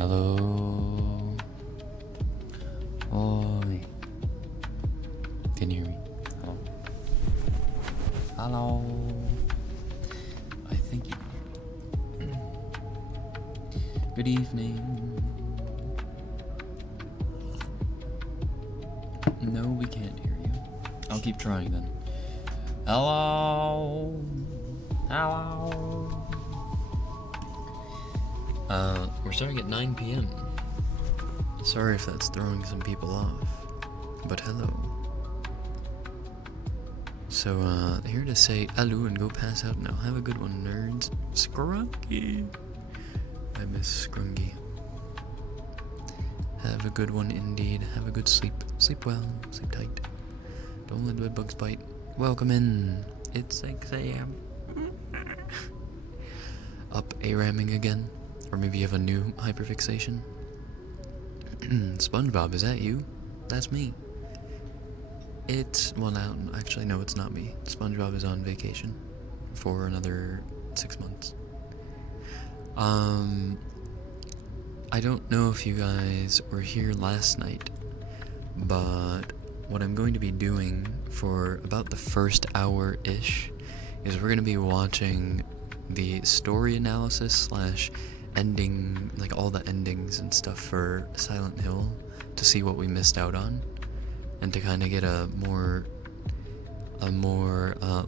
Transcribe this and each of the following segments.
Hello. Oi. Can you hear me? Hello. Hello. I think you. Good evening. No, we can't hear you. I'll keep trying then. Hello. Hello. We're starting at 9 p.m. Sorry if that's throwing some people off, but hello. So, here to say hello and go pass out now. Have a good one, nerds. Scrunky. I miss Scrungy. Have a good one indeed. Have a good sleep. Sleep well. Sleep tight. Don't let bed bugs bite. Welcome in. It's 6 a.m. Up A-ramming again? Or maybe you have a new hyperfixation? SpongeBob, is that you? That's me. Well, now, actually, no, it's not me. SpongeBob is on vacation for another 6 months. I don't know if you guys were here last night, but what I'm going to be doing for about the first hour-ish is we're going to be watching the story analysis / ending, like all the endings and stuff for Silent Hill to see what we missed out on, and to kind of get a more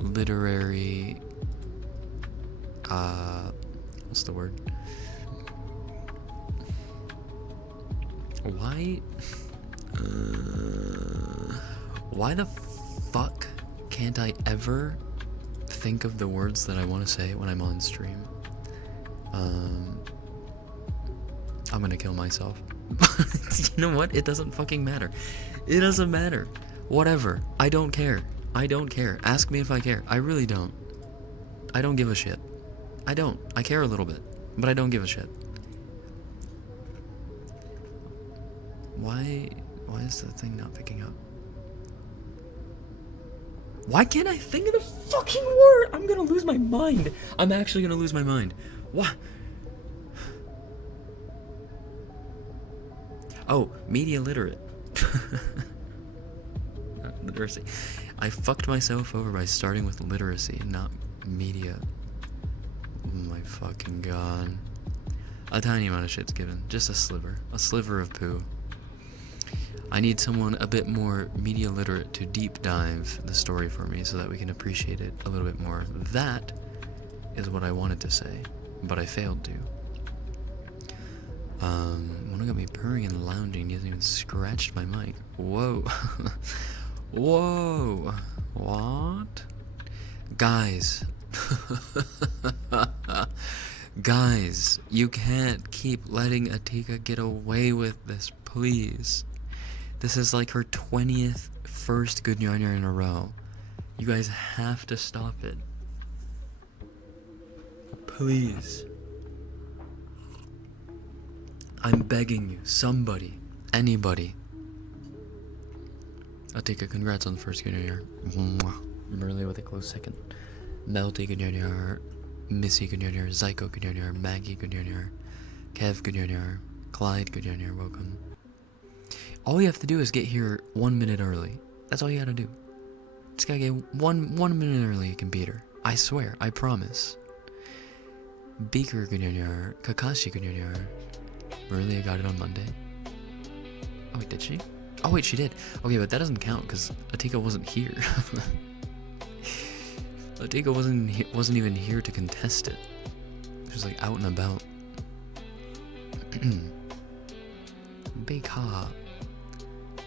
literary, what's the word? Why the fuck can't I ever think of the words that I want to say when I'm on stream? I'm gonna kill myself. You know what? It doesn't fucking matter. It doesn't matter. Whatever. I don't care. I don't care. Ask me if I care. I really don't. I don't give a shit. I don't. I care a little bit, but I don't give a shit. Why is the thing not picking up? Why can't I think of the fucking word? I'm gonna lose my mind. I'm actually gonna lose my mind. What? Oh, media literate. Literacy. I fucked myself over by starting with literacy and not media. Oh my fucking god. A tiny amount of shit's given. Just a sliver. A sliver of poo. I need someone a bit more media literate to deep dive the story for me so that we can appreciate it a little bit more. That is what I wanted to say, but I failed to. One got me purring and lounging. He hasn't even scratched my mic. Whoa. Whoa. What? Guys. Guys, you can't keep letting Atika get away with this, please. This is like her 20th first Good Yarn in a row. You guys have to stop it. Please. I'm begging you, somebody, anybody. Atika, congrats on the first Good Yarn. Merely with a close second. Melty Good Yarn, Missy Good Yarn, Zyko Good Yarn, Maggie Good Yarn, Kev Good Yarn, Clyde Good Yarn, welcome. All you have to do is get here 1 minute early. That's all you gotta do. Just gotta get one minute early, you can beat her. I swear, I promise. Beaker Good Yarn, Kakashi Good Yarn. Really, I got it on Monday. Oh wait, did she? Oh wait, she did. Okay, but that doesn't count because Atika wasn't here. Atika wasn't even here to contest it. She was like out and about. Big ha.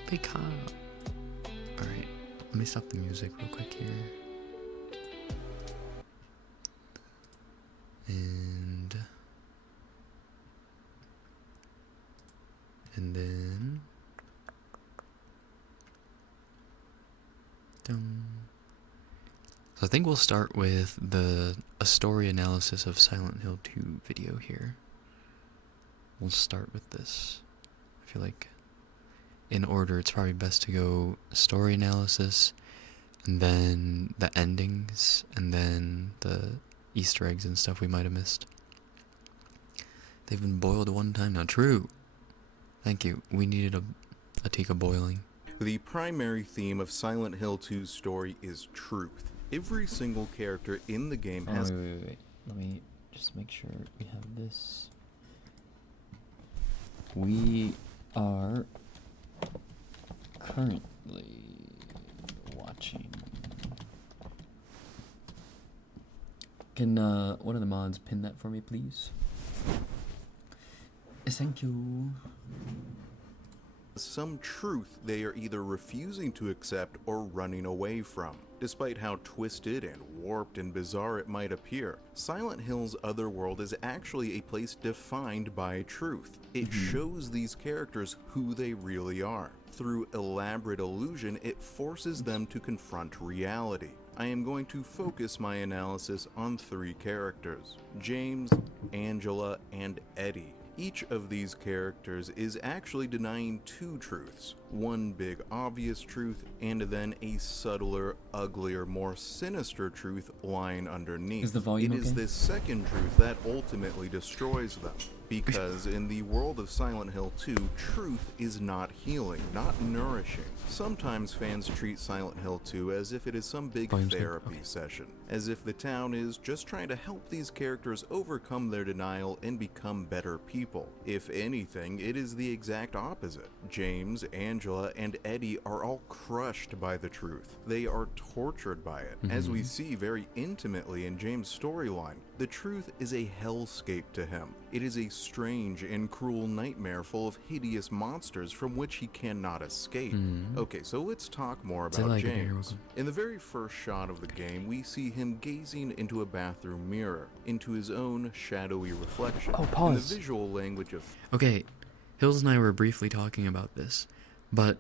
Big ha. Alright, let me stop the music real quick here. And then so I think we'll start with a story analysis of Silent Hill 2 video here. We'll start with this. I feel like in order it's probably best to go story analysis and then the endings and then the Easter eggs and stuff we might have missed. They've been boiled one time now. True. Thank you. We needed a take of boiling. The primary theme of Silent Hill 2's story is truth. Every single character in the game has... Wait. Let me just make sure we have this. We are currently watching. Can one of the mods pin that for me, please? Thank you. some truth they are either refusing to accept or running away from. Despite how twisted and warped and bizarre it might appear, Silent Hill's Otherworld is actually a place defined by truth. It shows these characters who they really are. Through elaborate illusion, it forces them to confront reality. I am going to focus my analysis on 3 characters: James, Angela, and Eddie. Each of these characters is actually denying 2 truths. One big obvious truth, and then a subtler, uglier, more sinister truth lying underneath. Is the volume It is okay? this second truth that ultimately destroys them. Because in the world of Silent Hill 2, truth is not healing, not nourishing. Sometimes fans treat Silent Hill 2 as if it is some big Volume's good, therapy okay. session, as if the town is just trying to help these characters overcome their denial and become better people. If anything, it is the exact opposite. James, Angela, and Eddie are all crushed by the truth. They are tortured by it. As we see very intimately in James' storyline, the truth is a hellscape to him. It is a strange and cruel nightmare full of hideous monsters from which he cannot escape. Okay, so let's talk more Say about like it, you're James. welcome. In the very first shot of the game, we see him gazing into a bathroom mirror, into his own shadowy reflection. Oh, In the pause. visual language of Okay, Hills and I were briefly talking about this, but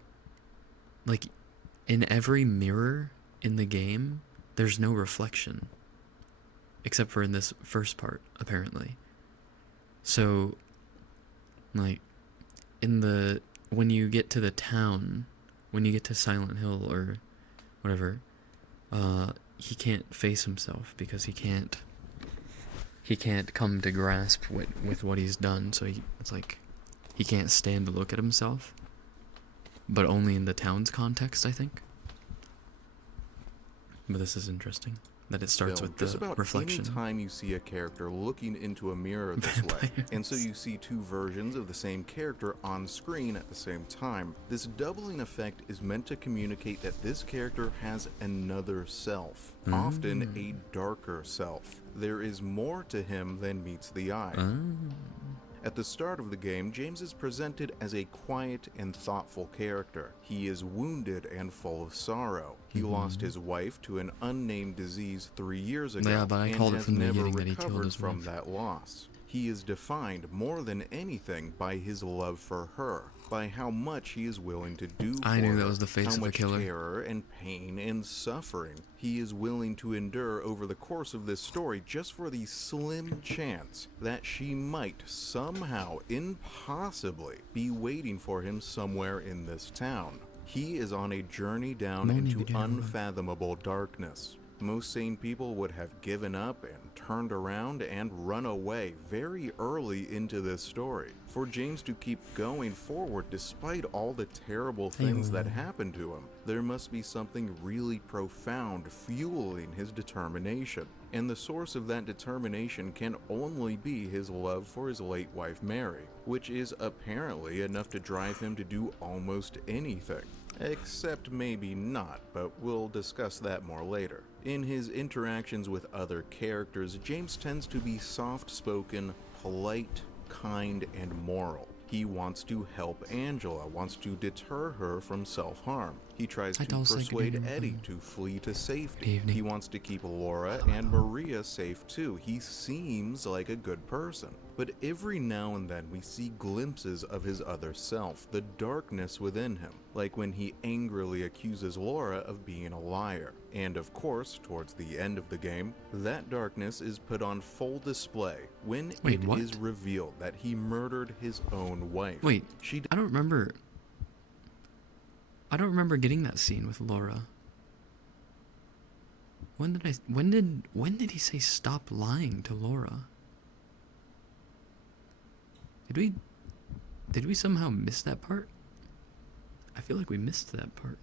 like in every mirror in the game, there's no reflection. Except for in this first part, apparently. So, like, when you get to the town, when you get to Silent Hill or whatever, he can't face himself because he can't come to grasp with what he's done. So it's like he can't stand to look at himself, but only in the town's context, I think. But this is interesting that it starts film, with just the about reflection. any time you see a character looking into a mirror this way, and so you see 2 versions of the same character on screen at the same time. This doubling effect is meant to communicate that this character has another self, often a darker self. There is more to him than meets the eye. At the start of the game, James is presented as a quiet and thoughtful character. He is wounded and full of sorrow. He lost his wife to an unnamed disease 3 years ago, Yeah, but I and called it has from the never beginning that he killed recovered his from wife. that loss. He is defined more than anything by his love for her, by how much he is willing to do I for knew her, that was the face how of the much killer. terror and pain and suffering he is willing to endure over the course of this story just for the slim chance that she might somehow, impossibly, be waiting for him somewhere in this town. He is on a journey down Morning, into good morning. unfathomable darkness. Most sane people would have given up and turned around and run away very early into this story. For James to keep going forward despite all the terrible things that happened to him, there must be something really profound fueling his determination. And the source of that determination can only be his love for his late wife Mary, which is apparently enough to drive him to do almost anything. Except maybe not, but we'll discuss that more later. In his interactions with other characters, James tends to be soft-spoken, polite, kind, and moral. He wants to help Angela, wants to deter her from self-harm. He tries Hi, to Dulce, good persuade evening. Eddie to flee to safety. Evening. He wants to keep Laura and Maria safe too. He seems like a good person. But every now and then we see glimpses of his other self, the darkness within him, like when he angrily accuses Laura of being a liar. And of course, towards the end of the game, that darkness is put on full display when Wait, it what? is revealed that he murdered his own wife. Wait, She I don't remember getting that scene with Laura. When did he say stop lying to Laura? Did we somehow miss that part? I feel like we missed that part.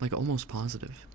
Like almost positive.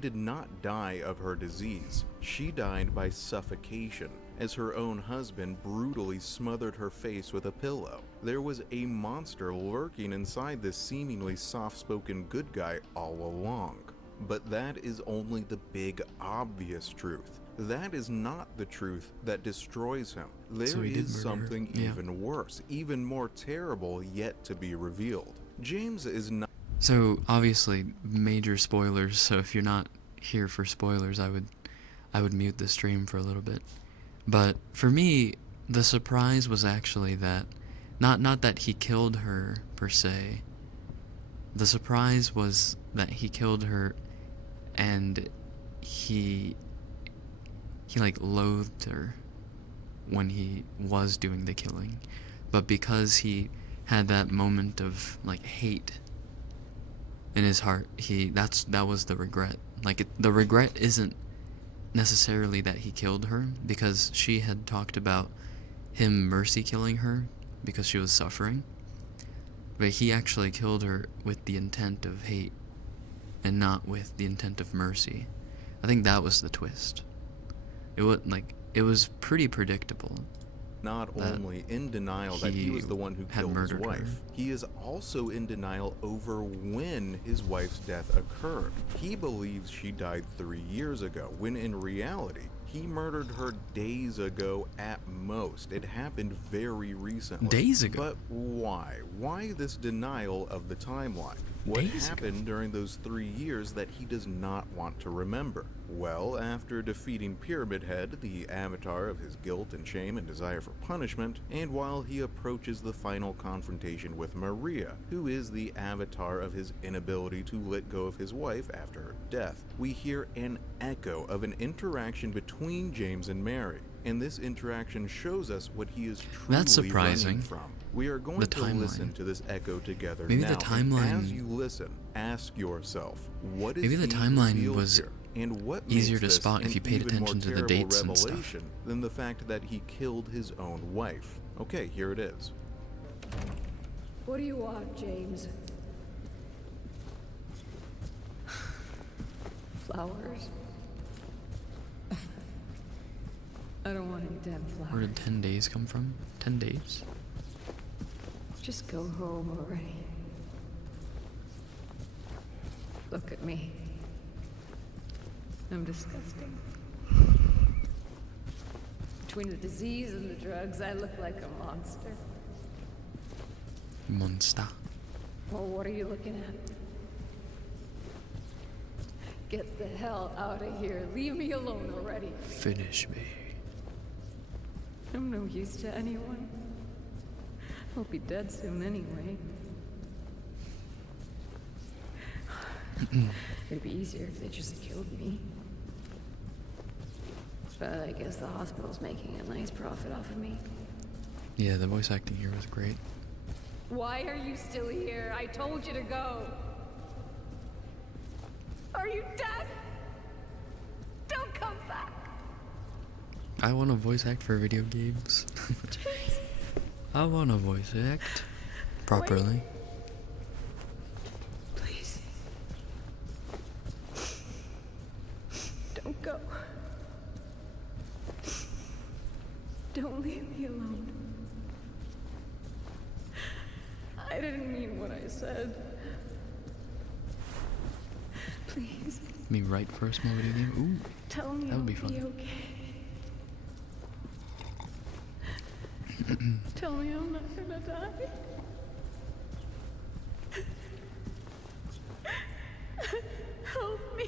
Did not die of her disease. She died by suffocation, as her own husband brutally smothered her face with a pillow. There was a monster lurking inside this seemingly soft-spoken good guy all along. But that is only the big obvious truth. That is not the truth that destroys him. So There he did is murder her. something Yeah. even worse, even more terrible yet to be revealed. James is not So obviously major spoilers, so if you're not here for spoilers, I would mute the stream for a little bit. But for me, the surprise was actually that not that he killed her per se. The surprise was that he killed her and he like loathed her when he was doing the killing. But because he had that moment of like hate in his heart, that was the regret. Like the regret isn't necessarily that he killed her, because she had talked about him mercy killing her because she was suffering. But he actually killed her with the intent of hate and not with the intent of mercy. I think that was the twist. It was pretty predictable. not that only in denial that he he was the one who had killed his murdered her. wife, he is also in denial over when his wife's death occurred. He believes she died 3 years ago, when in reality, he murdered her days ago at most. It happened very recently. Days ago? But why? Why this denial of the timeline? What Days ago? happened during those 3 years that he does not want to remember? Well, after defeating Pyramid Head, the avatar of his guilt and shame and desire for punishment, and while he approaches the final confrontation with Maria, who is the avatar of his inability to let go of his wife after her death, we hear an echo of an interaction between James and Mary. And this interaction shows us what he is truly That's surprising. running from. We are going The to timeline. listen to this echo together Maybe now. the timeline- And as you listen, ask yourself, what is Maybe the being timeline revealed was here? And what easier makes to this spot if an you paid even more attention to the terrible dates and stuff. revelation than the fact that he killed his own wife? Okay, here it is. What do you want, James? Flowers? I don't want any damn Where flowers. did 10 days come from? 10 days? Just go home already. Look at me. I'm disgusting. Between the disease and the drugs, I look like a monster. Monster. Well, what are you looking at? Get the hell out of here. Leave me alone already. Finish me. I'm no use to anyone. I'll be dead soon anyway. It'd be easier if they just killed me. But I guess the hospital's making a nice profit off of me. Yeah, the voice acting here was great. Why are you still here? I told you to go. Are you deaf? Don't come back. I want to voice act for video games. I want to voice act properly. Please. Don't go. Don't leave me alone. I didn't mean what I said. Please, Me write for a small video game? tell me That would be I'll fun. okay. Tell me I'm not gonna die. Help me.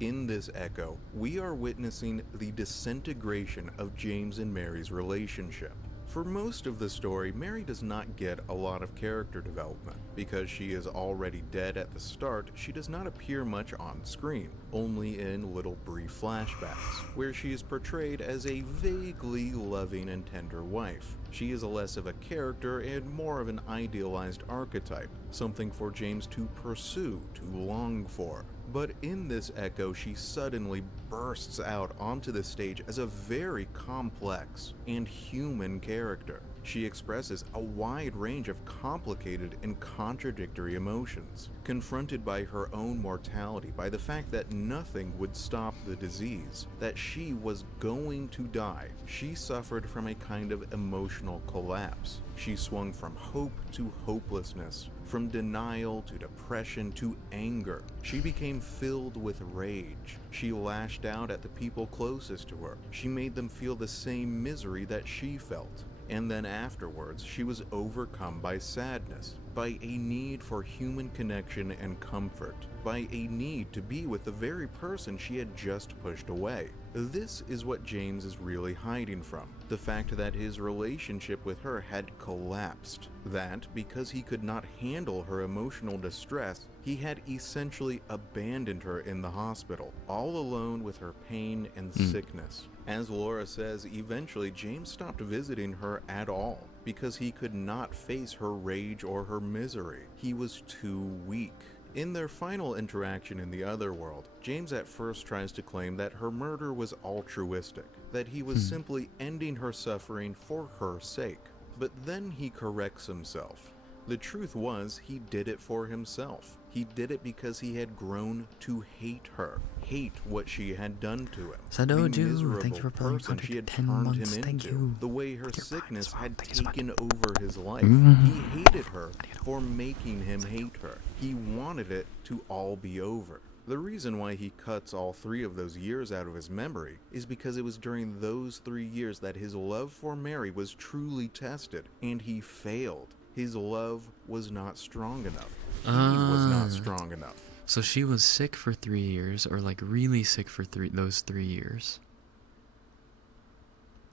In this echo, we are witnessing the disintegration of James and Mary's relationship. For most of the story, Mary does not get a lot of character development. Because she is already dead at the start, she does not appear much on screen. only in little brief flashbacks, where she is portrayed as a vaguely loving and tender wife. She is less of a character and more of an idealized archetype, something for James to pursue, to long for. But in this Echo, she suddenly bursts out onto the stage as a very complex and human character. She expresses a wide range of complicated and contradictory emotions. Confronted by her own mortality, by the fact that nothing would stop the disease, that she was going to die, she suffered from a kind of emotional collapse. She swung from hope to hopelessness, from denial to depression to anger. She became filled with rage. She lashed out at the people closest to her. She made them feel the same misery that she felt. And then afterwards, she was overcome by sadness, by a need for human connection and comfort, by a need to be with the very person she had just pushed away. This is what James is really hiding from, the fact that his relationship with her had collapsed, that because he could not handle her emotional distress, he had essentially abandoned her in the hospital, all alone with her pain and sickness. As Laura says, eventually James stopped visiting her at all because he could not face her rage or her misery. He was too weak. In their final interaction in the other world, James at first tries to claim that her murder was altruistic, that he was simply ending her suffering for her sake. But then he corrects himself. The truth was, he did it for himself. He did it because he had grown to hate her, hate what she had done to him. Sadoju, thank you for playing person she had 10 turned months, him thank into, you. the way her Thank you, sickness Brian, had thank you, taken over his life. He hated her for making him hate her. He wanted it to all be over. The reason why he cuts all 3 of those years out of his memory is because it was during those 3 years that his love for Mary was truly tested, and he failed. His love was not strong enough. He was not strong enough. So she was sick for 3 years, or like really sick for those 3 years.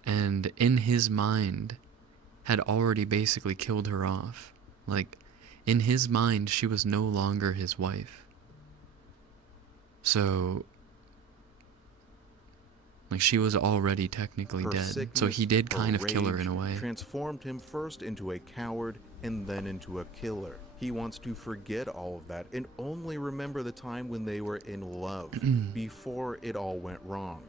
And in his mind, had already basically killed her off. Like, in his mind, she was no longer his wife. So, like, she was already technically Her dead. So sickness, he did her kind of kill her rage in a way. transformed him first into a coward and then into a killer. He wants to forget all of that and only remember the time when they were in love, before it all went wrong.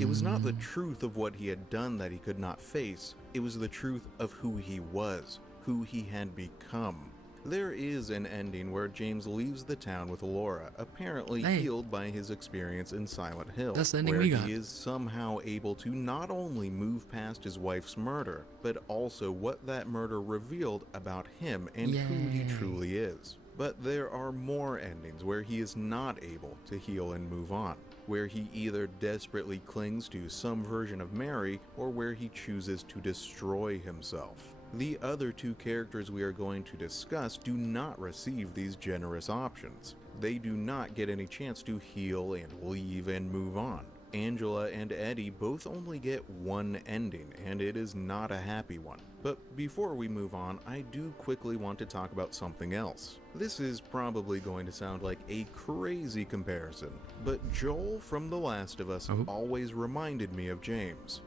It was not the truth of what he had done that he could not face. It was the truth of who he was, who he had become. There is an ending where James leaves the town with Laura, apparently healed by his experience in Silent Hill, That's the ending where we got. he is somehow able to not only move past his wife's murder, but also what that murder revealed about him and who he truly is. But there are more endings where he is not able to heal and move on, where he either desperately clings to some version of Mary or where he chooses to destroy himself. The other 2 characters we are going to discuss do not receive these generous options. They do not get any chance to heal and leave and move on. Angela and Eddie both only get one ending, and it is not a happy one. But before we move on, I do quickly want to talk about something else. This is probably going to sound like a crazy comparison, but Joel from The Last of Us always reminded me of James.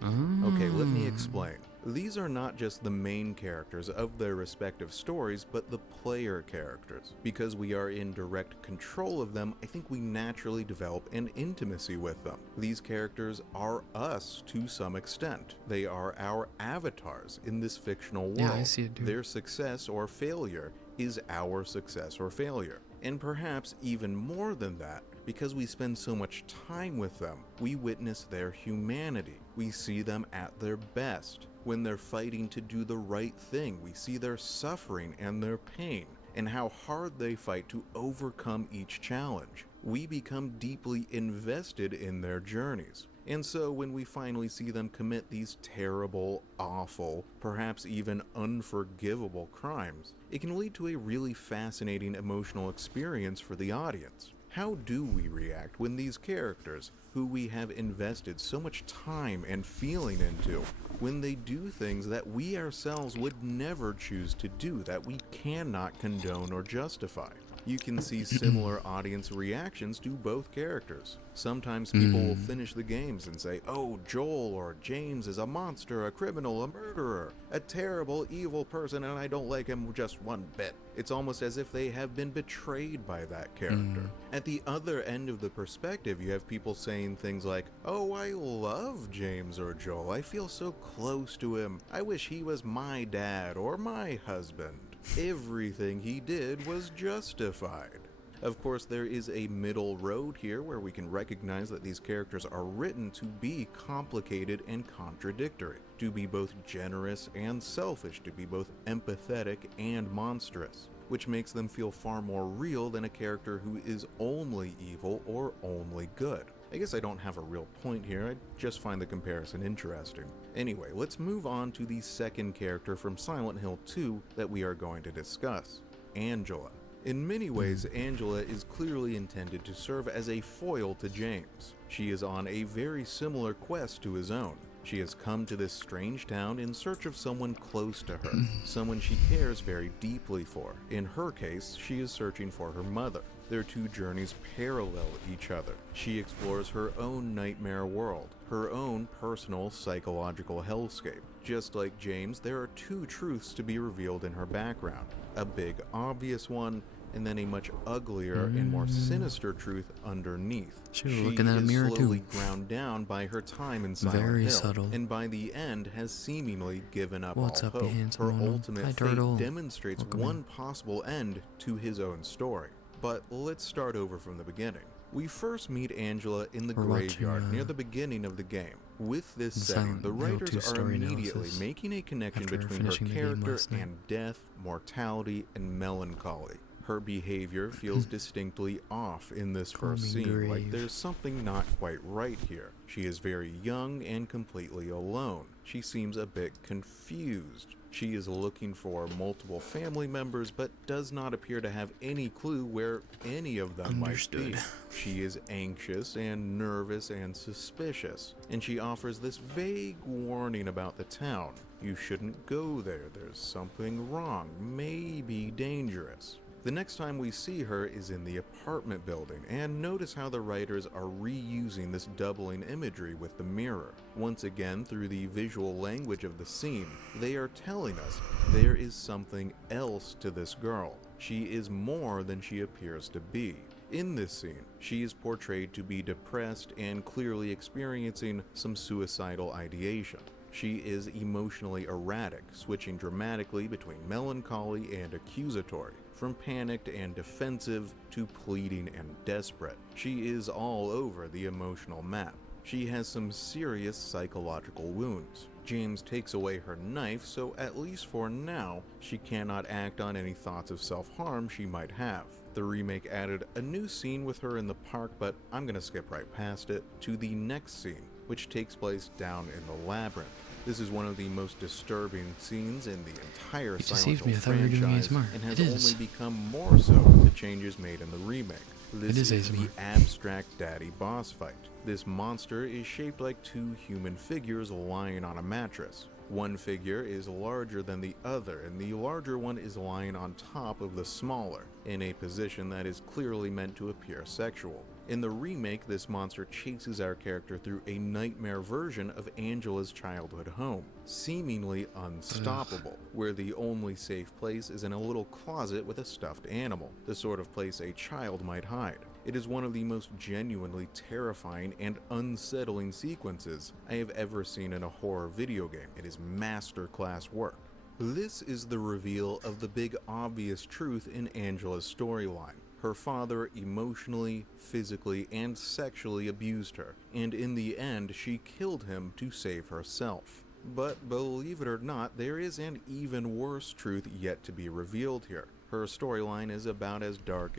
Okay, let me explain. These are not just the main characters of their respective stories, but the player characters. Because we are in direct control of them, I think we naturally develop an intimacy with them. These characters are us to some extent. They are our avatars in this fictional world. Yeah, I see it, dude. Their success or failure is our success or failure. And perhaps even more than that, because we spend so much time with them, we witness their humanity. We see them at their best. When they're fighting to do the right thing, we see their suffering and their pain, and how hard they fight to overcome each challenge. We become deeply invested in their journeys. And so when we finally see them commit these terrible, awful, perhaps even unforgivable crimes, it can lead to a really fascinating emotional experience for the audience. How do we react when these characters, who we have invested so much time and feeling into, when they do things that we ourselves would never choose to do, that we cannot condone or justify? You can see similar audience reactions to both characters. Sometimes people will finish the games and say, oh, Joel or James is a monster, a criminal, a murderer, a terrible, evil person, and I don't like him just one bit. It's almost as if they have been betrayed by that character. At the other end of the perspective, you have people saying things like, oh, I love James or Joel. I feel so close to him. I wish he was my dad or my husband. Everything he did was justified. Of course, there is a middle road here where we can recognize that these characters are written to be complicated and contradictory, to be both generous and selfish, to be both empathetic and monstrous, which makes them feel far more real than a character who is only evil or only good. I guess I don't have a real point here, I just find the comparison interesting. Anyway, let's move on to the second character from Silent Hill 2 that we are going to discuss, Angela. In many ways, Angela is clearly intended to serve as a foil to James. She is on a very similar quest to his own. She has come to this strange town in search of someone close to her, someone she cares very deeply for. In her case, she is searching for her mother. Their two journeys parallel each other. She explores her own nightmare world, her own personal psychological hellscape. Just like James, there are two truths to be revealed in her background. A big, obvious one, and then a much uglier and more sinister truth underneath. She was looking at a mirror is slowly too. ground down by her time in Silent Very Hill, subtle. and by the end has seemingly given up What's all up, you hope. handsome Her woman? ultimate Hi, fate turtle. demonstrates Welcome one in. possible end to his own story. But let's start over from the beginning. We first meet Angela in the We're graveyard watching, near the beginning of the game. With this the setting, the Silent Hill 2 writers are story immediately analysis making a connection after between her finishing the game character last night. and death, mortality, and melancholy. Her behavior feels distinctly off in this Call first me scene, like grave. there's something not quite right here. She is very young and completely alone. She seems a bit confused. She is looking for multiple family members, but does not appear to have any clue where any of them might be. Understood. She is anxious and nervous and suspicious, and she offers this vague warning about the town. You shouldn't go there, there's something wrong, maybe dangerous. The next time we see her is in the apartment building, and notice how the writers are reusing this doubling imagery with the mirror. Once again, through the visual language of the scene, they are telling us there is something else to this girl. She is more than she appears to be. In this scene, she is portrayed to be depressed and clearly experiencing some suicidal ideation. She is emotionally erratic, switching dramatically between melancholy and accusatory, from panicked and defensive to pleading and desperate. She is all over the emotional map. She has some serious psychological wounds. James takes away her knife, so at least for now, she cannot act on any thoughts of self-harm she might have. The remake added a new scene with her in the park, but I'm gonna skip right past it, to the next scene, which takes place down in the labyrinth. This is one of the most disturbing scenes in the entire It Silent deceived me. Hill I thought we were doing franchise, ASMR. and has It is. only become more so with the changes made in the remake. This It is is ASMR. the abstract daddy boss fight. This monster is shaped like two human figures lying on a mattress. One figure is larger than the other, and the larger one is lying on top of the smaller, in a position that is clearly meant to appear sexual. In the remake, this monster chases our character through a nightmare version of Angela's childhood home, seemingly unstoppable, where the only safe place is in a little closet with a stuffed animal, the sort of place a child might hide. It is one of the most genuinely terrifying and unsettling sequences I have ever seen in a horror video game. It is masterclass work. This is the reveal of the big obvious truth in Angela's storyline. Her father emotionally, physically, and sexually abused her, and in the end she killed him to save herself. But believe it or not, there is an even worse truth yet to be revealed here. Her storyline is about as dark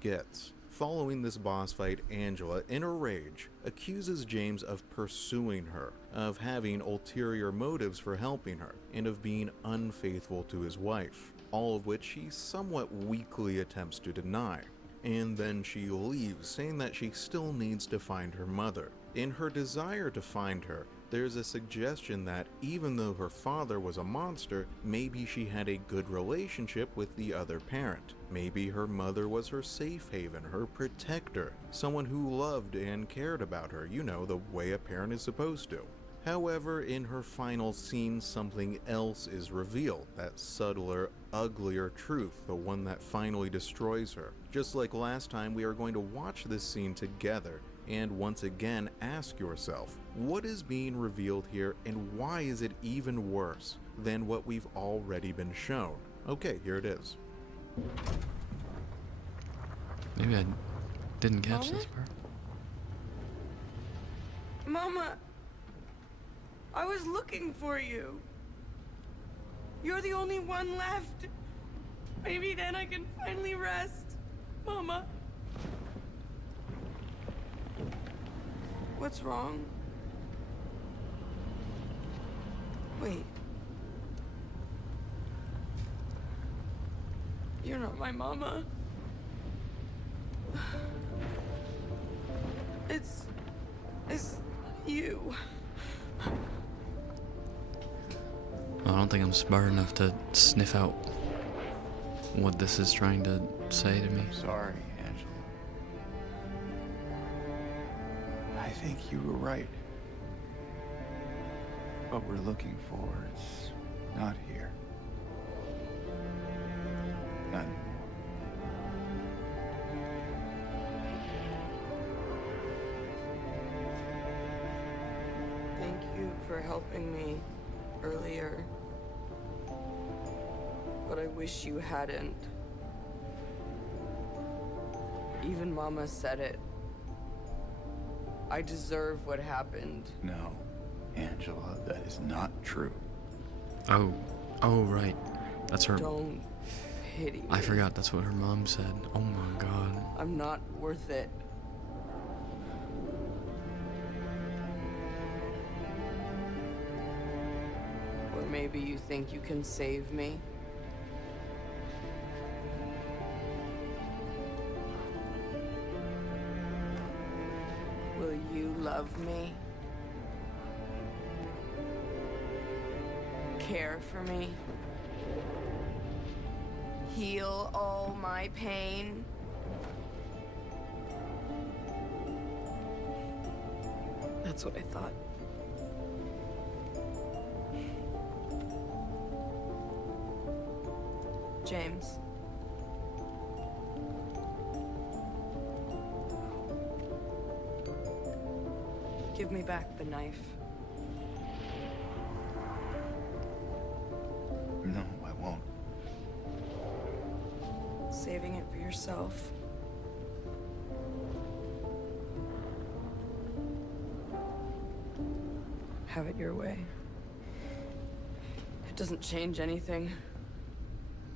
gets. Following this boss fight, Angela, in a rage, accuses James of pursuing her, of having ulterior motives for helping her, and of being unfaithful to his wife, all of which he somewhat weakly attempts to deny. And then she leaves, saying that she still needs to find her mother. In her desire to find her, There's a suggestion that even though her father was a monster, maybe she had a good relationship with the other parent. Maybe her mother was her safe haven, her protector, someone who loved and cared about her, you know, the way a parent is supposed to. However, in her final scene, something else is revealed, that subtler, uglier truth, the one that finally destroys her. Just like last time, we are going to watch this scene together and once again ask yourself, what is being revealed here and why is it even worse than what we've already been shown? Okay, here it is. Maybe I didn't catch Mama? this part. Mama, I was looking for you. You're the only one left. Maybe then I can finally rest. Mama. What's wrong? Wait. You're not my mama. It's you. I don't think I'm smart enough to sniff out what this is trying to say to me. Sorry, Angela. I think you were right. What we're looking for is not here. Not anymore. Thank you for helping me earlier. But I wish you hadn't. Even Mama said it. I deserve what happened. No, Angela, that is not true. Oh, right. That's her. Don't pity me. I forgot that's what her mom said. Oh my god. I'm not worth it. Or maybe you think you can save me? Will you love me? Care for me? Heal all my pain? That's what I thought. James. Give me back the knife. No, I won't. Saving it for yourself. Have it your way. It doesn't change anything.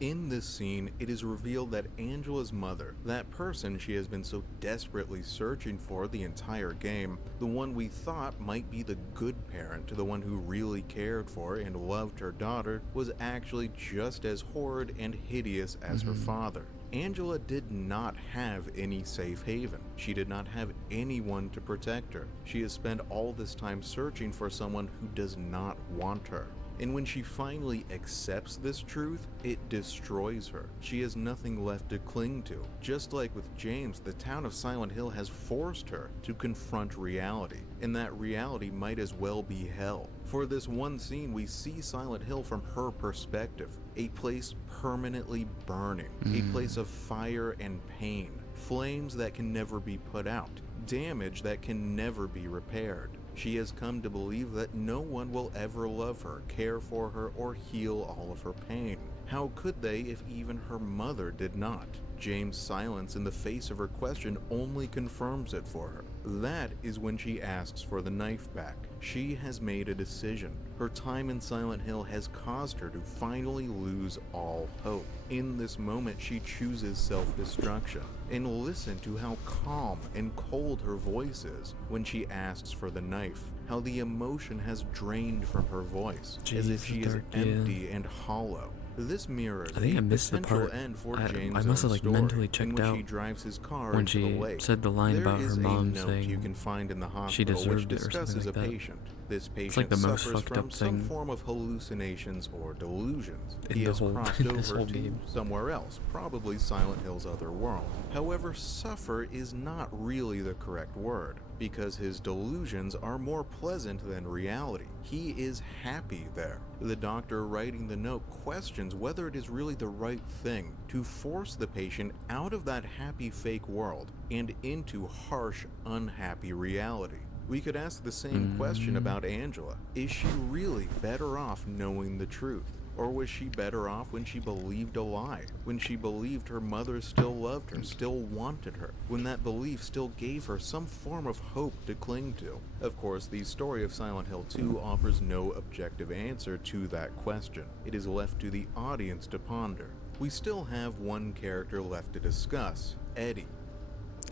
In this scene, it is revealed that Angela's mother, that person she has been so desperately searching for the entire game, the one we thought might be the good parent, the one who really cared for and loved her daughter, was actually just as horrid and hideous as her father. Angela did not have any safe haven. She did not have anyone to protect her. She has spent all this time searching for someone who does not want her. And when she finally accepts this truth, it destroys her. She has nothing left to cling to. Just like with James, the town of Silent Hill has forced her to confront reality, and that reality might as well be hell. For this one scene, we see Silent Hill from her perspective, a place permanently burning, a place of fire and pain, flames that can never be put out, damage that can never be repaired. She has come to believe that no one will ever love her, care for her, or heal all of her pain. How could they if even her mother did not? James' silence in the face of her question only confirms it for her. That is when she asks for the knife back. She has made a decision. Her time in Silent Hill has caused her to finally lose all hope. In this moment, she chooses self-destruction. And listen to how calm and cold her voice is when she asks for the knife. How the emotion has drained from her voice, as if she is empty and hollow. This mirrors I think the I missed the potential part. end for I James' must have, own like, story, mentally in checked which out he drives his car when into the she lake. said the line There about her is mom a note saying you can find in the she hospital which deserved it or something discusses like a that. patient. This It's patient like the most suffers fucked from up some thing form of hallucinations or delusions. in He the has whole crossed in this over whole to game. somewhere else, probably Silent Hill's other world. However, suffer is not really the correct word, because his delusions are more pleasant than reality. He is happy there. The doctor writing the note questions whether it is really the right thing to force the patient out of that happy fake world and into harsh, unhappy reality. We could ask the same question about Angela. Is she really better off knowing the truth? Or was she better off when she believed a lie? When she believed her mother still loved her, still wanted her? When that belief still gave her some form of hope to cling to? Of course, the story of Silent Hill 2 offers no objective answer to that question. It is left to the audience to ponder. We still have one character left to discuss, Eddie.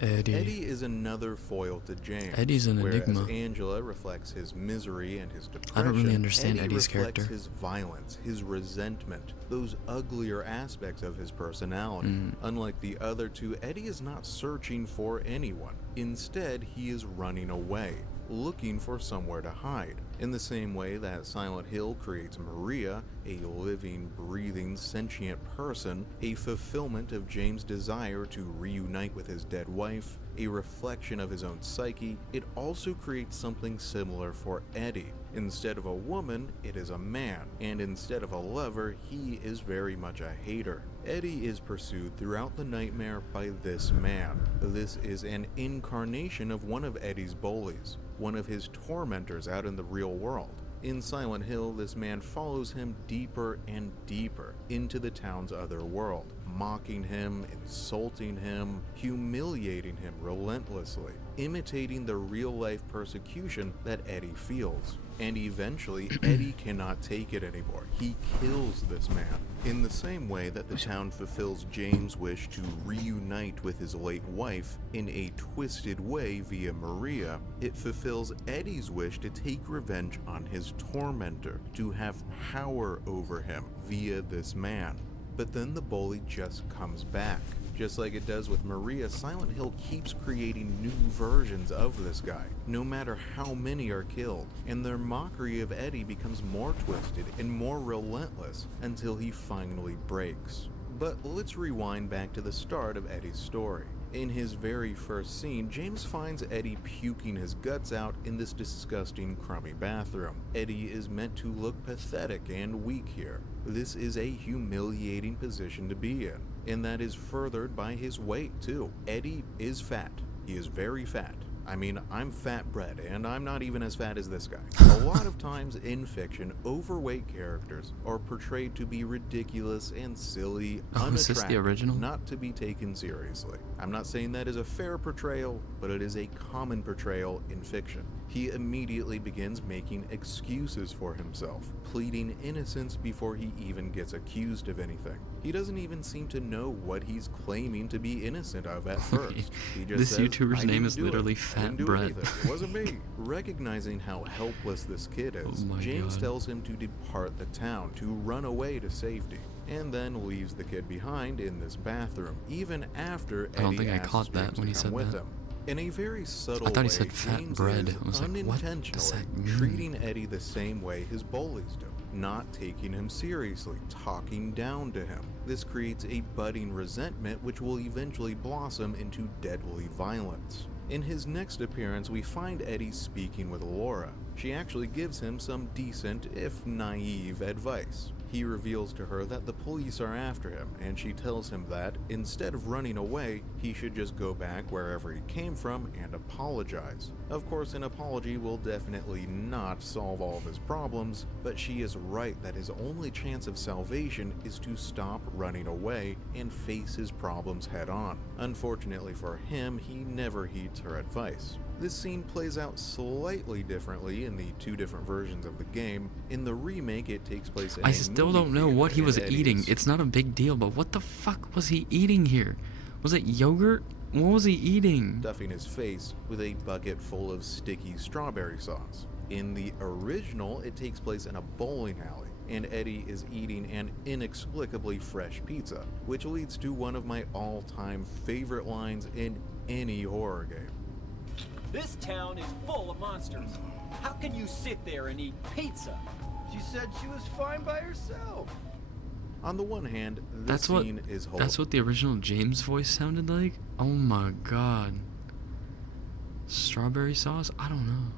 Eddie is another foil to James. Eddie's an enigma. Whereas Angela reflects his misery and his depression, I don't really understand Eddie Eddie's reflects character. his violence, his resentment, those uglier aspects of his personality. Unlike the other two, Eddie is not searching for anyone. Instead, he is running away, looking for somewhere to hide. In the same way that Silent Hill creates Maria, a living, breathing, sentient person, a fulfillment of James' desire to reunite with his dead wife, a reflection of his own psyche, it also creates something similar for Eddie. Instead of a woman, it is a man, and instead of a lover, he is very much a hater. Eddie is pursued throughout the nightmare by this man. This is an incarnation of one of Eddie's bullies, one of his tormentors out in the real world. In Silent Hill, this man follows him deeper and deeper into the town's other world, mocking him, insulting him, humiliating him relentlessly, imitating the real-life persecution that Eddie feels. And eventually, Eddie cannot take it anymore. He kills this man. In the same way that the town fulfills James' wish to reunite with his late wife in a twisted way via Maria, it fulfills Eddie's wish to take revenge on his tormentor, to have power over him via this man. But then the bully just comes back. Just like it does with Maria, Silent Hill keeps creating new versions of this guy, no matter how many are killed, and their mockery of Eddie becomes more twisted and more relentless until he finally breaks. But let's rewind back to the start of Eddie's story. In his very first scene, James finds Eddie puking his guts out in this disgusting, crummy bathroom. Eddie is meant to look pathetic and weak here. This is a humiliating position to be in, and that is furthered by his weight too. Eddie is fat. He is very fat. I mean, I'm fat bred, and I'm not even as fat as this guy. A lot of times in fiction, overweight characters are portrayed to be ridiculous and silly, is this the unattractive, original? not to be taken seriously. I'm not saying that is a fair portrayal, but it is a common portrayal in fiction. He immediately begins making excuses for himself, pleading innocence before he even gets accused of anything. He doesn't even seem to know what he's claiming to be innocent of at first. He just This says, YouTuber's "I name didn't is do it. literally I Fat didn't do Brett." anything. It wasn't me." Recognizing how helpless this kid is, Oh my James God. tells him to depart the town, to run away to safety, and then leaves the kid behind in this bathroom, even after I don't Eddie think I asks caught that James when to he come said with that. him. In a very subtle I thought he way, said fat James bread. is I was like, what does unintentionally that mean? treating Eddie the same way his bullies do, not taking him seriously, talking down to him. This creates a budding resentment which will eventually blossom into deadly violence. In his next appearance, we find Eddie speaking with Laura. She actually gives him some decent, if naive, advice. He reveals to her that the police are after him, and she tells him that, instead of running away, he should just go back wherever he came from and apologize. Of course, an apology will definitely not solve all of his problems, but she is right that his only chance of salvation is to stop running away and face his problems head on. Unfortunately for him, he never heeds her advice. This scene plays out slightly differently in the two different versions of the game. In the remake, it takes place in I a still movie don't know what he theater, was and Eddie eating. is- It's not a big deal, but what the fuck was he eating here? Was it yogurt? What was he eating? stuffing his face with a bucket full of sticky strawberry sauce. In the original, it takes place in a bowling alley, and Eddie is eating an inexplicably fresh pizza, which leads to one of my all-time favorite lines in any horror game. This town is full of monsters. How can you sit there and eat pizza? She said she was fine by herself. On the one hand, this scene is hilarious. That's what the original James voice sounded like? Oh my god. Strawberry sauce? I don't know.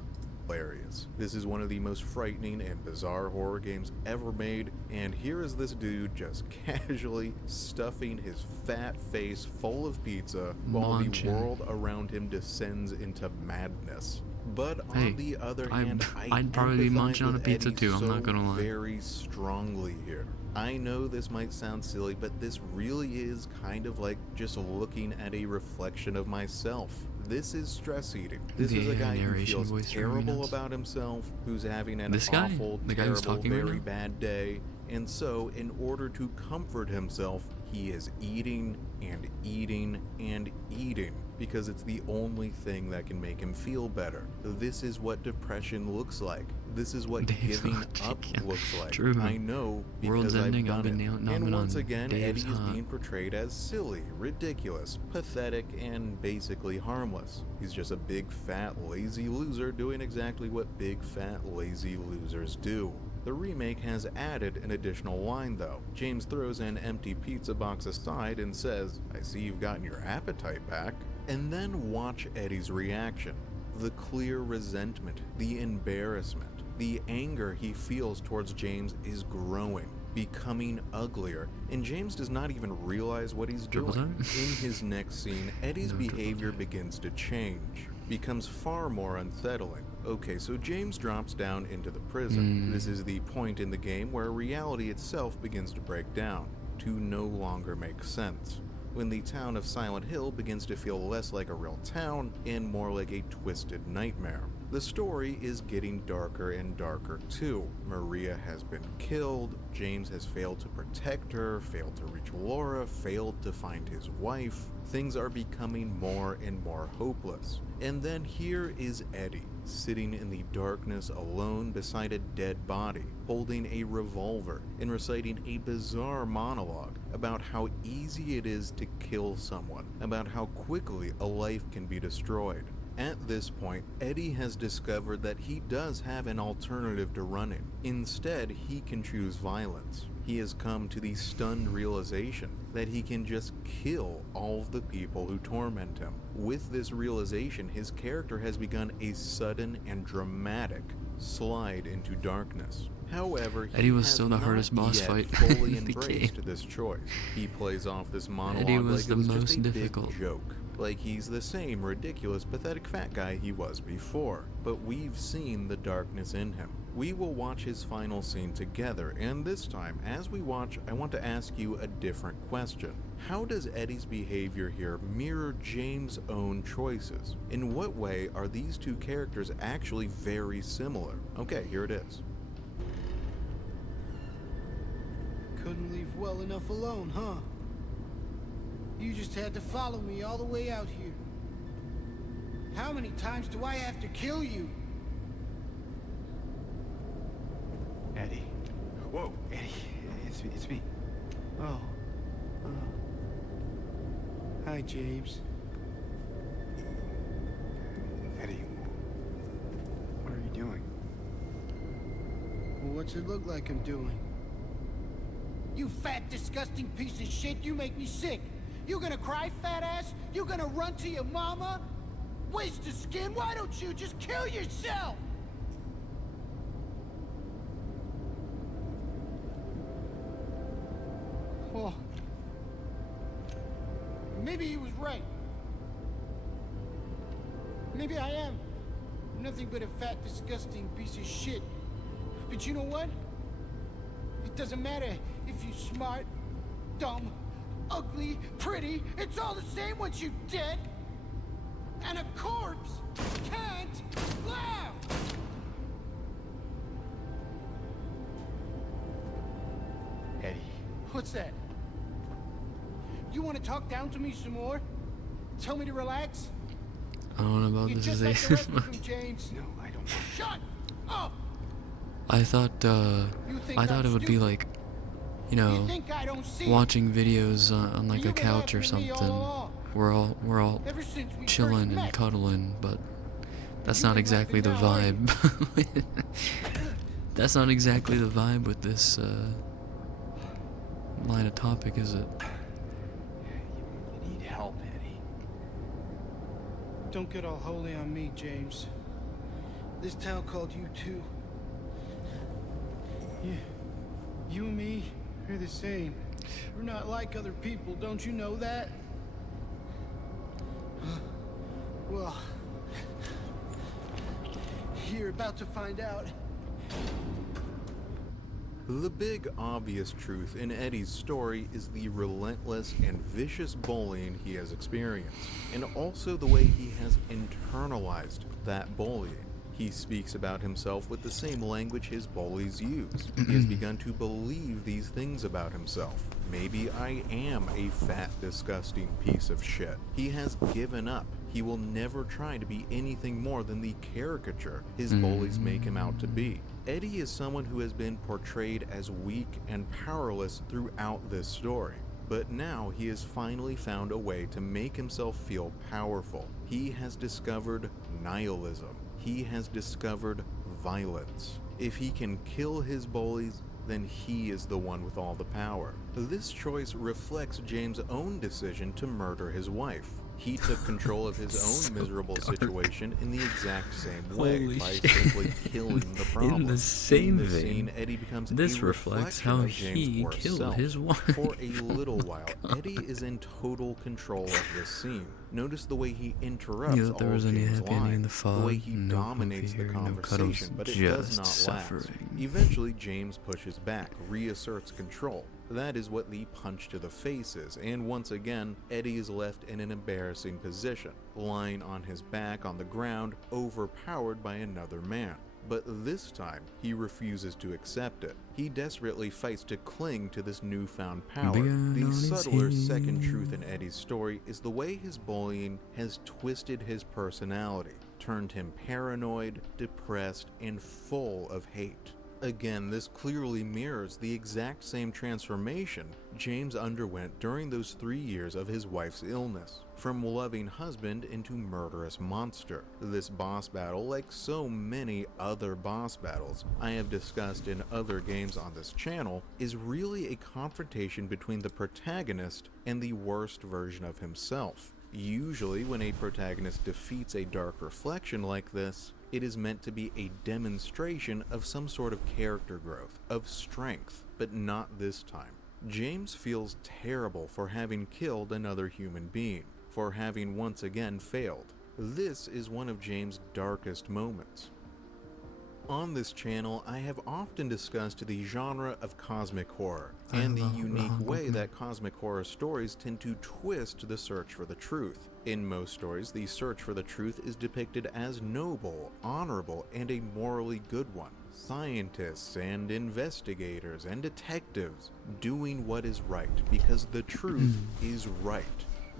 This is one of the most frightening and bizarre horror games ever made, and here is this dude just casually stuffing his fat face full of pizza while the world around him descends into madness. But on the other hand, I'd probably be munching on a pizza Eddie too, I'm not gonna lie. very strongly here. I know this might sound silly, but this really is kind of like just looking at a reflection of myself. This is stress eating. This is a guy who feels terrible about himself, who's having an awful, terrible, very bad day, and so in order to comfort himself, he is eating and eating and eating because it's the only thing that can make him feel better. This is what depression looks like. This is what giving up looks like. True. I know because I've done it. And once again, Eddie is being portrayed as silly, ridiculous, pathetic, and basically harmless. He's just a big, fat, lazy loser doing exactly what big, fat, lazy losers do. The remake has added an additional line though. James throws an empty pizza box aside and says, "I see you've gotten your appetite back." And then watch Eddie's reaction. The clear resentment, the embarrassment, the anger he feels towards James is growing, becoming uglier, and James does not even realize what he's doing. In his next scene, Eddie's behavior begins to change, becomes far more unsettling. Okay, so James drops down into the prison. This is the point in the game where reality itself begins to break down, to no longer make sense. When the town of Silent Hill begins to feel less like a real town and more like a twisted nightmare. The story is getting darker and darker too. Maria has been killed, James has failed to protect her, failed to reach Laura, failed to find his wife. Things are becoming more and more hopeless. And then here is Eddie, sitting in the darkness alone beside a dead body, holding a revolver and reciting a bizarre monologue about how easy it is to kill someone, about how quickly a life can be destroyed. At this point, Eddie has discovered that he does have an alternative to running. Instead, he can choose violence. He has come to the stunned realization that he can just kill all of the people who torment him. With this realization, his character has begun a sudden and dramatic slide into darkness. However, Eddie was still the hardest boss fight fully in the embraced game. this choice. He plays off this monologue Eddie was like the it was most just a difficult. big joke. Like he's the same ridiculous, pathetic fat guy he was before. But we've seen the darkness in him. We will watch his final scene together, and this time, as we watch, I want to ask you a different question. How does Eddie's behavior here mirror James' own choices? In what way are these two characters actually very similar? Okay, here it is. Couldn't leave well enough alone, huh? You just had to follow me all the way out here. How many times do I have to kill you? Eddie. Whoa, Eddie. It's me. Oh. Hi, James. Eddie, what are you doing? Well, what's it look like I'm doing? You fat, disgusting piece of shit, you make me sick. You gonna cry, fat ass? You gonna run to your mama? Waste of skin, why don't you just kill yourself? Oh. Maybe he was right. Maybe I am nothing but a fat, disgusting piece of shit. But you know what? It doesn't matter if you're smart, dumb, ugly, pretty. It's all the same once you're dead. And a corpse can't laugh. Eddie. What's that? You want to talk down to me some more? Tell me to relax? I don't know about You're this just is like the rest of them, James. No, I don't. Shut Oh, I thought you think I thought I'm it would be stupid? like, you You know, think I don't see it? watching videos on like a You've been couch or after me all something. along. We're all Ever since we first chilling and met. cuddling, but that's You not ain't exactly the laughing now, are you? vibe. That's not exactly the vibe with this line of topic, is it? You need help, Eddie. Don't get all holy on me, James. This town called you too. You and me are the same. We're not like other people, don't you know that? Well, you're about to find out. The big obvious truth in Eddie's story is the relentless and vicious bullying he has experienced, and also the way he has internalized that bullying. He speaks about himself with the same language his bullies use. He has begun to believe these things about himself. Maybe I am a fat, disgusting piece of shit. He has given up. He will never try to be anything more than the caricature his bullies make him out to be. Eddie is someone who has been portrayed as weak and powerless throughout this story. But now he has finally found a way to make himself feel powerful. He has discovered nihilism. He has discovered violence. If he can kill his bullies, then he is the one with all the power. This choice reflects James' own decision to murder his wife. He took control of his own miserable situation in the exact same way Holy by shit. simply killing the problem. In the same this vein, scene, Eddie becomes this a reflects reflection how of James' he worst killed self. his wife. For a little while, Eddie is in total control of this scene. Notice the way he interrupts You thought there all was any James' happy ending in the lines, fog? the way he No dominates comfy the here, no conversation, cuddles, but it does just not suffering. last. Eventually, James pushes back, reasserts control. That is what the punch to the face is, and once again, Eddie is left in an embarrassing position, lying on his back on the ground, overpowered by another man. But this time, he refuses to accept it. He desperately fights to cling to this newfound power. Beyond The on his subtler second head. truth in Eddie's story is the way his bullying has twisted his personality, turned him paranoid, depressed, and full of hate. Again, this clearly mirrors the exact same transformation James underwent during those 3 years of his wife's illness, from loving husband into murderous monster. This boss battle, like so many other boss battles I have discussed in other games on this channel, is really a confrontation between the protagonist and the worst version of himself. Usually, when a protagonist defeats a dark reflection like this, it is meant to be a demonstration of some sort of character growth, of strength, but not this time. James feels terrible for having killed another human being, for having once again failed. This is one of James' darkest moments. On this channel, I have often discussed the genre of cosmic horror, and the unique way that cosmic horror stories tend to twist the search for the truth. In most stories, the search for the truth is depicted as noble, honorable, and a morally good one. Scientists and investigators and detectives doing what is right because the truth is right.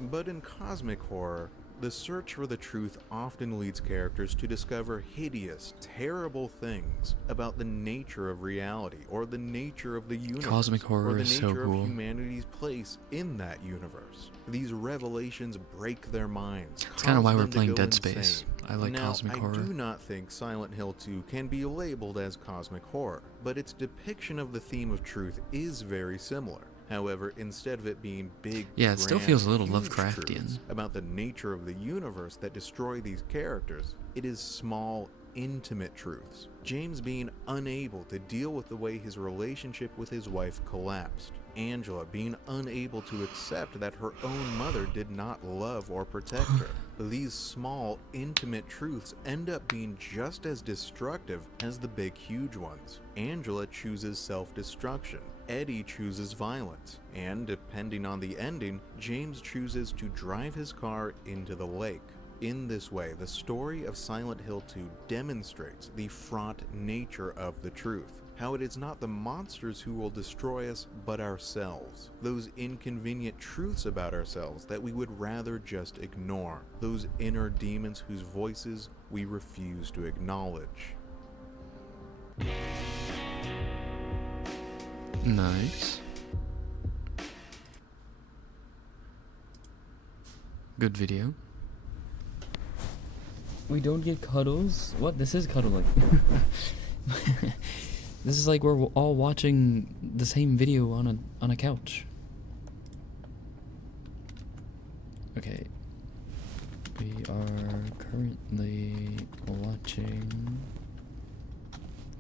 But in cosmic horror, the search for the truth often leads characters to discover hideous, terrible things about the nature of reality, or the nature of the universe, Cosmic horror or the is so nature cool. of humanity's place in that universe. These revelations break their minds. It's kinda why we're cause them to playing go Dead Space. insane. I like Now, cosmic I horror. do not think Silent Hill 2 can be labeled as cosmic horror, but its depiction of the theme of truth is very similar. However, instead of it being big, Yeah, it still grand, feels a little huge Lovecraftian. truths about the nature of the universe that destroy these characters, it is small, intimate truths. James being unable to deal with the way his relationship with his wife collapsed. Angela being unable to accept that her own mother did not love or protect her. These small, intimate truths end up being just as destructive as the big, huge ones. Angela chooses self-destruction. Eddie chooses violence, and depending on the ending, James chooses to drive his car into the lake. In this way, the story of Silent Hill 2 demonstrates the fraught nature of the truth. How it is not the monsters who will destroy us, but ourselves. Those inconvenient truths about ourselves that we would rather just ignore. Those inner demons whose voices we refuse to acknowledge. Nice. Good video. We don't get cuddles? What? This is cuddling. This is like we're all watching the same video on a couch. Okay. We are currently watching.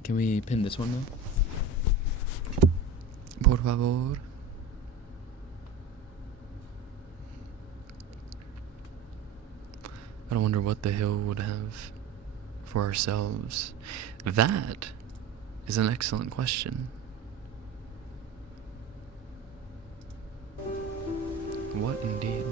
Can we pin this one though? Por favor. I wonder what the hill would have for ourselves. That is an excellent question. What indeed?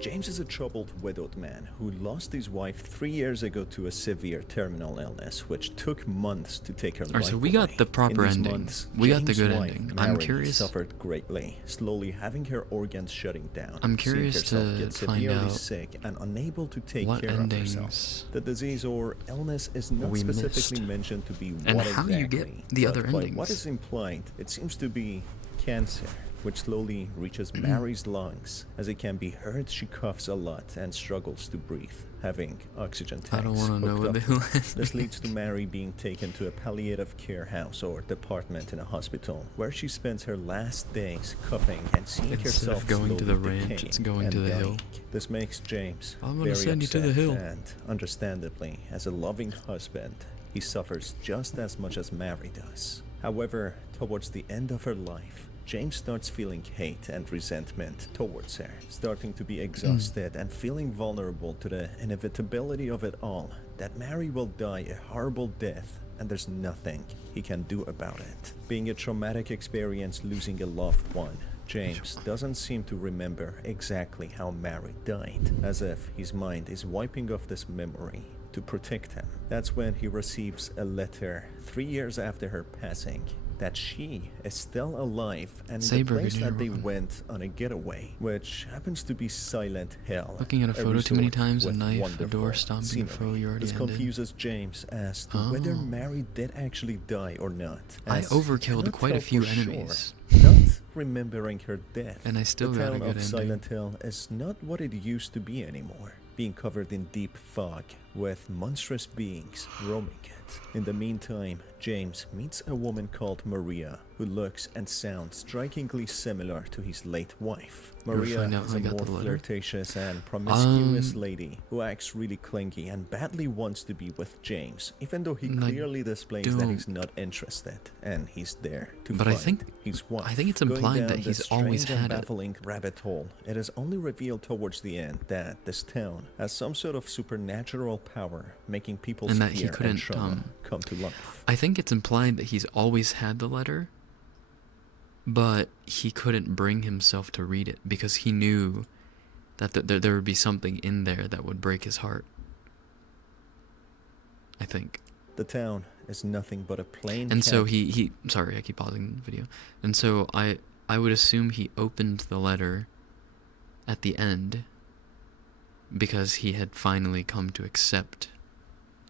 James is a troubled, widowed man who lost his wife 3 years ago to a severe terminal illness, which took months to take her life Alright, so we got away. the proper In these ending. months, We got the James' good wife, ending. I'm Mary, curious. suffered greatly, slowly having her organs shutting down. I'm seeing curious herself to get find severely out sick and unable to take what care of endings herself. The disease or illness is not we specifically missed. mentioned to be And what how exactly. you get the but other by endings. what is implied, it seems to be cancer, which slowly reaches Mary's lungs. As it can be heard, she coughs a lot and struggles to breathe, having oxygen tanks I don't want to know hooked what up the to hill her. is. This leads to Mary being taken to a palliative care house or department in a hospital, where she spends her last days coughing and seeing Instead herself of going to the slowly ranch, decaying it's going and to the hill. dying. This makes James I'm gonna very send you to the upset, hill. and understandably, as a loving husband, he suffers just as much as Mary does. However, towards the end of her life, James starts feeling hate and resentment towards her, starting to be exhausted and feeling vulnerable to the inevitability of it all, that Mary will die a horrible death and there's nothing he can do about it. Being a traumatic experience losing a loved one, James doesn't seem to remember exactly how Mary died, as if his mind is wiping off this memory to protect him. That's when he receives a letter 3 years after her passing that she is still alive and in Saber, the place good that they welcome. went on a getaway, which happens to be Silent Hill. Looking at a photo too many resort times, a with knife, a wonderful door stomping, a scenery. foe you already This ended. confuses James as to whether Oh. Mary did actually die or not. I as he overkilled cannot quite a tell few for sure, enemies. not remembering her death. And I still the got a town good of ending. Silent Hill is not what it used to be anymore, being covered in deep fog with monstrous beings roaming it. In the meantime, James meets a woman called Maria, who looks and sounds strikingly similar to his late wife. You ever Maria find out is how a I got more the letter? flirtatious and promiscuous lady who acts really clingy and badly wants to be with James, even though he And I clearly displays that he's not interested and he's there to But I find think- his wife. I think it's Going implied down that this he's always strange and had it. baffling rabbit hole. It is only revealed towards the end that this town has some sort of supernatural power, making people's And that he fear couldn't, and trauma come to life. I think it's implied that he's always had the letter, but he couldn't bring himself to read it because he knew that there would be something in there that would break his heart. I think. The town is nothing but a plain And so camp- he sorry, I keep pausing the video. And so I would assume he opened the letter at the end because he had finally come to accept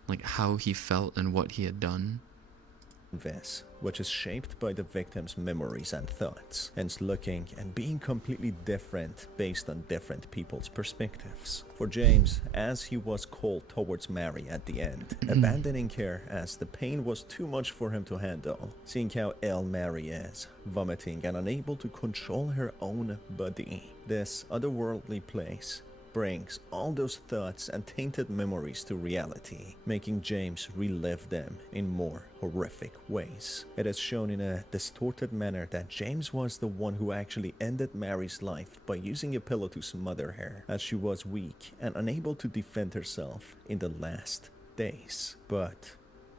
like how he felt and what he had done. This, which is shaped by the victim's memories and thoughts, hence looking and being completely different based on different people's perspectives. For James, as he was cold towards Mary at the end, abandoning her as the pain was too much for him to handle, seeing how ill Mary is, vomiting and unable to control her own body, this otherworldly place brings all those thoughts and tainted memories to reality, making James relive them in more horrific ways. It is shown in a distorted manner that James was the one who actually ended Mary's life by using a pillow to smother her, as she was weak and unable to defend herself in the last days. But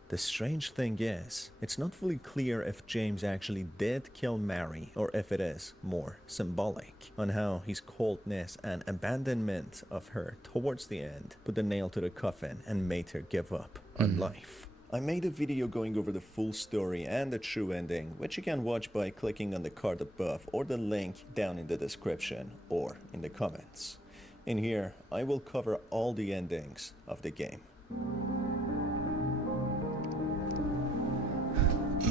the strange thing is, it's not fully clear if James actually did kill Mary or if it is more symbolic on how his coldness and abandonment of her towards the end put the nail to the coffin and made her give up on life. I made a video going over the full story and the true ending, which you can watch by clicking on the card above or the link down in the description or in the comments. In here, I will cover all the endings of the game.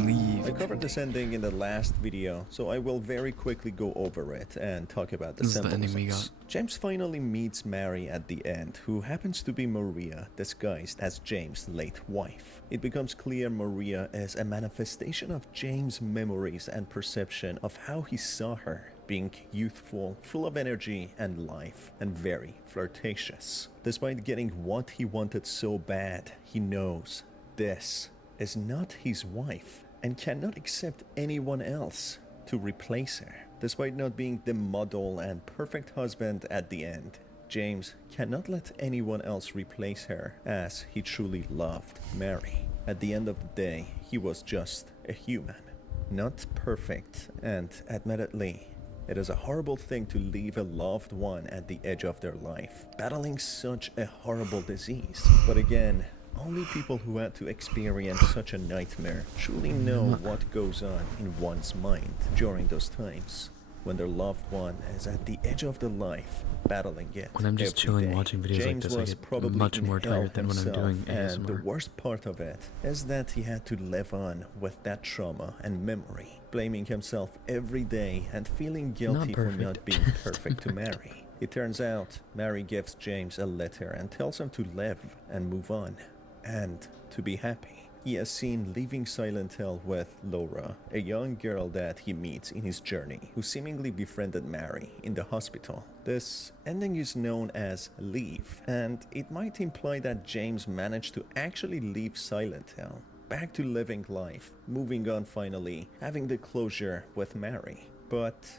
Leave. I covered this ending in the last video, so I will very quickly go over it and talk about the This is the ending we symbolisms. James finally meets Mary at the end, who happens to be Maria, disguised as James' late wife. It becomes clear Maria is a manifestation of James' memories and perception of how he saw her, being youthful, full of energy and life, and very flirtatious. Despite getting what he wanted so bad, he knows this is not his wife and cannot accept anyone else to replace her. Despite not being the model and perfect husband at the end, James cannot let anyone else replace her, as he truly loved Mary. At the end of the day, he was just a human, not perfect, and admittedly, it is a horrible thing to leave a loved one at the edge of their life, battling such a horrible disease. But again, only people who had to experience such a nightmare truly know what goes on in one's mind during those times, when their loved one is at the edge of their life, battling it. When I'm just every chilling day. watching videos James like this, I was get probably much in more hell tired than when I'm himself, doing and the ASMR. worst part of it is that he had to live on with that trauma and memory, blaming himself every day and feeling guilty for perfect. not being perfect to Mary. It turns out Mary gives James a letter and tells him to live and move on, and to be happy. He is seen leaving Silent Hill with Laura, a young girl that he meets in his journey, who seemingly befriended Mary in the hospital. This ending is known as Leave, and it might imply that James managed to actually leave Silent Hill, back to living life, moving on finally, having the closure with Mary. But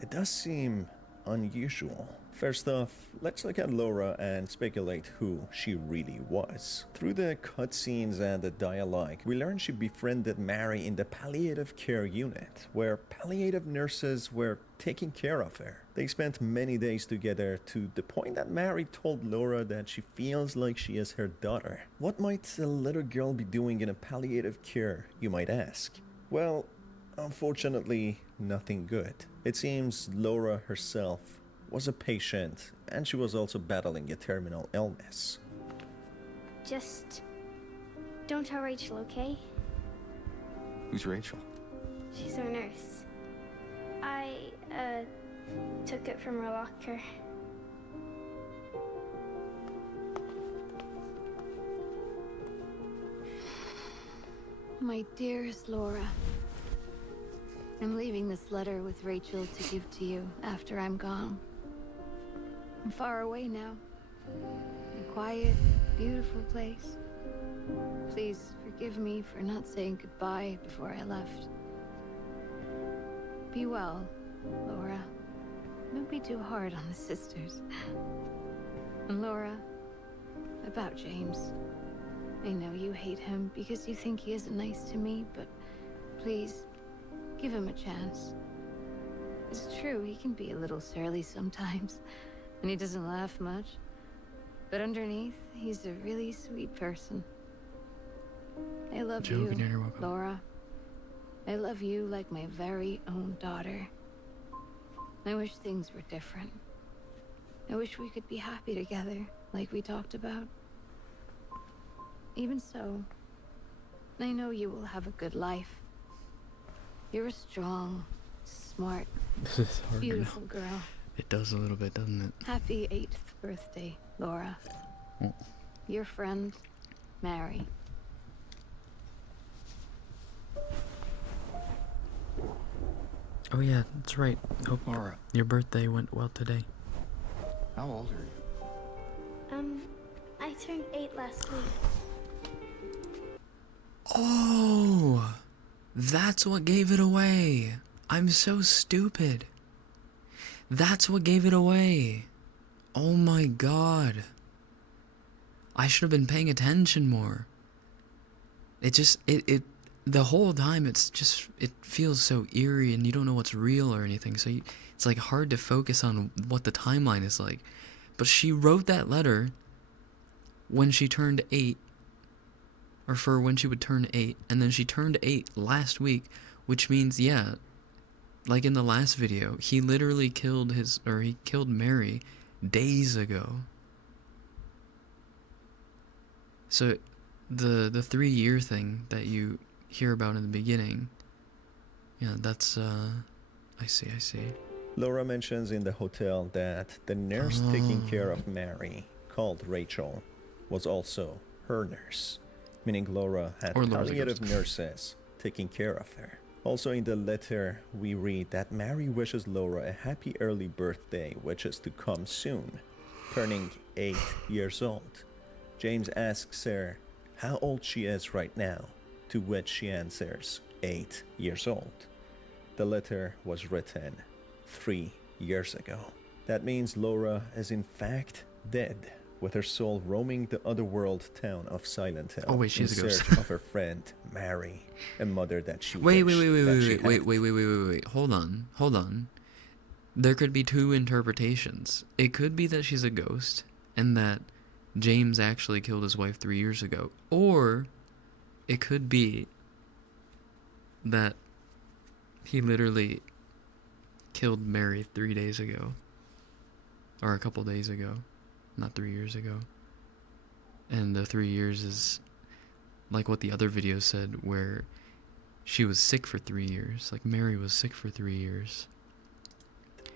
it does seem unusual. First off, let's look at Laura and speculate who she really was. Through the cutscenes and the dialogue, we learn she befriended Mary in the palliative care unit, where palliative nurses were taking care of her. They spent many days together to the point that Mary told Laura that she feels like she is her daughter. What might a little girl be doing in a palliative care, you might ask? Well, unfortunately, nothing good. It seems Laura herself was a patient, and she was also battling a terminal illness. Just don't tell Rachel, okay? Who's Rachel? She's our nurse. I, took it from her locker. My dearest Laura, I'm leaving this letter with Rachel to give to you after I'm gone. I'm far away now. A quiet, beautiful place. Please forgive me for not saying goodbye before I left. Be well, Laura. Don't be too hard on the sisters. And Laura, about James. I know you hate him because you think he isn't nice to me, but please, give him a chance. It's true, he can be a little surly sometimes, and he doesn't laugh much. But underneath, he's a really sweet person. I love Joe, you, good night, you're welcome. Laura. I love you like my very own daughter. I wish things were different. I wish we could be happy together, like we talked about. Even so, I know you will have a good life. You're a strong, smart, This is hard. beautiful girl. It does a little bit, doesn't it? Happy 8th birthday, Laura. Oh. Your friend, Mary. Oh yeah, that's right. Hope Laura, your birthday went well today. how old are you? I turned 8 last week. Oh, that's what gave it away. I'm so stupid. That's what gave it away. Oh my god. I should have been paying attention more. It just, the whole time it feels so eerie and you don't know what's real or anything. So it's like hard to focus on what the timeline is like. But she wrote that letter when she turned 8. Or for when she would turn 8, and then she turned 8 last week, which means, yeah, like in the last video, he literally killed he killed Mary days ago. So the 3-year thing that you hear about in the beginning. Yeah, that's, I see. Laura mentions in the hotel that the nurse taking care of Mary, called Rachel, was also her nurse, meaning Laura had Or Laura's a palliative ghost. nurses taking care of her. Also in the letter, we read that Mary wishes Laura a happy early birthday, which is to come soon, turning 8 years old. James asks her how old she is right now, to which she answers 8 years old. The letter was written 3 years ago. That means Laura is in fact dead, with her soul roaming the otherworld town of Silent Hill Oh, wait, in she's a ghost. search of her friend Mary, a mother that she Wait, wished that she had. wait. Hold on. There could be two interpretations. It could be that she's a ghost, and that James actually killed his wife 3 years ago. Or it could be that he literally killed Mary 3 days ago. Or a couple days ago. Not 3 years ago. And the 3 years is like what the other video said, where she was sick for 3 years. Like Mary was sick for 3 years.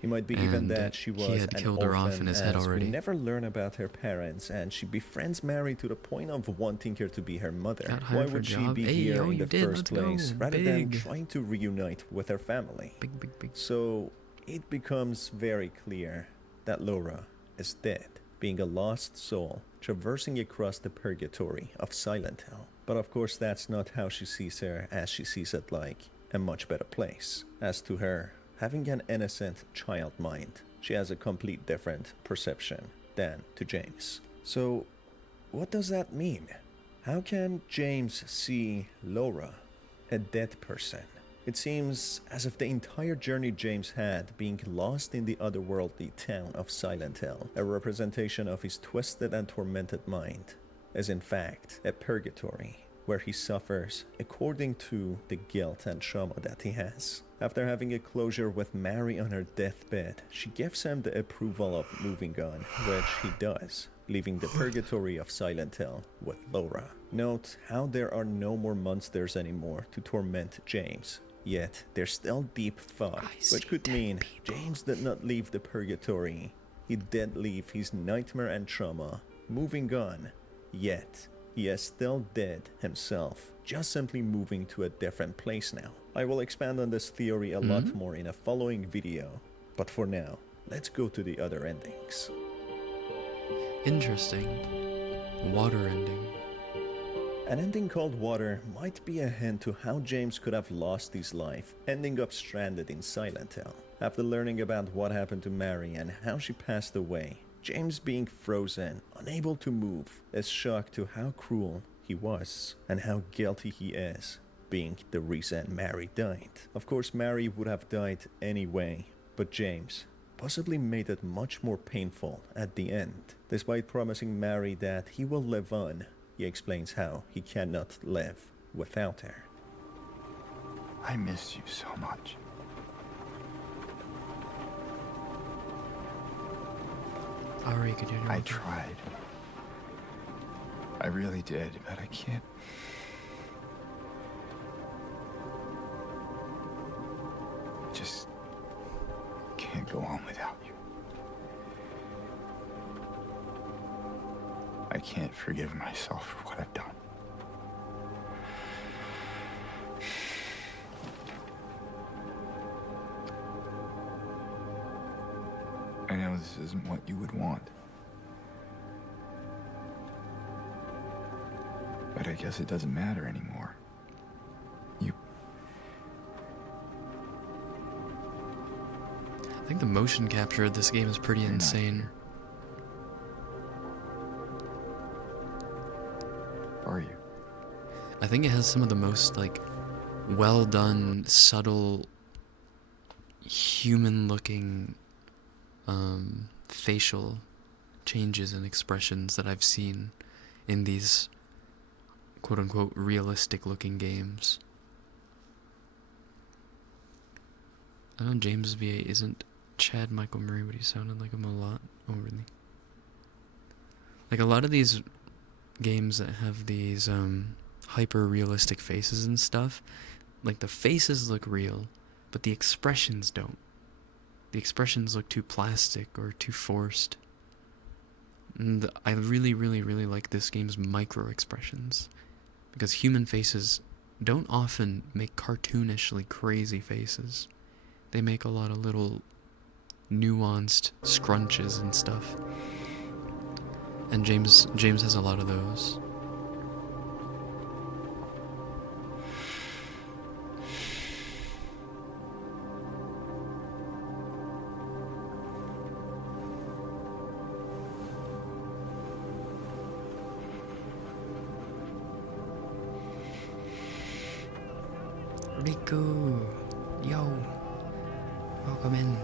It might be even And that she was he had an killed her off orphan, in his head as already. we never learn about her parents, and she befriends Mary to the point of wanting her to be her mother. Got Why hired for a would she job. be Hey, here oh, in you the did. first Let's place, go. rather than Big. trying to reunite with her family? Big. So it becomes very clear that Laura is dead, being a lost soul traversing across the purgatory of Silent Hill. But of course that's not how she sees her, as she sees it like a much better place. As to her having an innocent child mind, she has a complete different perception than to James. So what does that mean? How can James see Laura, a dead person? It seems as if the entire journey James had, being lost in the otherworldly town of Silent Hill, a representation of his twisted and tormented mind, is in fact a purgatory where he suffers according to the guilt and trauma that he has. After having a closure with Mary on her deathbed, she gives him the approval of moving on, which he does, leaving the purgatory of Silent Hill with Laura. Note how there are no more monsters anymore to torment James, yet there's still deep fog, which could mean James did not leave the purgatory. He did leave his nightmare and trauma, moving on, yet he is still dead himself, just simply moving to a different place now. I will expand on this theory a lot more in a following video, but for now, let's go to the other endings. Interesting. Water ending. An ending called Water might be a hint to how James could have lost his life, ending up stranded in Silent Hill. After learning about what happened to Mary and how she passed away, James, being frozen, unable to move, is shocked to how cruel he was and how guilty he is, being the reason Mary died. Of course, Mary would have died anyway, but James possibly made it much more painful at the end. Despite promising Mary that he will live on, he explains how he cannot live without her. I miss you so much. Ari, could you do I it? tried. I really did, but I can't. Just can't go on without you. I can't forgive myself for what I've done. I know this isn't what you would want. But I guess it doesn't matter anymore. I think the motion capture of this game is pretty insane. Are you? I think it has some of the most, like, well done, subtle, human looking facial changes and expressions that I've seen in these quote unquote realistic looking games. I know James VA isn't Chad Michael Murray, but he sounded like him a lot. Oh, really? Like, a lot of these games that have these hyper realistic faces and stuff, like the faces look real, but the expressions don't. The expressions look too plastic or too forced. And I really, really, really like this game's micro expressions, because human faces don't often make cartoonishly crazy faces. They make a lot of little nuanced scrunches and stuff. And James has a lot of those. Riku, yo, welcome in.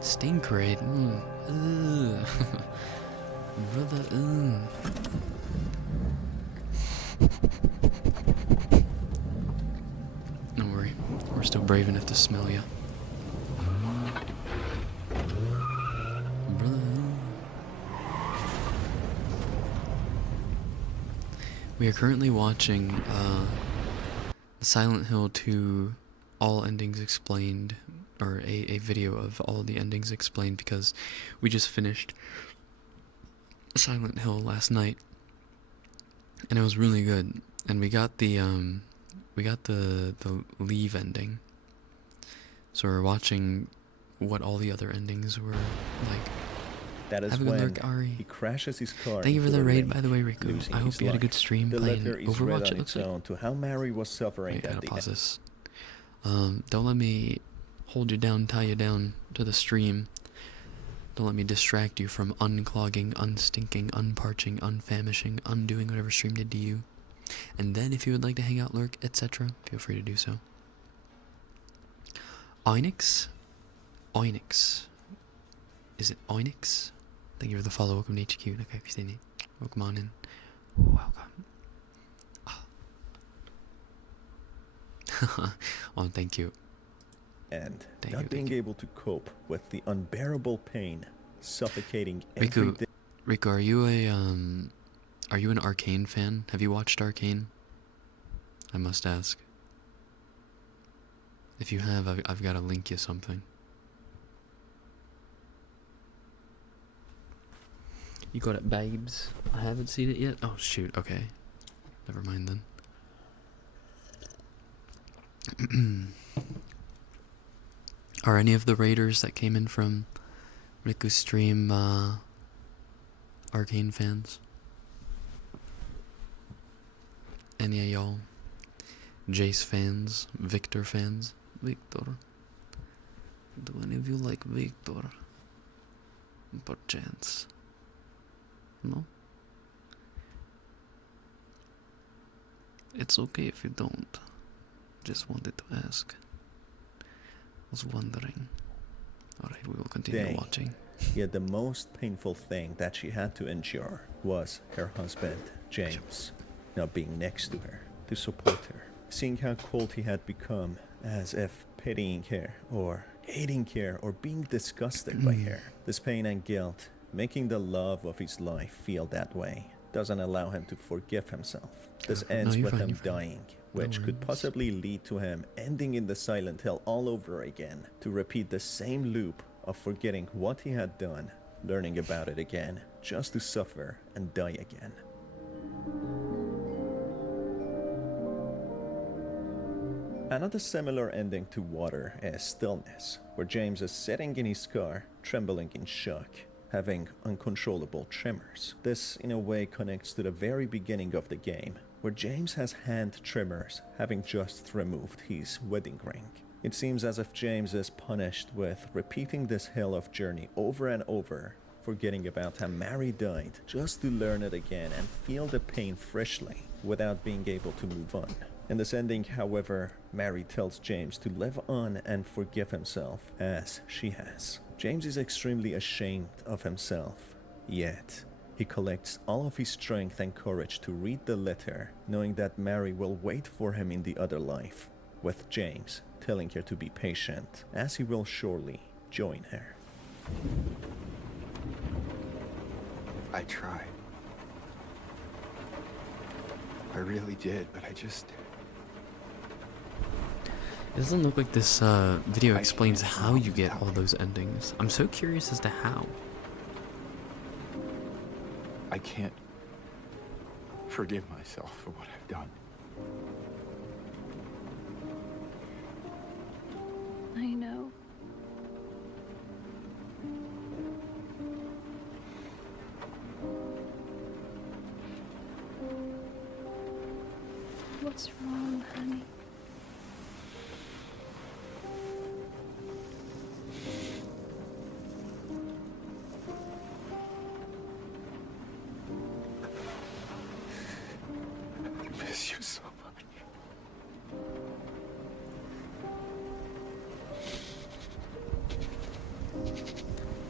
Sting Crate, brother, Don't worry, we're still brave enough to smell ya. Brother. We are currently watching, Silent Hill 2 All Endings Explained, or a video of all the endings explained, because we just finished Silent Hill last night, and it was really good. And we got the leave ending, so we're watching what all the other endings were like. That is Have a good when look, Ari. he crashes his car. Thank you for into the a raid, lake, by the way, Riku. losing I hope his you had a life. good stream The playing letter is Overwatch, read it on looks its like. own to how Mary was suffering Wait, I at gotta the pause end. this. Don't let me hold you down, tie you down to the stream. Don't let me distract you from unclogging, unstinking, unparching, unfamishing, undoing whatever stream did to you. And then if you would like to hang out, lurk, etc., feel free to do so. Oinix? Oinix. Is it Oinix? Thank you for the follow. Welcome to HQ. Okay, if you see me. Welcome on in. Welcome. Oh, thank you. And Thank not you, being thank you. able to cope with the unbearable pain, suffocating every Riku, day. Riku, are you an Arcane fan? Have you watched Arcane? I must ask. If you have, I've got to link you something. You got it, babes? I haven't seen it yet. Oh shoot. Okay, never mind then. Are any of the raiders that came in from Riku's stream Arcane fans? Any of y'all? Jace fans? Victor fans? Victor? Do any of you like Victor? Perchance? No? It's okay if you don't. Just wanted to ask. Was wondering. Alright, we will continue Dang. watching. Yet the most painful thing that she had to endure was her husband, James, not being next to her, to support her. Seeing how cold he had become, as if pitying her, or hating her, or being disgusted by her. This pain and guilt, making the love of his life feel that way, doesn't allow him to forgive himself. This No, ends you're with fine, him you're fine. dying, which could worries. possibly lead to him ending in the Silent Hill all over again, to repeat the same loop of forgetting what he had done, learning about it again, just to suffer and die again. Another similar ending to Water is Stillness, where James is sitting in his car, trembling in shock, having uncontrollable tremors. This, in a way, connects to the very beginning of the game, where James has hand tremors, having just removed his wedding ring. It seems as if James is punished with repeating this hell of journey over and over, forgetting about how Mary died, just to learn it again and feel the pain freshly, without being able to move on. In this ending, however, Mary tells James to live on and forgive himself, as she has. James is extremely ashamed of himself, yet he collects all of his strength and courage to read the letter, knowing that Mary will wait for him in the other life, with James telling her to be patient, as he will surely join her. I tried. I really did, but I just... It doesn't look like this video explains how you get all those endings. I'm so curious as to how. I can't forgive myself for what I've done. I know. What's wrong, honey? I miss you so much.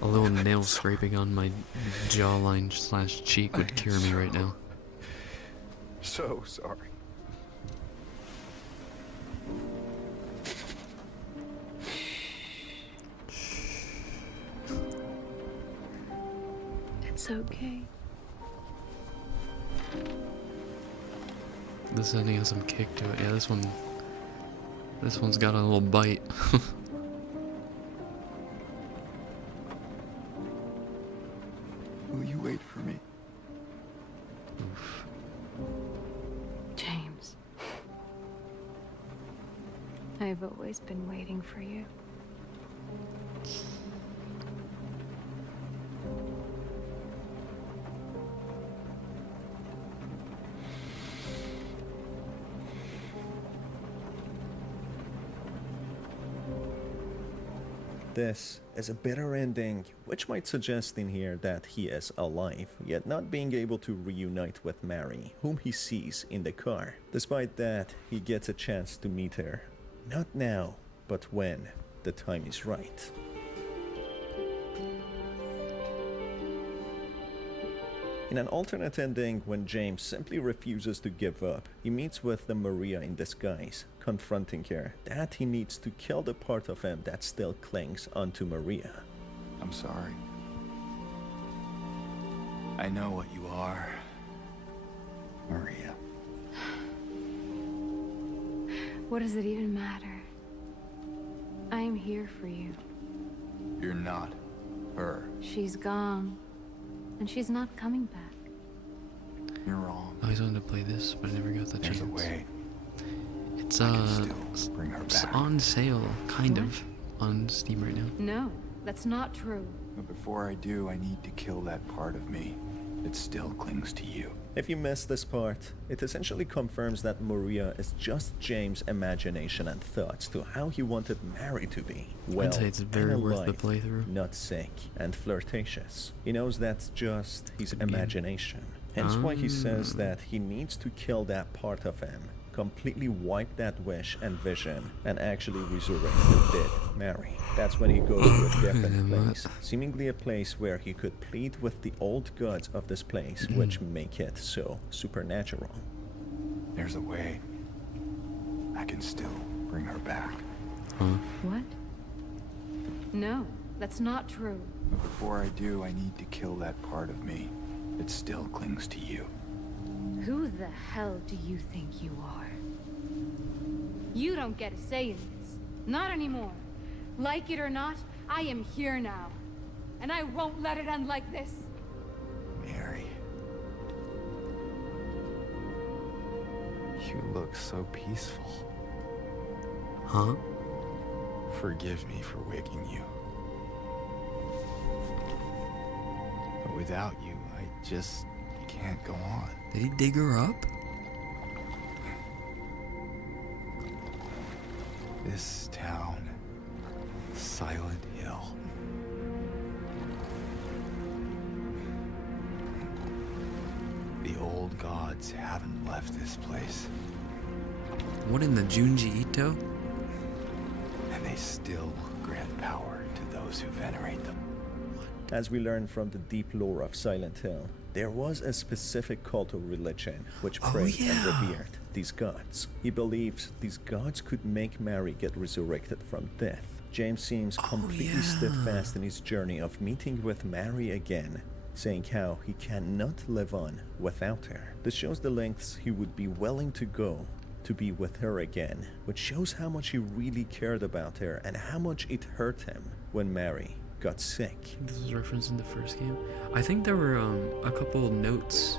A little nail scraping on my jawline / cheek would cure me right now. So sorry. It's okay. This ending has some kick to it. Yeah, this one's got a little bite. Will you wait for me? Oof. James. I've always been waiting for you. This is a bitter ending, which might suggest in here that he is alive, yet not being able to reunite with Mary, whom he sees in the car. Despite that, he gets a chance to meet her. Not now, but when the time is right. In an alternate ending, when James simply refuses to give up, he meets with the Maria in disguise, confronting her that he needs to kill the part of him that still clings onto Maria. I'm sorry. I know what you are, Maria. What does it even matter? I am here for you. You're not her. She's gone. And she's not coming back. You're wrong. I always wanted to play this, but I never got the chance. There's a way. It's I can still bring her it's back. on sale, kind of, on Steam right now. No, that's not true. But before I do, I need to kill that part of me that still clings to you. If you missed this part, it essentially confirms that Maria is just James' imagination and thoughts to how he wanted Mary to be. Well, I'd say it's very and worth the alive, playthrough. not sick and flirtatious. He knows that's just his imagination. Hence why he says that he needs to kill that part of him, completely wipe that wish and vision, and actually resurrect the dead Mary. That's when he goes to a different place, seemingly a place where he could plead with the old gods of this place, which make it so supernatural. There's a way. I can still bring her back. Huh? What? No, that's not true. But before I do, I need to kill that part of me that still clings to you. Who the hell do you think you are? You don't get a say in this. Not anymore. Like it or not, I am here now. And I won't let it end like this. Mary. You look so peaceful. Huh? Forgive me for waking you. But without you, I just can't go on. Did he dig her up? This town, Silent Hill. The old gods haven't left this place, What in the Junji Ito? and they still grant power to those who venerate them. As we learn from the deep lore of Silent Hill, there was a specific cult or religion which praised and revered these gods. He believes these gods could make Mary get resurrected from death. James seems completely steadfast in his journey of meeting with Mary again saying how he cannot live on without her. This shows the lengths he would be willing to go to be with her again, which shows how much he really cared about her and how much it hurt him when Mary got sick. This was referenced in the first game. I think there were a couple notes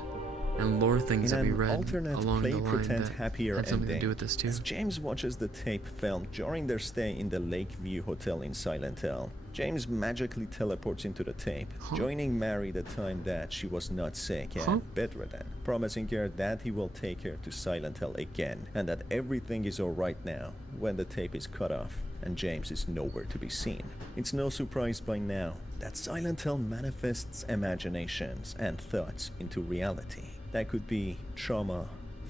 and lore things In that we an read alternate along the line play-pretend that happier had something ending, to do with this too. as James watches the tape filmed during their stay in the Lakeview Hotel in Silent Hill, James magically teleports into the tape, joining Mary the time that she was not sick and bedridden, promising her that he will take her to Silent Hill again and that everything is alright now when the tape is cut off and James is nowhere to be seen. It's no surprise by now that Silent Hill manifests imaginations and thoughts into reality. That could be trauma,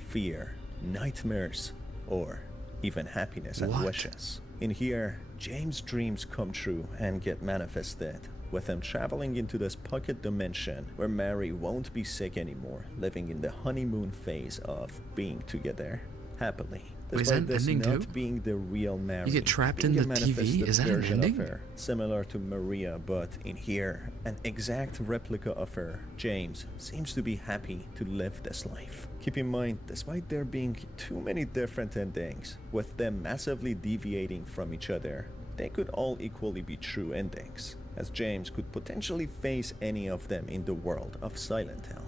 fear, nightmares, or even happiness and wishes. In here, James' dreams come true and get manifested, with him traveling into this pocket dimension where Mary won't be sick anymore, living in the honeymoon phase of being together happily. Wait, is that Despite this ending not too? being the real Mary, You get trapped in being the a TV? manifested Is that an version of ending? her, similar to Maria, but in here, an exact replica of her, James seems to be happy to live this life. Keep in mind, despite there being too many different endings, with them massively deviating from each other, they could all equally be true endings, as James could potentially face any of them in the world of Silent Hill.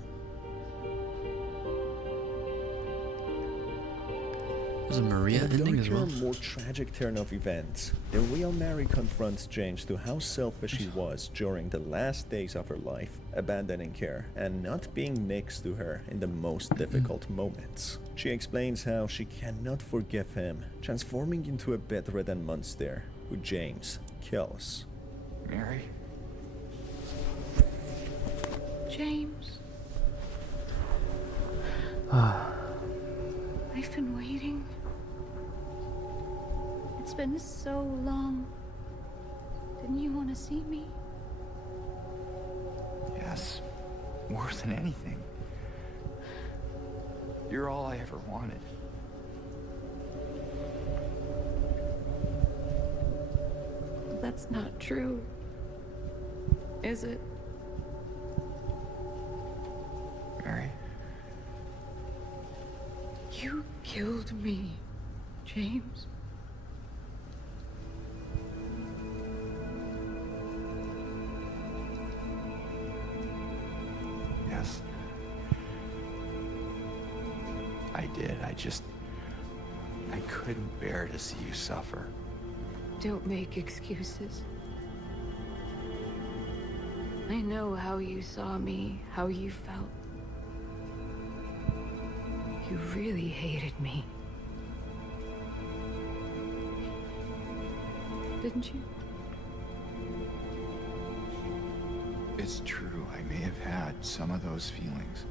There's a Maria In a ending as darker, well. more tragic turn of events, the real Mary confronts James to how selfish he was during the last days of her life, abandoning her and not being next to her in the most difficult moments. She explains how she cannot forgive him, transforming into a bedridden monster who James kills. Mary? James. I've been waiting. It's been so long. Didn't you want to see me? Yes. More than anything. You're all I ever wanted. That's not true. Is it? Mary? You killed me, James. Yes. I did. I couldn't bear to see you suffer. Don't make excuses. I know how you saw me, how you felt. You really hated me. Didn't you? It's true, I may have had some of those feelings.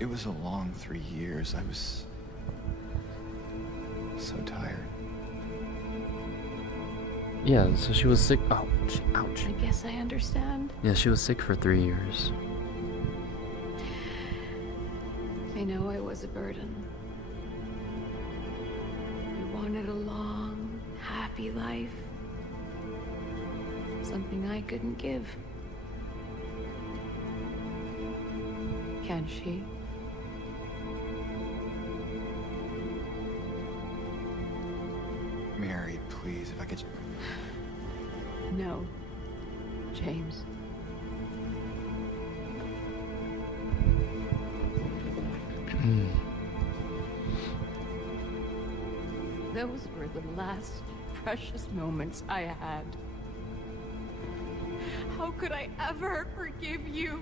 It was a long 3 years. I was so tired. Yeah, so she was sick. Ouch, ouch. I guess I understand. Yeah, she was sick for 3 years. I know I was a burden. You wanted a long, happy life. Something I couldn't give. Can she? Mary, please, if I could... No, James. Those were the last precious moments I had. How could I ever forgive you?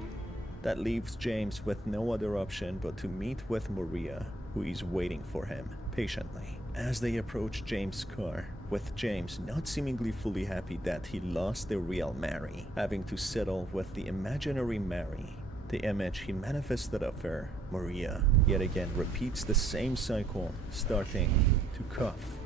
That leaves James with no other option but to meet with Maria, who is waiting for him patiently. As they approach James' car, with James not seemingly fully happy that he lost the real Mary, having to settle with the imaginary Mary. The image he manifested of her, Maria, yet again repeats the same cycle, starting to cough.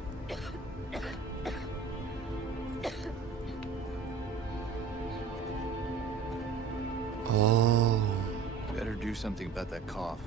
Oh. Better do something about that cough.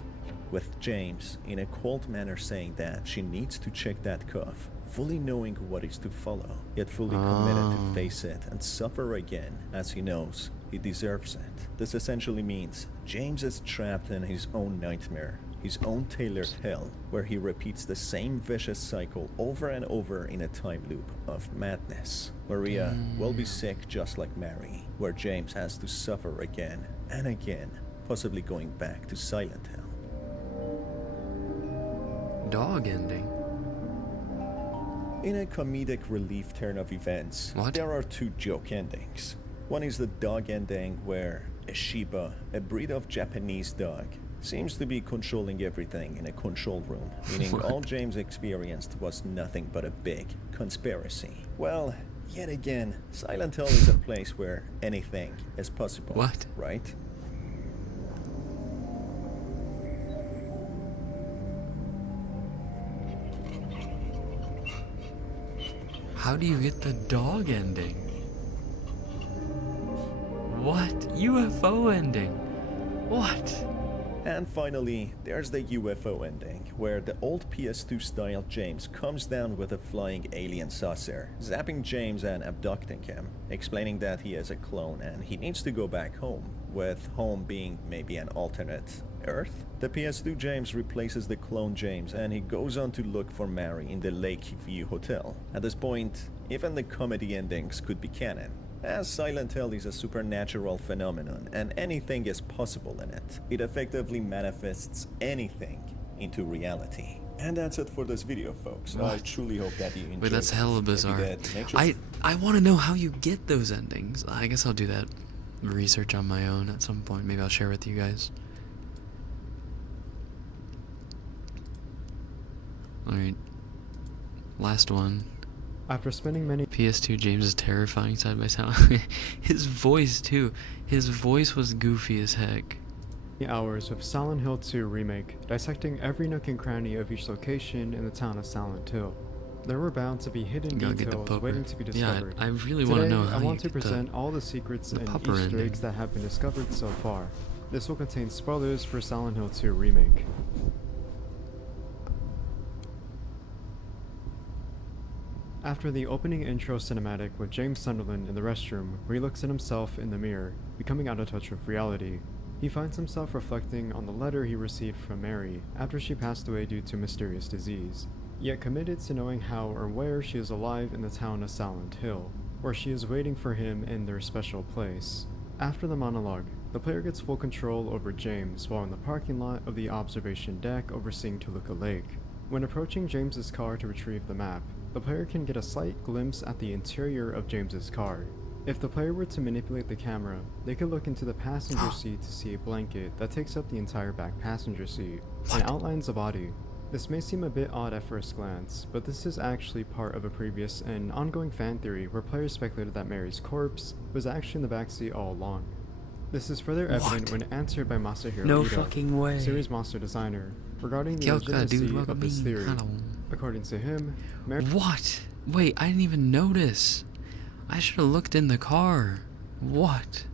With James, in a cold manner, saying that she needs to check that cough, fully knowing what is to follow, yet fully committed to face it and suffer again, as he knows he deserves it. This essentially means James is trapped in his own nightmare, his own tailored hell, where he repeats the same vicious cycle over and over in a time loop of madness. Maria will be sick just like Mary, where James has to suffer again and again, possibly going back to Silent Hill. Dog ending. In a comedic relief turn of events, What? there are two joke endings. One is the dog ending, where a Shiba, a breed of Japanese dog, seems to be controlling everything in a control room, meaning all James experienced was nothing but a big conspiracy. Well, yet again, Silent Hill is a place where anything is possible. What? Right? How do you get the dog ending? What? UFO ending? What? And finally, there's the UFO ending, where the old PS2 style James comes down with a flying alien saucer, zapping James and abducting him, explaining that he is a clone and he needs to go back home, with home being maybe an alternate Earth. The PS2 James replaces the clone James and he goes on to look for Mary in the Lakeview Hotel. At this point, even the comedy endings could be canon, as Silent Hill is a supernatural phenomenon and anything is possible in it. It effectively manifests anything into reality. And that's it for this video, folks. I truly hope that you enjoyed. Wait, that's hella it. Maybe bizarre. that makes I want to know how you get those endings. I guess I'll do that research on my own at some point. Maybe I'll share with you guys. Alright. Last one. After spending many PS2 James is terrifying side by side. His voice too. His voice was goofy as heck. hours with Silent Hill 2 Remake, dissecting every nook and cranny of each location in the town of Silent Hill. There were bound to be hidden details waiting to be discovered. Yeah, I really want to know how I you want to get present all the secrets and pupper Easter ending. eggs that have been discovered so far. This will contain spoilers for Silent Hill 2 Remake. After the opening intro cinematic with James Sunderland in the restroom, where he looks at himself in the mirror, becoming out of touch with reality, he finds himself reflecting on the letter he received from Mary after she passed away due to mysterious disease, yet committed to knowing how or where she is alive in the town of Silent Hill, where she is waiting for him in their special place. After the monologue, the player gets full control over James while in the parking lot of the observation deck overseeing Toluca Lake. When approaching James's car to retrieve the map, the player can get a slight glimpse at the interior of James's car. If the player were to manipulate the camera, they could look into the passenger seat to see a blanket that takes up the entire back passenger seat and outlines the body. This may seem a bit odd at first glance, but this is actually part of a previous and ongoing fan theory where players speculated that Mary's corpse was actually in the backseat all along. This is further evident when answered by Masahiro No Ito, fucking way. series monster designer, regarding the Kyoka, legitimacy dude, of this theory. hello. According to him, Mary What? Wait, I didn't even notice. I should have looked in the car. What?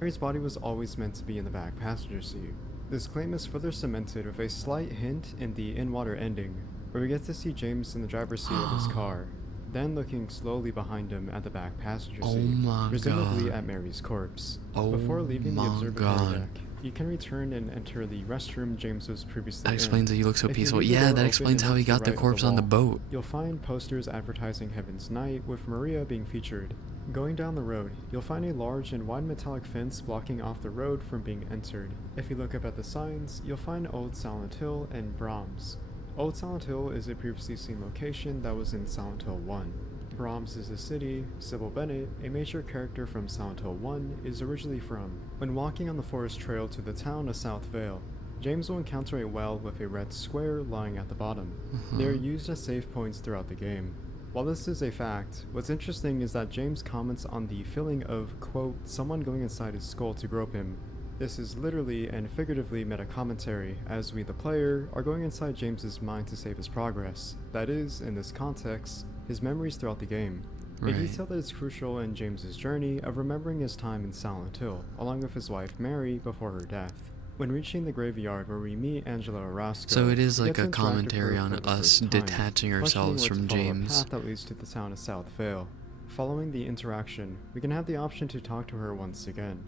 Mary's body was always meant to be in the back passenger seat. This claim is further cemented with a slight hint in the in-water ending, where we get to see James in the driver's seat of his car, then looking slowly behind him at the back passenger Oh seat, my presumably God. at Mary's corpse. Oh Before leaving the my observatory God. deck, you can return and enter the restroom James was previously That in. explains that you look so If you peaceful. leave the Yeah, door that open explains and how he look to got the right of corpse on the wall, boat. You'll find posters advertising Heaven's Night with Maria being featured. Going down the road, you'll find a large and wide metallic fence blocking off the road from being entered. If you look up at the signs, you'll find Old Silent Hill and Brahms. Old Silent Hill is a previously seen location that was in Silent Hill 1. Brahms is the city Sybil Bennett, a major character from Silent Hill 1, is originally from. When walking on the forest trail to the town of South Vale, James will encounter a well with a red square lying at the bottom. They are used as save points throughout the game. While this is a fact, what's interesting is that James comments on the feeling of, quote, someone going inside his skull to grope him. This is literally and figuratively meta-commentary, as we, the player, are going inside James's mind to save his progress. That is, in this context, his memories throughout the game. Right. A detail that is crucial in James's journey of remembering his time in Silent Hill, along with his wife Mary before her death. When reaching the graveyard where we meet Angela Orozco, So it is we like get to a interact with commentary her on for the us first time, detaching questioning ourselves where to from follow a James. path that leads to the town of South Vale. Following the interaction, we can have the option to talk to her once again.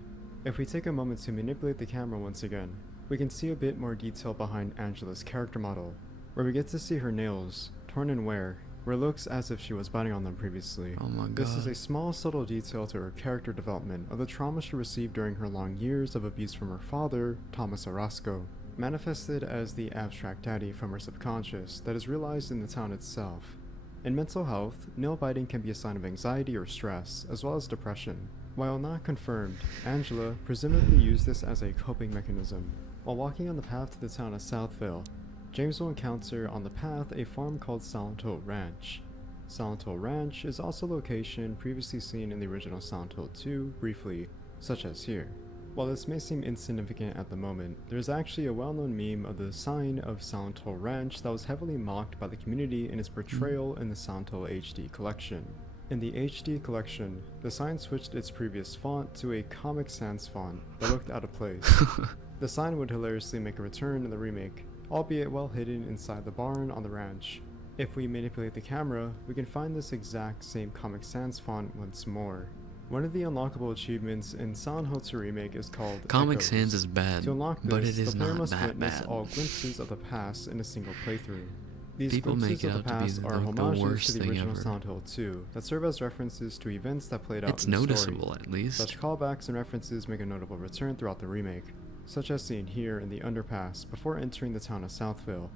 If we take a moment to manipulate the camera once again, we can see a bit more detail behind Angela's character model, where we get to see her nails, torn and wear, where it looks as if she was biting on them previously. Oh my This is god. a small subtle detail to her character development of the trauma she received during her long years of abuse from her father, Thomas Orozco, manifested as the abstract daddy from her subconscious that is realized in the town itself. In mental health, nail biting can be a sign of anxiety or stress, as well as depression. While not confirmed, Angela presumably used this as a coping mechanism. While walking on the path to the town of Southville, James will encounter on the path a farm called Silent Hill Ranch. Silent Hill Ranch is also a location previously seen in the original Silent Hill 2 briefly, such as here. While this may seem insignificant at the moment, there is actually a well-known meme of the sign of Silent Hill Ranch that was heavily mocked by the community in its portrayal in the Silent Hill HD collection. In the HD collection, the sign switched its previous font to a Comic Sans font that looked out of place. The sign would hilariously make a return in the remake, albeit well hidden inside the barn on the ranch. If we manipulate the camera, we can find this exact same Comic Sans font once more. One of the unlockable achievements in Silent Hill 2 Remake is called Comic Echoes. Sans is bad, To unlock this, but it is the player not must that witness bad. all glimpses of the past in a single playthrough. These People glimpses make it of out the to be past are like the homages worst to the thing original ever. Silent Hill 2 that serve as references to events that played out It's in the noticeable, story. at least. Such callbacks and references make a notable return throughout the remake, such as seen here in the underpass before entering the town of Southville.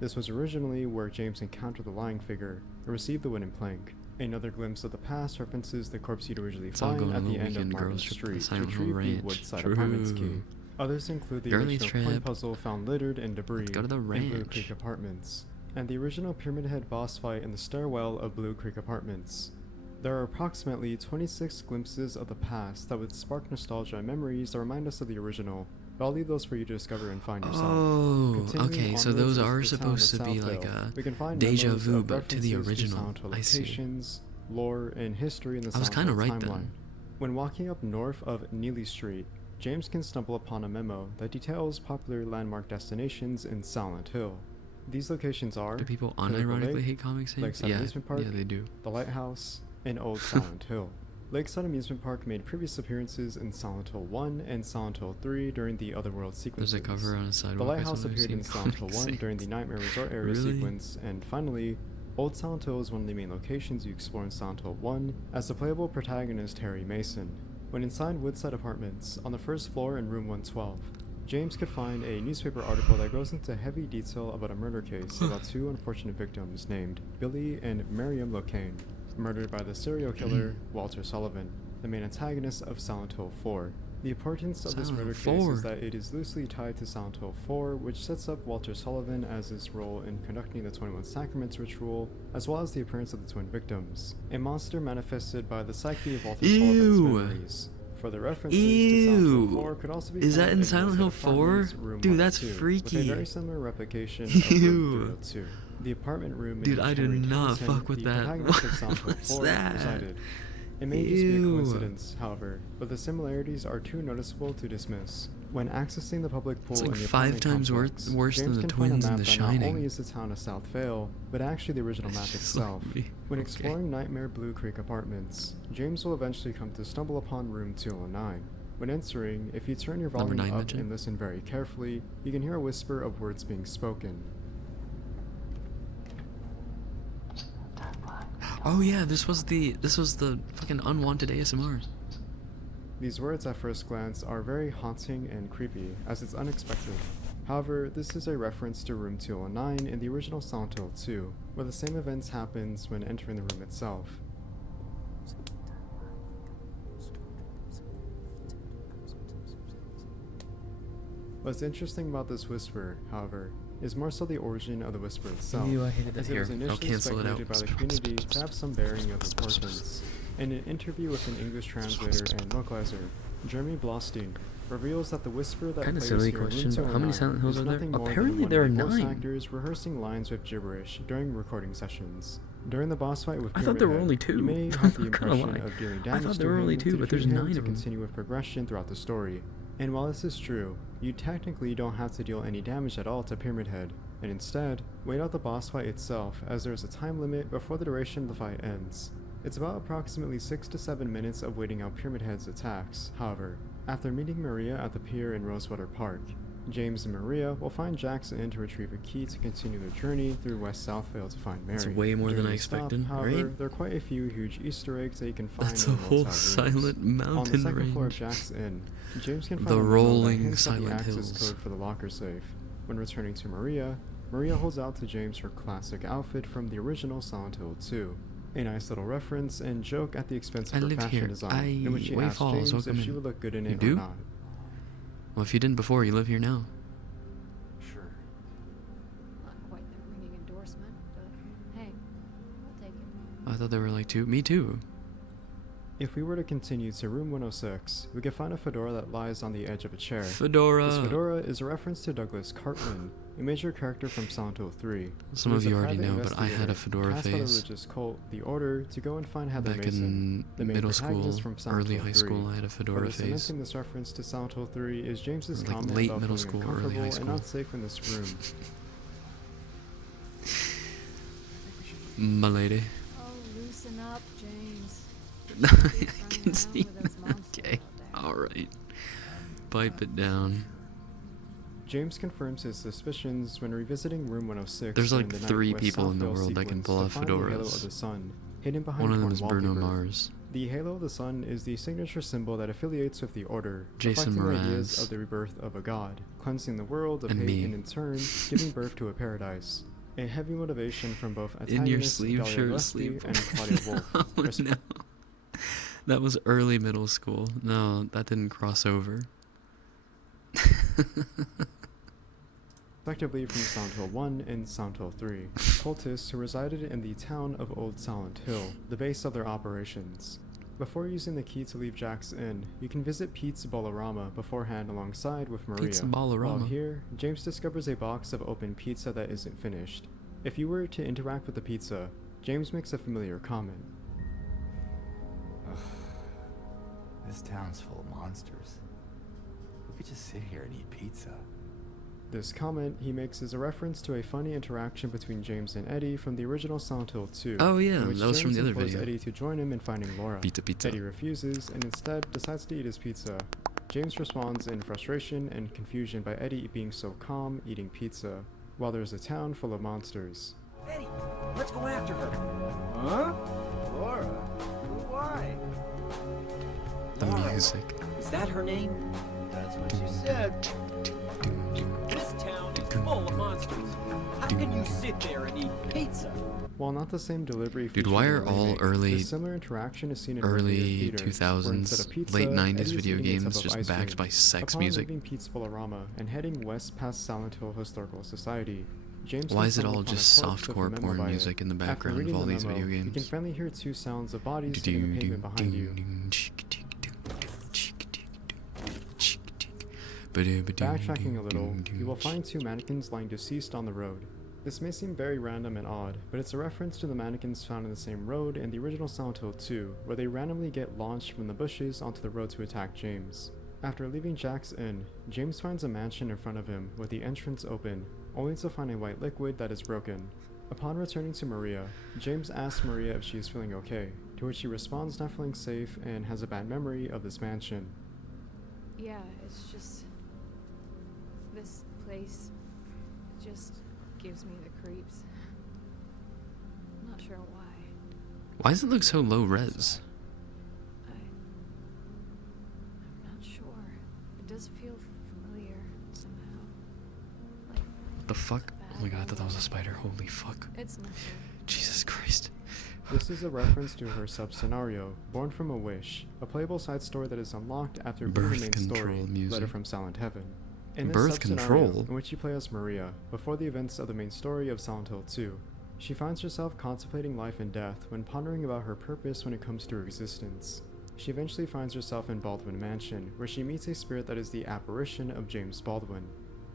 This was originally where James encountered the lying figure and received the wooden plank. Another glimpse of the past references the corpse you'd originally It's all find going at on the a end of weekend Martin girls trip to Street to Silent Hill retrieve the Ranch. Woodside Apartments key. True. Others include the Girlies original coin trip. puzzle found littered in debris Let's go to the in Blue ranch. Creek Apartments, and the original Pyramid Head boss fight in the stairwell of Blue Creek Apartments. There are approximately 26 glimpses of the past that would spark nostalgia and memories that remind us of the original, but I'll leave those for you to discover and find yourself. Oh, Continuing okay, so onwards those into are the town of supposed to be like Southville, a we can find deja memos vu, of but to the references original. Silent Hill I see. locations, lore, and history in the I was Silent Hill kinda right timeline. then. When walking up north of Neely Street, James can stumble upon a memo that details popular landmark destinations in Silent Hill. These locations are Do people Pinnacle unironically Lake, hate Comic Sans? Lakeside Yeah, Amusement Park, yeah, they do. the Lighthouse, and Old Silent Hill. Lakeside Amusement Park made previous appearances in Silent Hill 1 and Silent Hill 3 during the Otherworld sequences. There's a cover on a The sidewalk. I Lighthouse saw I've appeared in seen Silent Hill Comic 1 during the Sans. Nightmare Resort area Really? sequence, and finally, Old Silent Hill is one of the main locations you explore in Silent Hill 1 as the playable protagonist Harry Mason. When inside Woodside Apartments, on the first floor in room 112, James could find a newspaper article that goes into heavy detail about a murder case about two unfortunate victims named Billy and Miriam Locane, murdered by the serial killer Walter Sullivan, the main antagonist of Silent Hill 4. The importance of this Silent murder Hill case 4. is that it is loosely tied to Silent Hill 4, which sets up Walter Sullivan as his role in conducting the 21 Sacraments ritual, as well as the appearance of the twin victims, a monster manifested by the psyche of Walter Sullivan's Ew. memories. Further references to Silent Hill Ew. 4 could also be Is that found in Silent Hill Woodside 4? Apartments, room Dude, 1 that's and 2, freaky. With a very similar replication of Ew. room 302. The apartment room in Dude, which I do Henry not Townsend, fuck with the that. protagonist of Silent Hill What's 4, that? resided. It may just be a Ew. coincidence, however, but the similarities are too noticeable to dismiss. When accessing the public pool It's like in the 5 apartment times complex, worse than James the can find a twins in map The that not Shining. only is the town of South Vale, but actually the original map It's just like itself. me. When Okay. exploring Nightmare Blue Creek Apartments, James will eventually come to stumble upon room 209. When entering, if you turn your Number volume 9 up mention? and listen very carefully, you can hear a whisper of words being spoken. Oh yeah, this was the fucking unwanted ASMR. These words at first glance are very haunting and creepy, as it's unexpected. However, this is a reference to room 209 in the original Silent Hill 2, where the same events happens when entering the room itself. What's interesting about this whisper, however, is more so the origin of the whisper itself, Ew, I hated that as it was here. I'll initially cancel it out. speculated by the community to have some bearing of importance. In an interview with an English translator and localizer, Jeremy Blostein reveals that the whisper that Kinda players silly hear in question, Room but how many 209 Silent Hills is are there? nothing more Apparently than one there of are the voice 9. actors rehearsing lines with gibberish during recording sessions. During the boss fight with I thought there were Pyramid only Head, 2. You may I'm have the not gonna impression lie. of dealing I damage thought to there were him only to 2, but there's defeat him 9 to of them. continue with progression throughout the story. And while this is true, you technically don't have to deal any damage at all to Pyramid Head, and instead, wait out the boss fight itself, as there is a time limit before the duration of the fight ends. It's about approximately 6 to 7 minutes of waiting out Pyramid Head's attacks. However, After meeting Maria at the pier in Rosewater Park, James and Maria will find Jack's Inn to retrieve a key to continue their journey through West Southvale to find Mary. It's way more than During I the stop, expected, however, right? there are quite a few huge Easter eggs that you can find That's in a the whole motel rooms. silent mountain On the second floor of range. Jack's Inn, James can find The a memo that rolling hints at the silent access hills. code for the locker safe. When returning to Maria, Maria holds out to James her classic outfit from the original Silent Hill 2. A nice little reference and joke at the expense I of her live fashion here. design, in which she Way asks Falls, James welcome if she in. would look good in You it do? or not. Well, if you didn't before, you live here now. Sure. Not quite the ringing endorsement, but hey, I'll take it. I thought there were like two. Me too. If we were to continue to room 106, we could find a fedora that lies on the edge of a chair. Fedora. This fedora is a reference to Douglas Cartman, a major character from Silent Hill 3. Some who of is a you already private know, but I had a investigator fedora tasked by the phase. religious cult, The Order, to go and find Heather Back Mason, in the main middle school, protagonist from Silent early Hill high 3. school, I had a fedora What is phase. cementing this reference to Silent Hill 3 is James's Or like comment late about middle feeling school, early uncomfortable high and school. not safe in this room. My lady. Oh, loosen up, James. No, Don't be I running can around see with those that. monsters Okay. out there. Alright. Pipe it down. James confirms his suspicions when revisiting room 106. There's like during the 3 Night West people in the Southvale world that can sequence pull to off find the Halo of fedoras. the Sun, hidden behind One of them torn is Bruno wallpaper. Mars. The Halo of the Sun is the signature symbol that affiliates with the Order, Jason reflecting the ideas Mraz. of the rebirth of a god, cleansing the world of And hate me. and in turn giving birth to a paradise. A heavy motivation from both In your antagonist sleeve Dahlia shirt, Gillespie sleeve. and Claudia Wolf. Oh, no. That was early middle school. No, that didn't cross over. Respectively from Silent Hill 1 and Silent Hill 3, cultists who resided in the town of Old Silent Hill, the base of their operations. Before using the key to leave Jack's Inn, you can visit Pete's Bollarama beforehand alongside with Maria. Pizza While Bollarama. here, James discovers a box of open pizza that isn't finished. If you were to interact with the pizza, James makes a familiar comment. Ugh. This town's full of monsters. We could just sit here and eat pizza. This comment he makes is a reference to a funny interaction between James and Eddie from the original Silent Hill 2. Oh, yeah, in which that was from James the other implores video. Eddie to join him in finding Laura. Pizza. Eddie refuses and instead decides to eat his pizza. James responds in frustration and confusion by Eddie being so calm eating pizza, while there's a town full of monsters. Eddie, let's go after her. Huh? Laura? Why? The Laura. music. Is that her name? That's what she said. This town is full of monsters. How can you sit there and eat pizza? While not the same delivery Dude, featured why in are the all remake, early- the similar interaction is seen in early earlier theater, where instead 2000s, of pizza, late 90s Eddie's video eating a tub games of just ice backed cream. by sex Upon music. leaving Pete's Bollarama and heading west past Silent Hill Historical Society, James Why can is it stumble all upon a just corpse with a softcore memo porn by it. music in the After background of reading all the these memo, video You can games? finally hear 2 sounds of bodies hitting the pavement behind you. Backtracking a little, you will find 2 mannequins lying deceased on the road. This may seem very random and odd, but it's a reference to the mannequins found in the same road in the original Silent Hill 2, where they randomly get launched from the bushes onto the road to attack James. After leaving Jack's Inn, James finds a mansion in front of him with the entrance open, only to find a white liquid that is broken. Upon returning to Maria, James asks Maria if she is feeling okay, to which she responds not feeling safe and has a bad memory of this mansion. Yeah, it's just... this place just gives me the creeps. I'm not sure why. Why does it look so low res? I'm not sure. It does feel familiar somehow. Like, What the fuck? Oh my god, I thought that was a spider. Holy fuck. it's nothing. Jesus Christ. This is a reference to her sub-scenario, Born from a Wish, a playable side story that is unlocked after beating the Birth main control story, music. Letter from Silent Heaven. In this Birth sub-scenario, control? in which you play as Maria, before the events of the main story of Silent Hill 2, she finds herself contemplating life and death when pondering about her purpose when it comes to her existence. She eventually finds herself in Baldwin Mansion, where she meets a spirit that is the apparition of James Baldwin,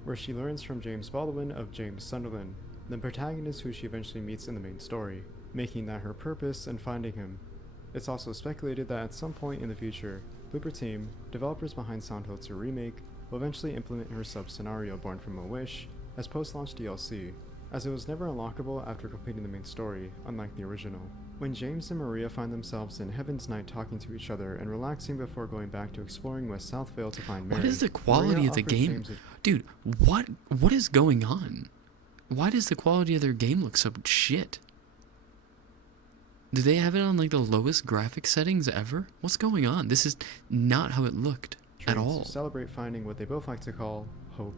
where she learns from James Baldwin of James Sunderland, the protagonist who she eventually meets in the main story, making that her purpose in finding him. It's also speculated that at some point in the future, Blooper Team, developers behind Silent Hill 2 Remake, will eventually implement her sub-scenario Born from a Wish as post-launch DLC. as it was never unlockable after completing the main story, unlike the original. When James and Maria find themselves in Heaven's Night talking to each other and relaxing before going back to exploring West Southvale to find Mary, What is the quality Maria of the offers game? James Dude, what is going on? Why does the quality of their game look so shit? Do they have it on like the lowest graphic settings ever? What's going on? This is not how it looked at all. to celebrate finding what they both like to call hope.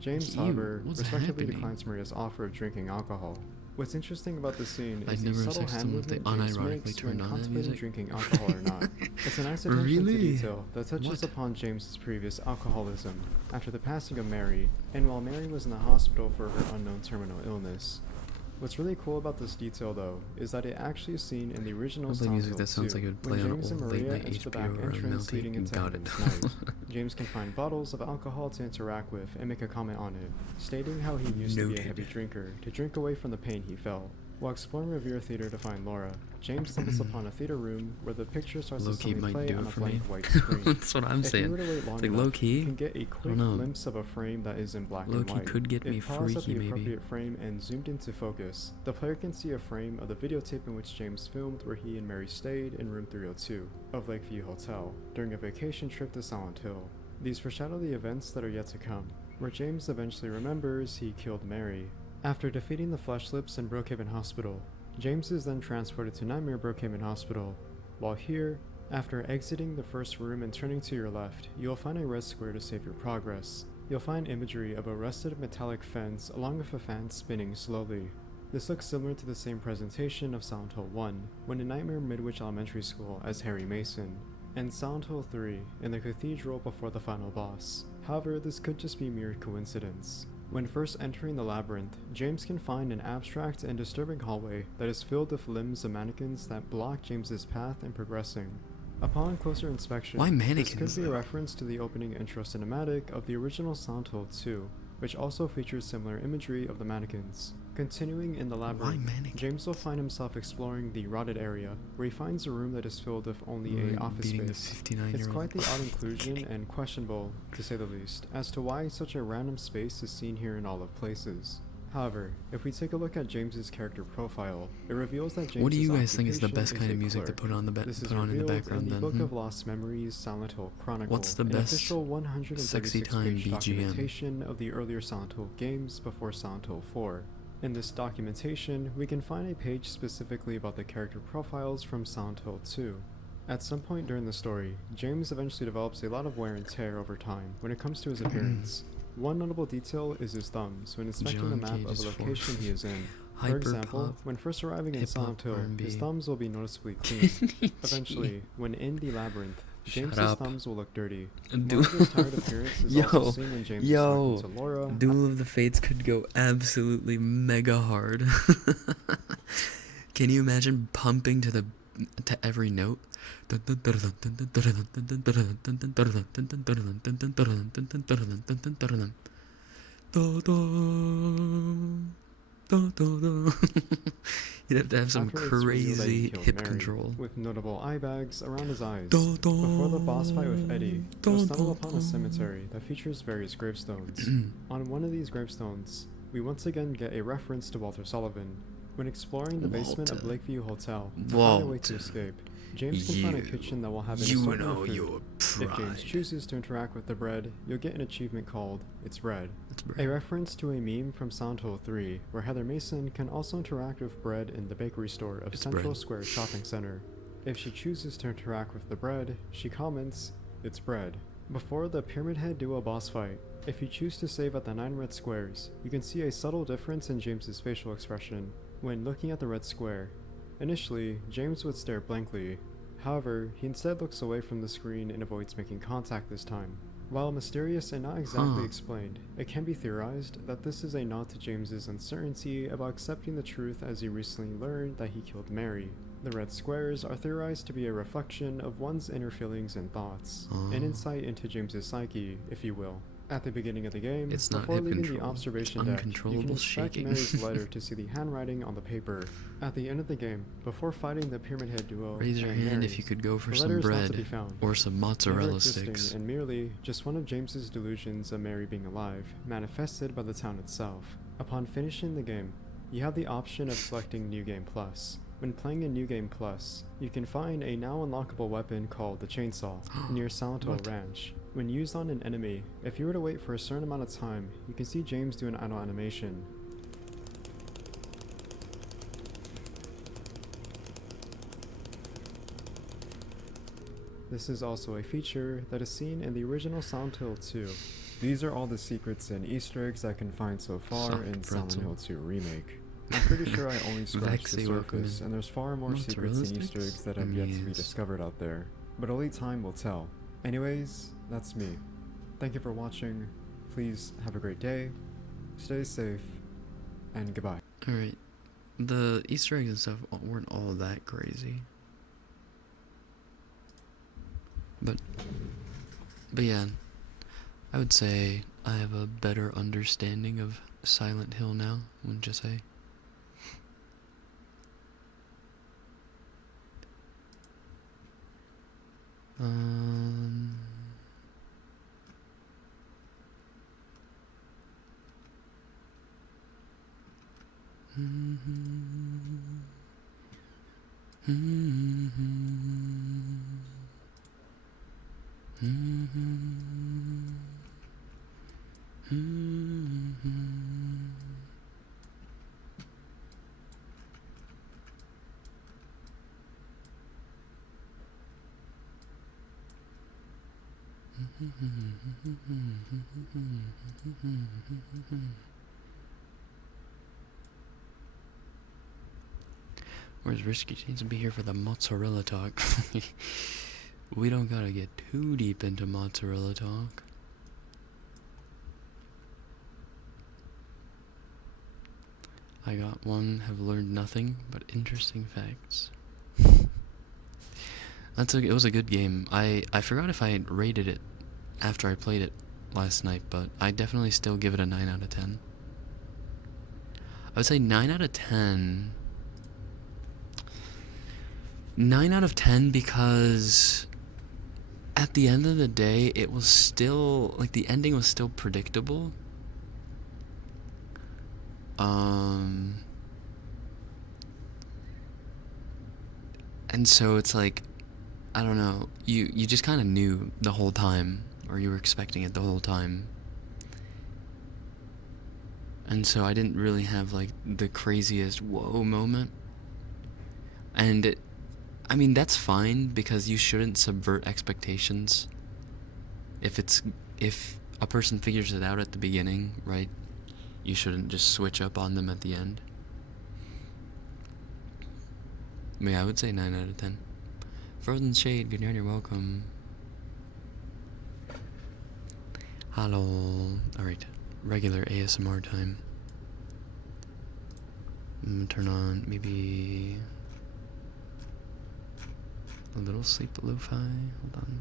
James, Ew, however, what's respectively happening? declines Maria's offer of drinking alcohol. What's interesting about this scene I'd is never the have subtle sexed hand them if they movement James unironically makes when turned on that contemplating music. drinking alcohol or not. It's a nice attention to Really? detail that touches What? upon James's previous alcoholism after the passing of Mary, and while Mary was in the hospital for her unknown terminal illness. What's really cool about this detail, though, is that it actually is seen in the original Sounds like Silent music Hill that sounds 2, like it would when play on James and old Maria late-night enter the HBO back or entrance Melty. leading into Got it. Heaven's Night. James can find bottles of alcohol to interact with and make a comment on it, stating how he used to be a Noted. heavy drinker to drink away from the pain he felt. While exploring Revere Theater to find Laura, James stumbles upon a theater room where the picture starts to Low-key suddenly might play do on it a for blank me. white screen. That's what I'm If saying. you were to wait long It's like enough, low-key, you can get a quick know. glimpse of a frame that is in black and Low-key white. could get me If paused at freaky, the maybe. appropriate frame and zoomed into focus, the player can see a frame of the videotape in which James filmed where he and Mary stayed in room 302 of Lakeview Hotel during a vacation trip to Silent Hill. These foreshadow the events that are yet to come, where James eventually remembers he killed Mary. After defeating the Fleshlips in Brookhaven Hospital, James is then transported to Nightmare Brookhaven Hospital. While here, after exiting the first room and turning to your left, you'll find a red square to save your progress. You'll find imagery of a rusted metallic fence along with a fan spinning slowly. This looks similar to the same presentation of Silent Hill 1, when in Nightmare Midwich Elementary School as Harry Mason, and Silent Hill 3 in the cathedral before the final boss. However, this could just be mere coincidence. When first entering the labyrinth, James can find an abstract and disturbing hallway that is filled with limbs of mannequins that block James's path in progressing. Upon closer inspection, Why this mannequins, could be a though? reference to the opening intro cinematic of the original Silent Hill 2, which also features similar imagery of the mannequins. Continuing in the labyrinth, mannequins? James will find himself exploring the rotted area, where he finds a room that is filled with only We're a office beating the space. 59-year-old. It's quite the odd inclusion and questionable, to say the least, as to why such a random space is seen here in all of places. However, if we take a look at James's character profile, it reveals that James's What do you guys think is the occupation best kind a of music to clerk. put on the This is put on in the revealed background in the then? Book hmm? of Lost Memories Silent Hill Chronicle, What's the an best official 136 sexy time page BGM? documentation of the earlier Silent Hill games before Silent Hill 4. In this documentation, we can find a page specifically about the character profiles from Silent Hill 2. At some point during the story, James eventually develops a lot of wear and tear over time when it comes to his appearance. One notable detail is his thumbs when inspecting the John map of Cage's the location he is in. For Hyper example, pop, when first arriving in hip-hop, Silent Hill, R&B. his thumbs will be noticeably clean. Eventually, when in the labyrinth, James's up. thumbs will look dirty. Duel- More of his tired appearance is also seen when James is talking to Laura. Duel of the Fates could go absolutely mega hard. Can you imagine pumping to every note? You'd have to have some After it's revealed that he crazy killed hip Mary, control. with notable eye bags around his eyes. Dun, Before the boss fight with Eddie, dun, we'll stumble dun, upon a dun. cemetery that features various gravestones. On one of these gravestones, we once again get a reference to Walter Sullivan. When exploring the basement of Walter. Lakeview Hotel to find a way to Walter. escape, James can find a You- kitchen that will have an you assortment know of food. your If James pride. chooses to interact with the bread, you'll get an achievement called It's Bread. It's A bread. reference to a meme from Silent Hill 3, where Heather Mason can also interact with bread in the bakery store of It's Central bread. Square Shopping Center. If she chooses to interact with the bread, she comments, "It's bread." Before the Pyramid Head duo boss fight, if you choose to save at the 9 red squares, you can see a subtle difference in James's facial expression when looking at the red square. Initially, James would stare blankly. However, he instead looks away from the screen and avoids making contact this time. While mysterious and not exactly Huh. explained, it can be theorized that this is a nod to James's uncertainty about accepting the truth as he recently learned that he killed Mary. The red squares are theorized to be a reflection of one's inner feelings and thoughts, an Oh. insight into James's psyche, if you will. At the beginning of the game, It's not before hip leaving the control, observation it's deck, you can uncontrollable inspect shaking. Mary's letter to see the handwriting on the paper. At the end of the game, before fighting the Pyramid Head duo, Raise your and hand Mary, if you could go for the some letter is not to bread be found. or some Never mozzarella existing, sticks. and merely just one of James's delusions of Mary being alive, manifested by the town itself. Upon finishing the game, you have the option of selecting New Game Plus. When playing in New Game Plus, you can find a now unlockable weapon called the Chainsaw near Silent Hill What? Ranch. When used on an enemy, if you were to wait for a certain amount of time, you can see James do an idle animation. This is also a feature that is seen in the original Silent Hill 2. These are all the secrets and Easter eggs I can find so far Soft in Silent pretzel. Hill 2 Remake. I'm pretty sure I only scratched the Vexy, welcome surface, in. and there's far more secrets Mozzarella and Easter sticks? eggs that have yet to be Yes. discovered out there. But only time will tell. Anyways, that's me. Thank you for watching. Please have a great day, stay safe, and goodbye. Alright. The Easter eggs and stuff weren't all that crazy. But yeah, I would say I have a better understanding of Silent Hill now, wouldn't you say? Um... Where's Risky Chains to be here for the mozzarella talk? We don't gotta get too deep into mozzarella talk. I got one, have learned nothing but interesting facts. It was a good game. I forgot if I had rated it after I played it last night, but I definitely still give it a 9 out of 10. I would say 9 out of 10. 9 out of 10 because at the end of the day, it was still, like, the ending was still predictable. And so it's like, I don't know, you just kind of knew the whole time, or you were expecting it the whole time. And so I didn't really have, like, the craziest whoa moment. And I mean, that's fine, because you shouldn't subvert expectations. If a person figures it out at the beginning, right, you shouldn't just switch up on them at the end. But yeah, I would say 9 out of 10. Frozen Shade, good night, you're welcome. Hello. Alright, regular ASMR time. I'm gonna turn on maybe a little sleep lo-fi. Hold on.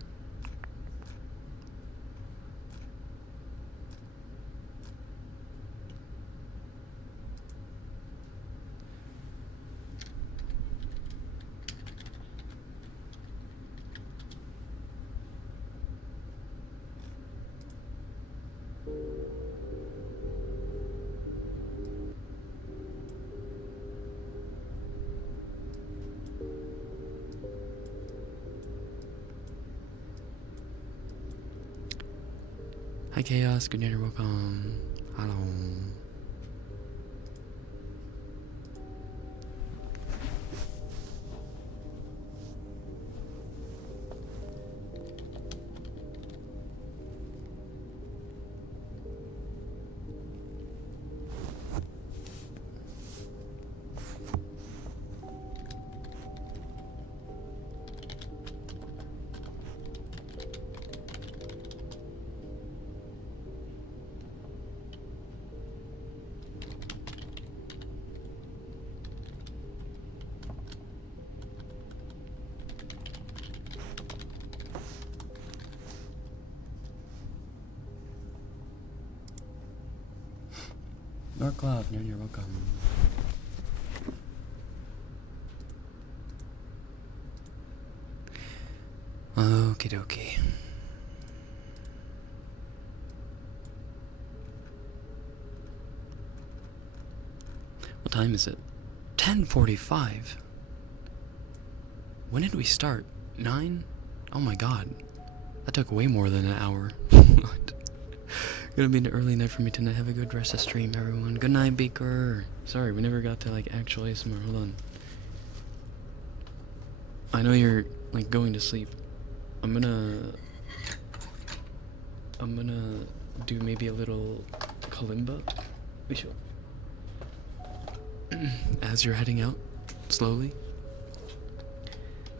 Hi Chaos, good night, welcome. Hello. Dark Love, you're welcome. Okie dokie. What time is it? 10:45. When did we start? 9? Oh my god. That took way more than an hour. Gonna be an early night for me tonight. Have a good rest of stream, everyone. Good night, Beaker. Sorry, we never got to, like, actual ASMR. Hold on. I know you're, like, going to sleep. I'm gonna do maybe a little kalimba. As you're heading out, slowly.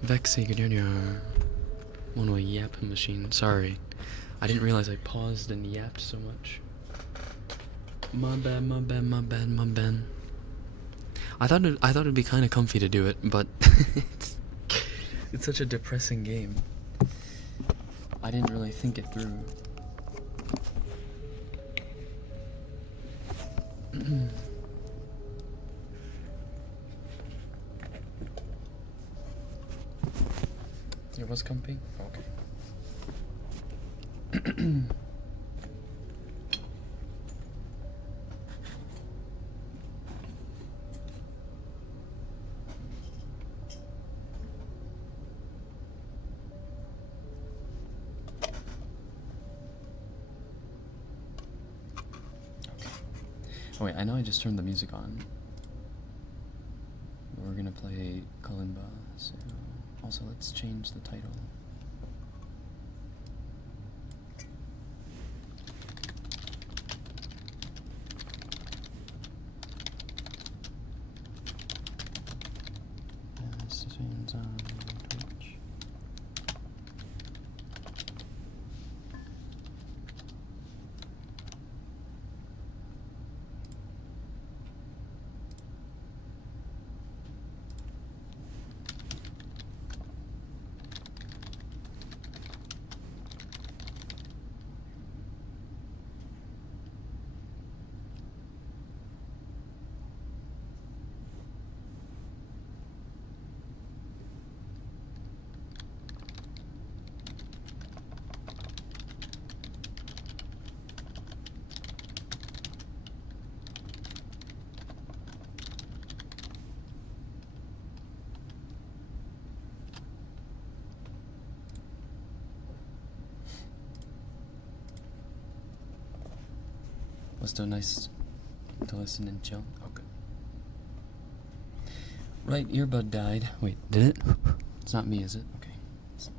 Vexy Gadunya. Mono yap machine. Sorry. I didn't realize I paused and yapped so much. My bad, my bad, my bad, my bad. I thought it'd be kind of comfy to do it, but it's such a depressing game. I didn't really think it through. It was comfy? Okay. Oh wait, I know I just turned the music on. We're gonna play Kalimba, so also let's change the title. Streams on Twitch. Was still nice to listen and chill. Oh, good. Right earbud died. Wait, did it? It's not me, is it? Okay. It's not.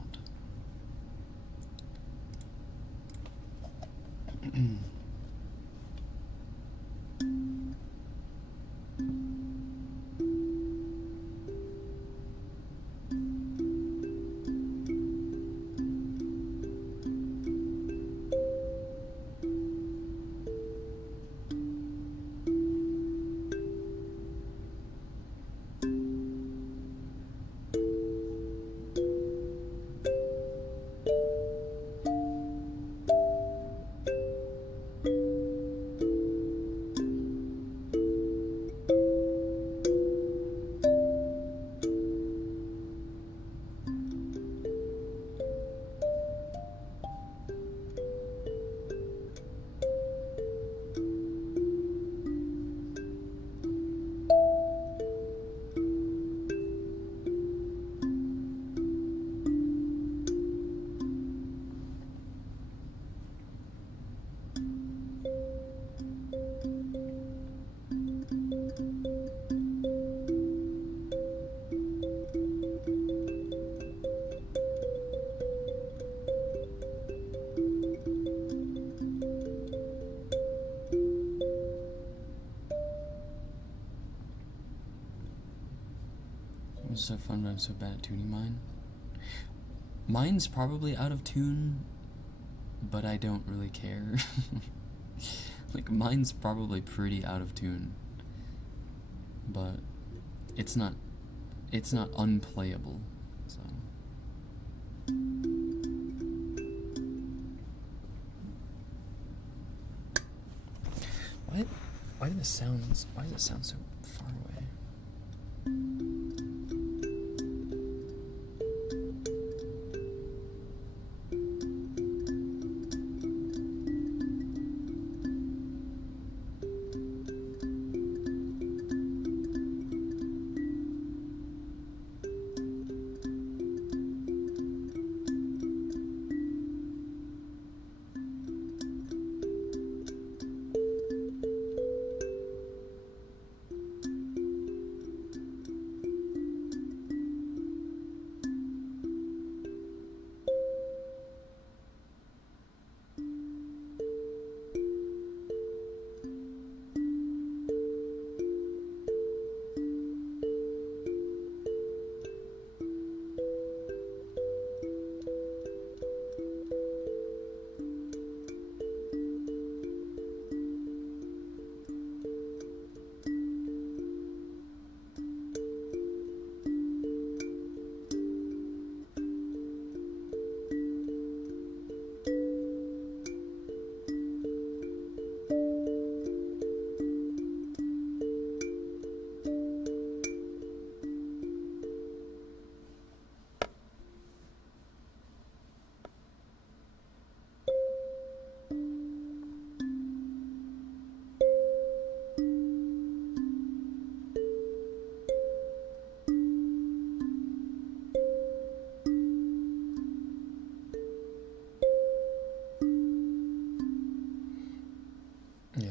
It was so fun, but I'm so bad at tuning mine. Mine's probably out of tune, but I don't really care. Like, mine's probably pretty out of tune, but it's not unplayable, so. Why does it sound so far away?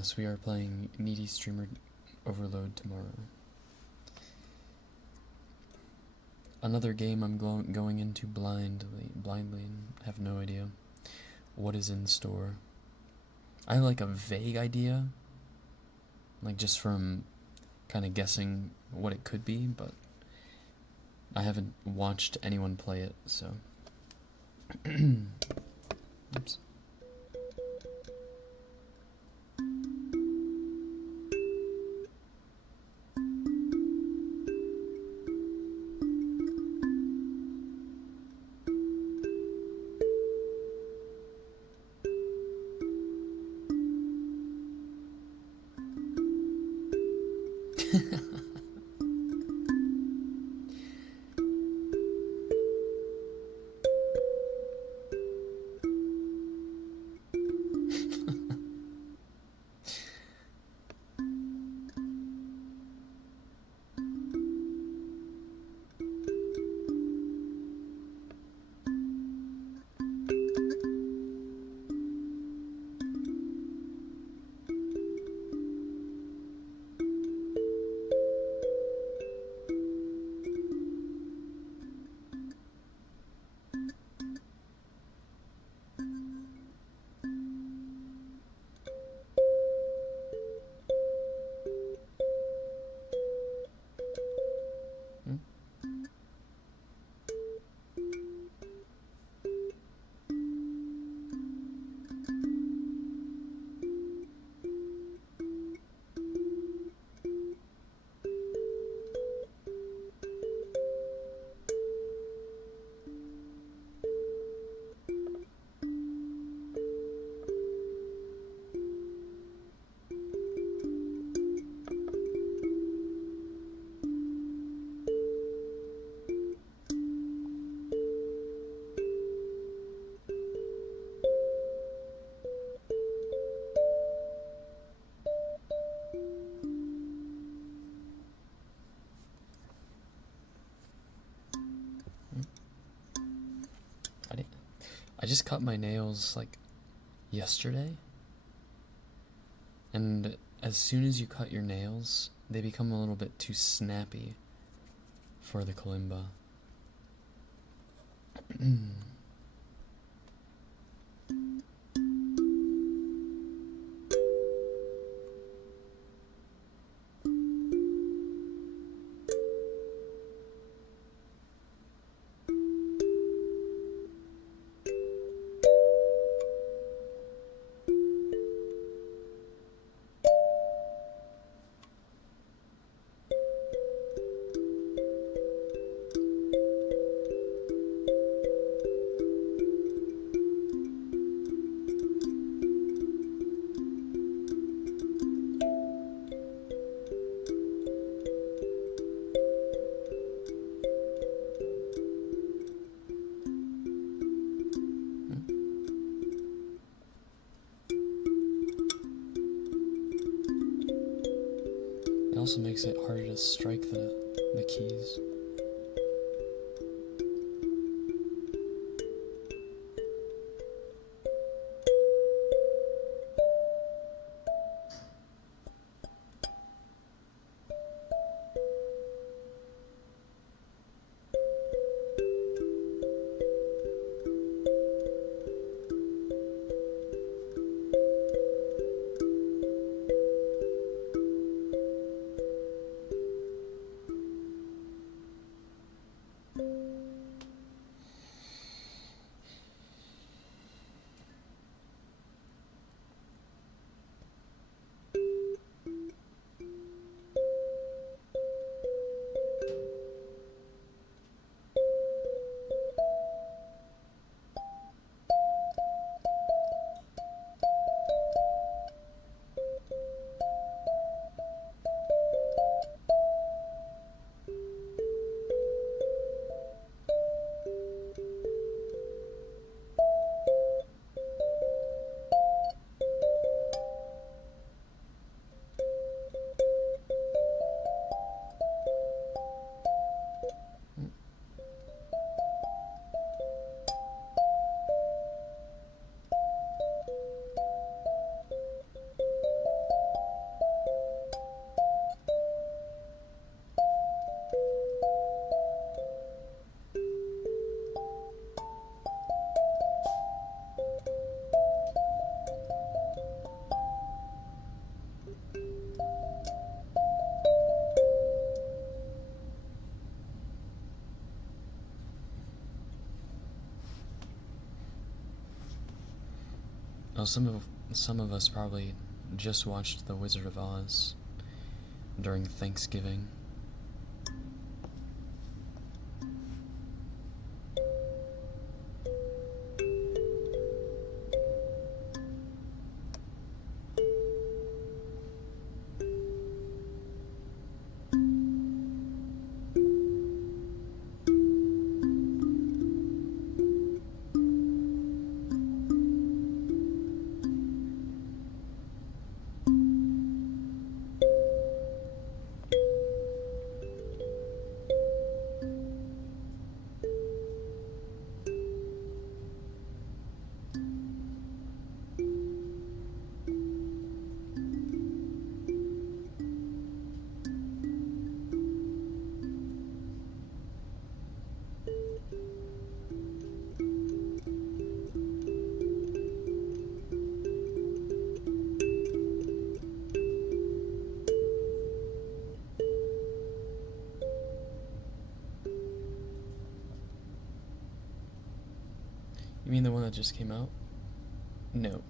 yes, we are playing Needy Streamer Overload tomorrow. Another game I'm going into blindly, and have no idea what is in store. I have like a vague idea, like just from kind of guessing what it could be, but I haven't watched anyone play it, so. Oops. I just cut my nails like yesterday, and as soon as you cut your nails, they become a little bit too snappy for the kalimba. It also makes it harder to strike the keys. Well, some of us probably just watched The Wizard of Oz during Thanksgiving. You mean the one that just came out? No.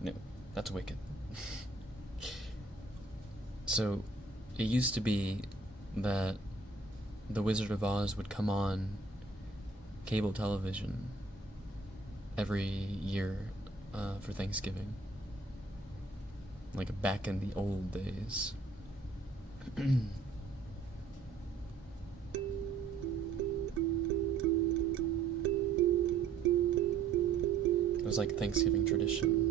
No, that's Wicked. So, it used to be that The Wizard of Oz would come on cable television every year for Thanksgiving. Like back in the old days. It was like Thanksgiving tradition.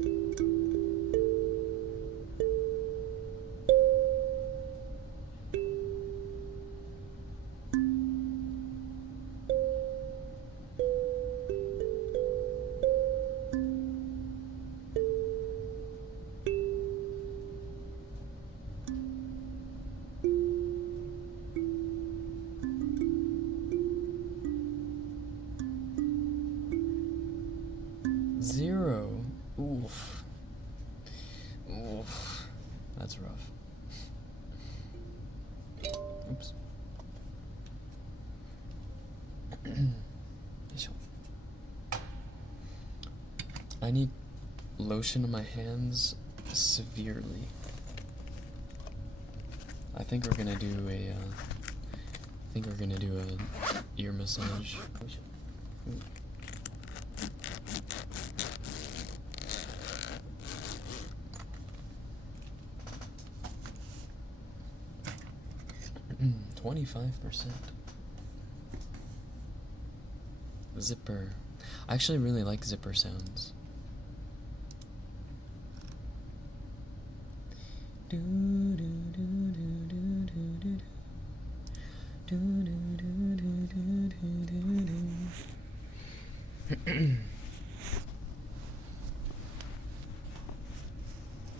Zero. Oof. Oof. That's rough. Oops. I need lotion on my hands severely. I think we're gonna do a ear massage. Ooh. 25%. Zipper. I actually really like zipper sounds.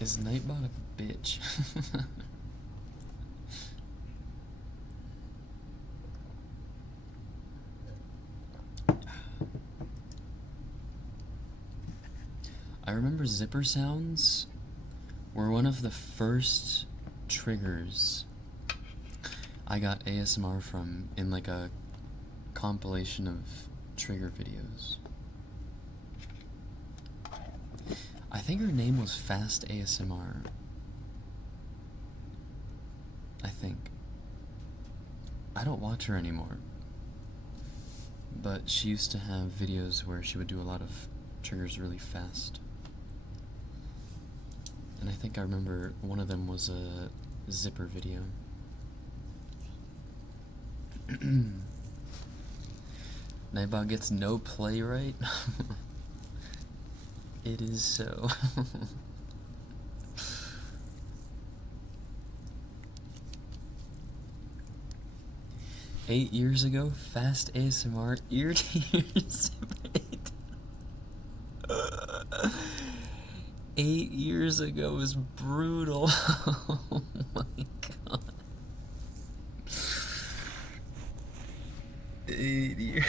Is Nightbot a bitch? I remember zipper sounds were one of the first triggers I got ASMR from in like a compilation of trigger videos. I think her name was Fast ASMR. I think. I don't watch her anymore. But she used to have videos where she would do a lot of triggers really fast. And I think I remember one of them was a zipper video. Nightbot gets no play, right? It is so. 8 years ago, Fast ASMR ear tears. 8 years ago was brutal. Oh my god. 8 years.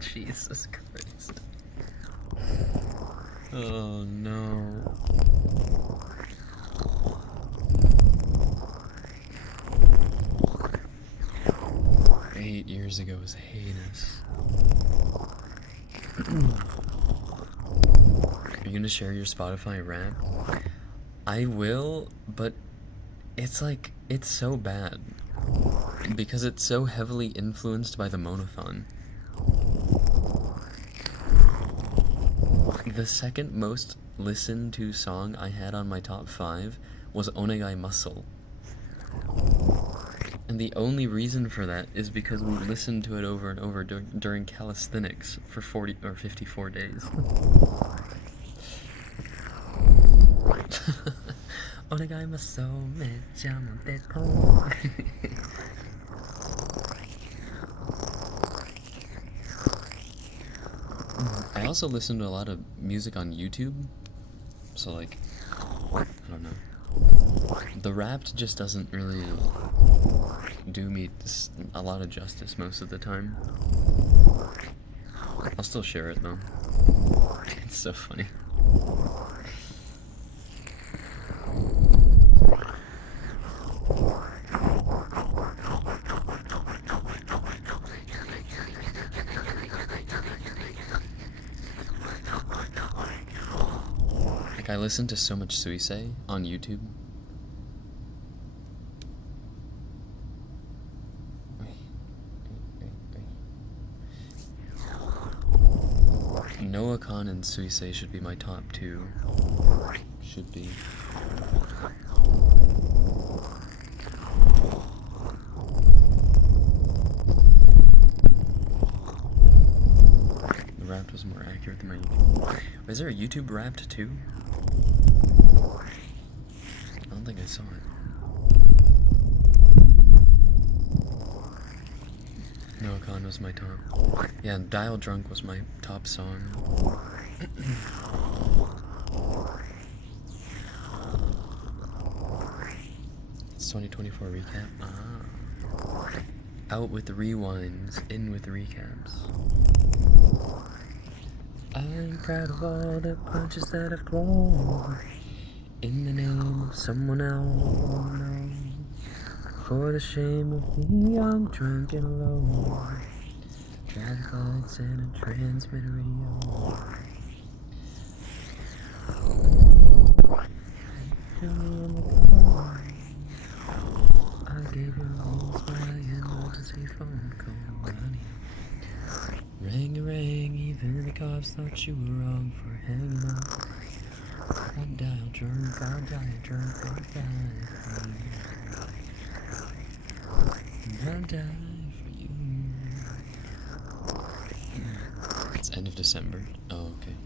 Jesus Christ. Oh no. Eight years ago was heinous. Are you gonna share your Spotify rap? I will, but it's like, it's so bad. Because it's so heavily influenced by the Monothon. The second most listened to song I had on my top 5 was Onegai Muscle. And the only reason for that is because we listened to it over and over during calisthenics for 40 or 54 days. Onegai Muscle, I also listen to a lot of music on YouTube, so like, I don't know. The Wrapped just doesn't really do me a lot of justice most of the time. I'll still share it though. It's so funny. I listen to so much Suisei on YouTube. Noah Khan and Suisei should be my top 2. Should be. The Wrapped was more accurate than my YouTube. Is there a YouTube Wrapped too? I don't think I saw it. Noah Khan was my top. Yeah, and Dial Drunk was my top song. It's 2024 recap. Ah. Out with the rewinds, in with the recaps. I'm proud of all the punches that I've thrown in the name of someone else. For the shame of me, I'm drunk and alone. Traffic lights and a transmitter radio. I gave you a whole emergency phone call, honey. Rang a rang, even the cops thought you were wrong for hanging up. I'll dial drunk, I'll die drunk, I'll die for you. I'll die for you. It's end of December. Oh, okay.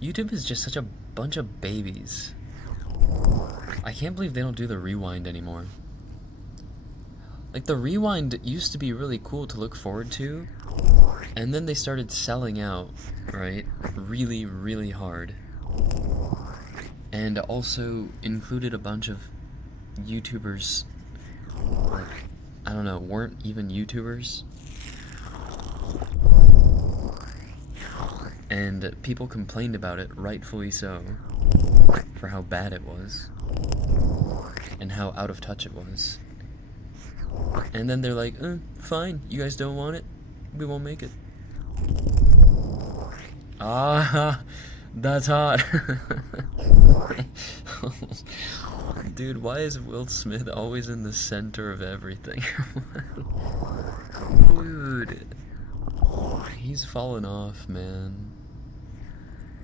YouTube is just such a bunch of babies. I can't believe they don't do the rewind anymore. Like, the rewind used to be really cool to look forward to, and then they started selling out, right? Really, really hard. And also included a bunch of YouTubers, like, I don't know, weren't even YouTubers. And people complained about it, rightfully so, for how bad it was, and how out of touch it was. And then they're like, fine, you guys don't want it, we won't make it. Ah, that's hot. Dude, why is Will Smith always in the center of everything? Dude, he's fallen off, man.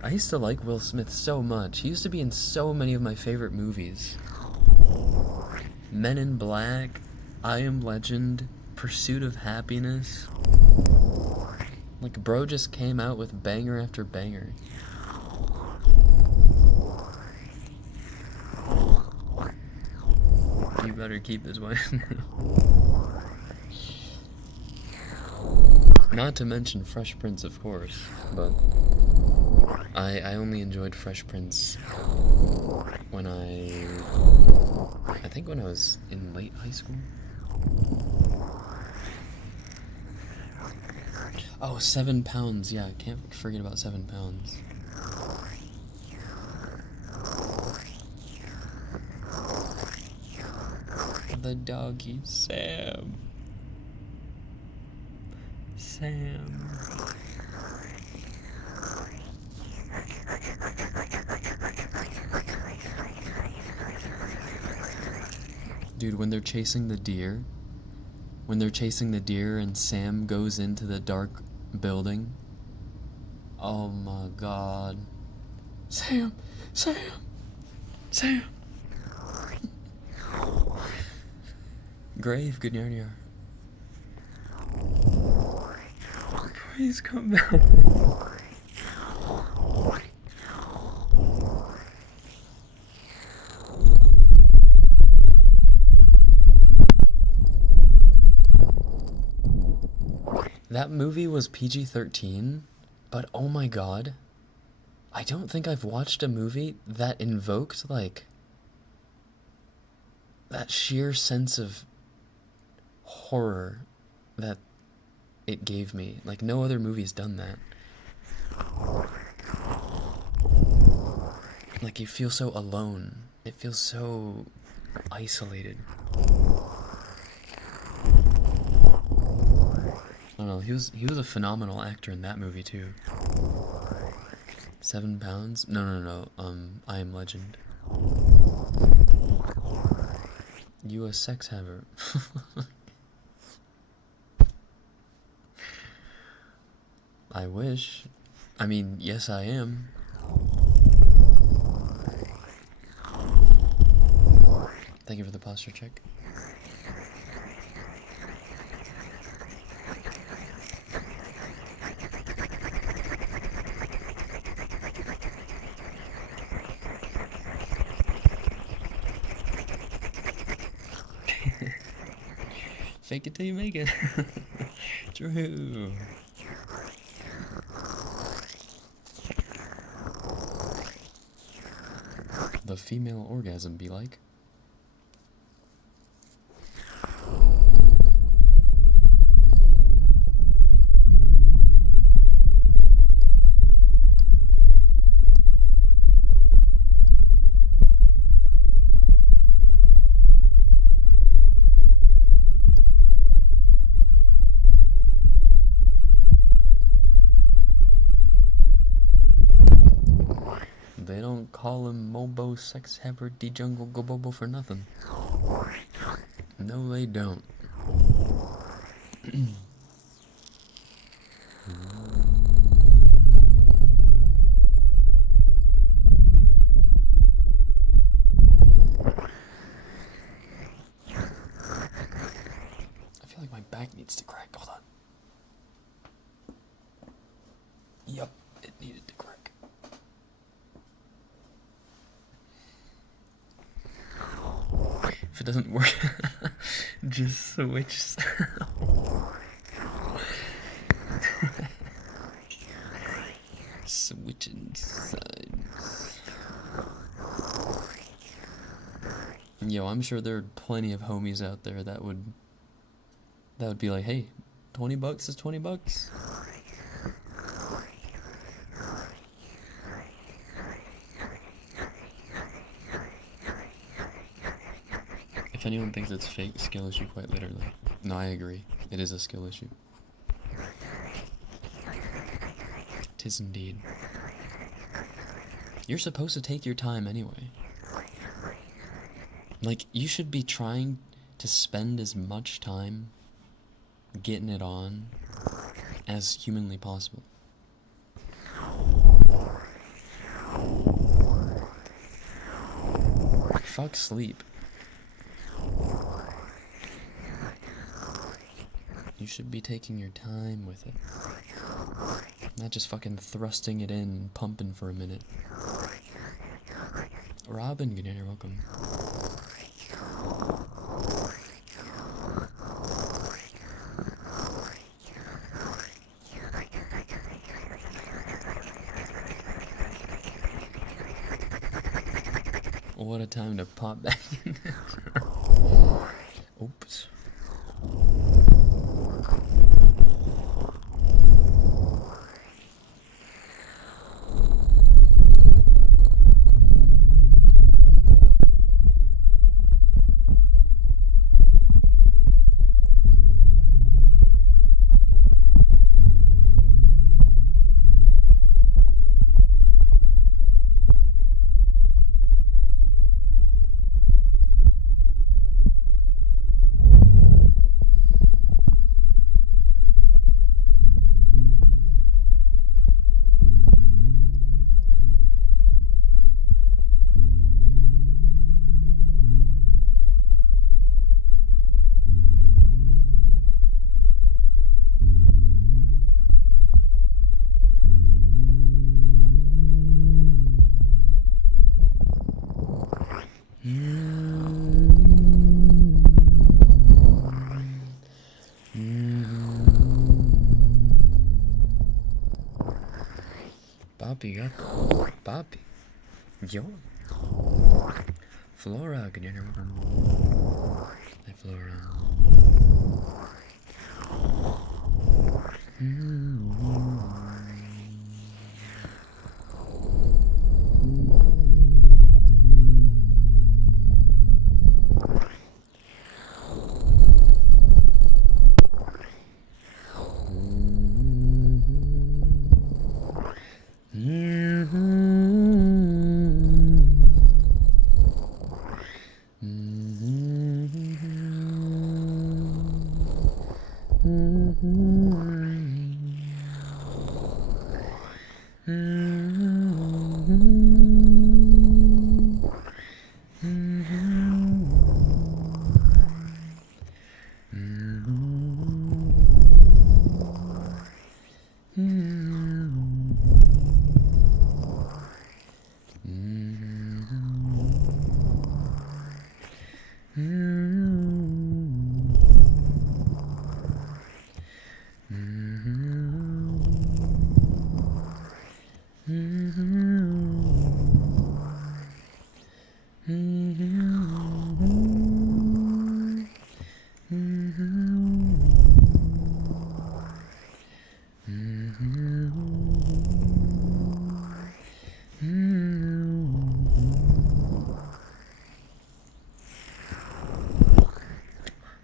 I used to like Will Smith so much. He used to be in so many of my favorite movies. Men in Black, I Am Legend, Pursuit of Happiness. Like, bro just came out with banger after banger. You better keep this wife's name. Not to mention Fresh Prince, of course, but I only enjoyed Fresh Prince when I think when I was in late high school. Oh, 7 pounds, yeah, I can't forget about 7 pounds. the doggy, Sam. Sam. Dude, when they're chasing the deer, and Sam goes into the dark building, oh my god. Sam! Sam! Sam! Grave, good near. Please come back. That movie was PG-13, but oh my god, I don't think I've watched a movie that invoked, like, that sheer sense of horror that it gave me. Like, no other movie's done that. Like, you feel so alone. It feels so isolated. I don't know, he was a phenomenal actor in that movie too. 7 pounds? No. I Am Legend. You a sex haver. I wish. I mean, yes I am. Thank you for the posture check. Fake it till you make it. True. The female orgasm be like. They don't call him Mobo Sex Haver D Jungle Gobobo for nothing. No, they don't. I feel like my back needs to crack. Hold on. Yup, it needed to crack. If it doesn't work, just switch sound. Switching sides. Yo, I'm sure there are plenty of homies out there that would be like, hey, $20 is $20. If anyone thinks it's fake, skill issue quite literally. No, I agree. It is a skill issue. 'Tis indeed. You're supposed to take your time anyway. Like, you should be trying to spend as much time getting it on as humanly possible. Fuck sleep. You should be taking your time with it. Not just fucking thrusting it in and pumping for a minute. Robin, good night, you're welcome. What a time to pop back in. Oops. Papi got Papi. Yo. Flora, can you hear me? Hi, Flora.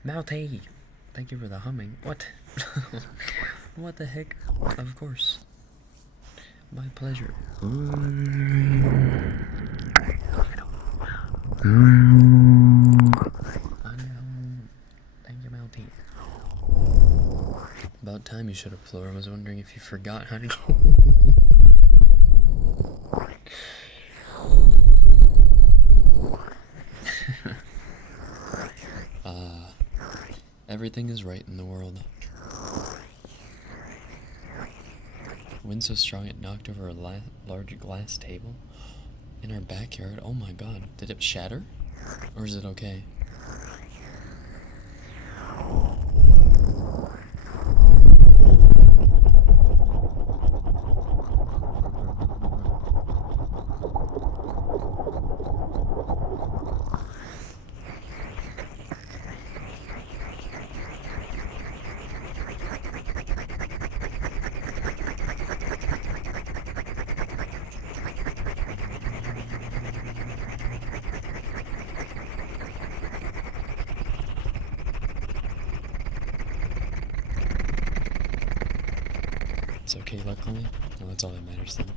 Malty, thank you for the humming. What? What the heck? Of course. My pleasure. Thank you, Malty. About time you shut up, Flora. I was wondering if you forgot how to go. Everything is right in the world. Wind so strong it knocked over a large glass table in our backyard. Oh my god. Did it shatter? Or is it okay? It's okay, luckily. Well, that's all that matters then.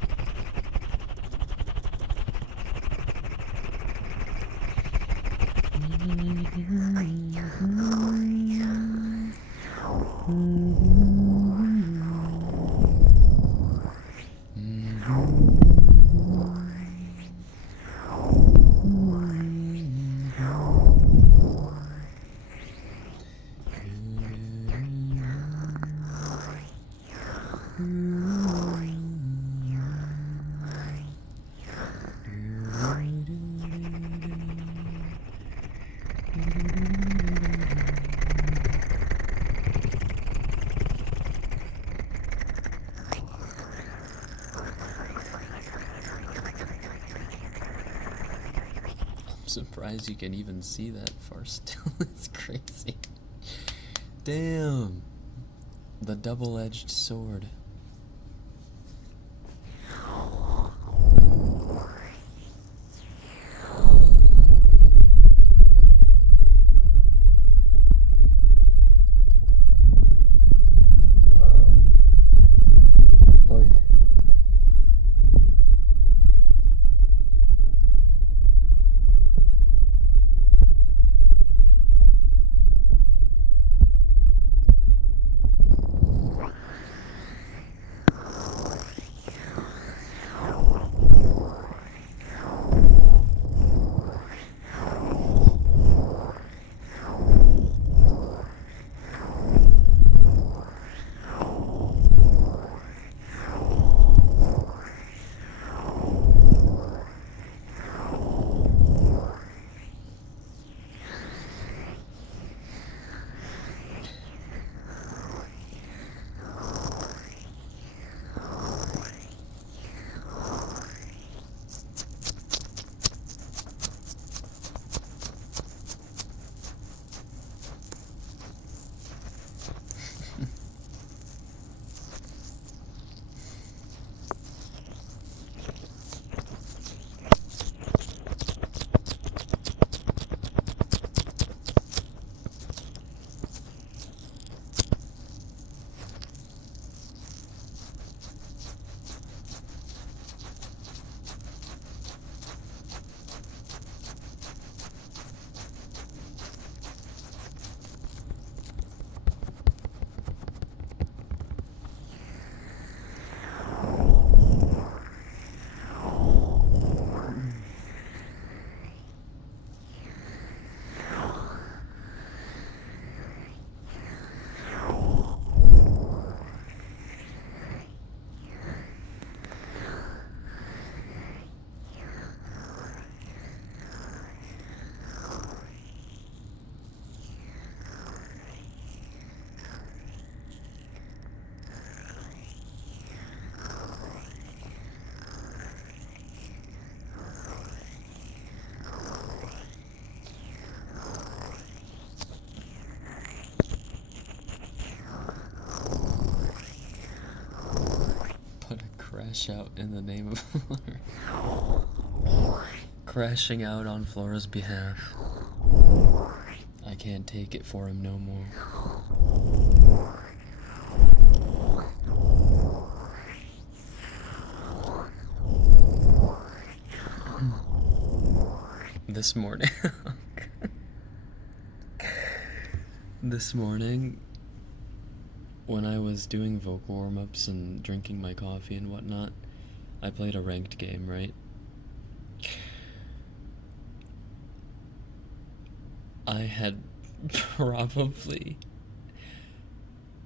Surprised you can even see that far still. It's crazy. Damn. The double-edged sword. crash out in the name of crashing out on Flora's behalf. I can't take it for him no more. This morning, when I was doing vocal warm-ups and drinking my coffee and whatnot, I played a ranked game, right? I had probably...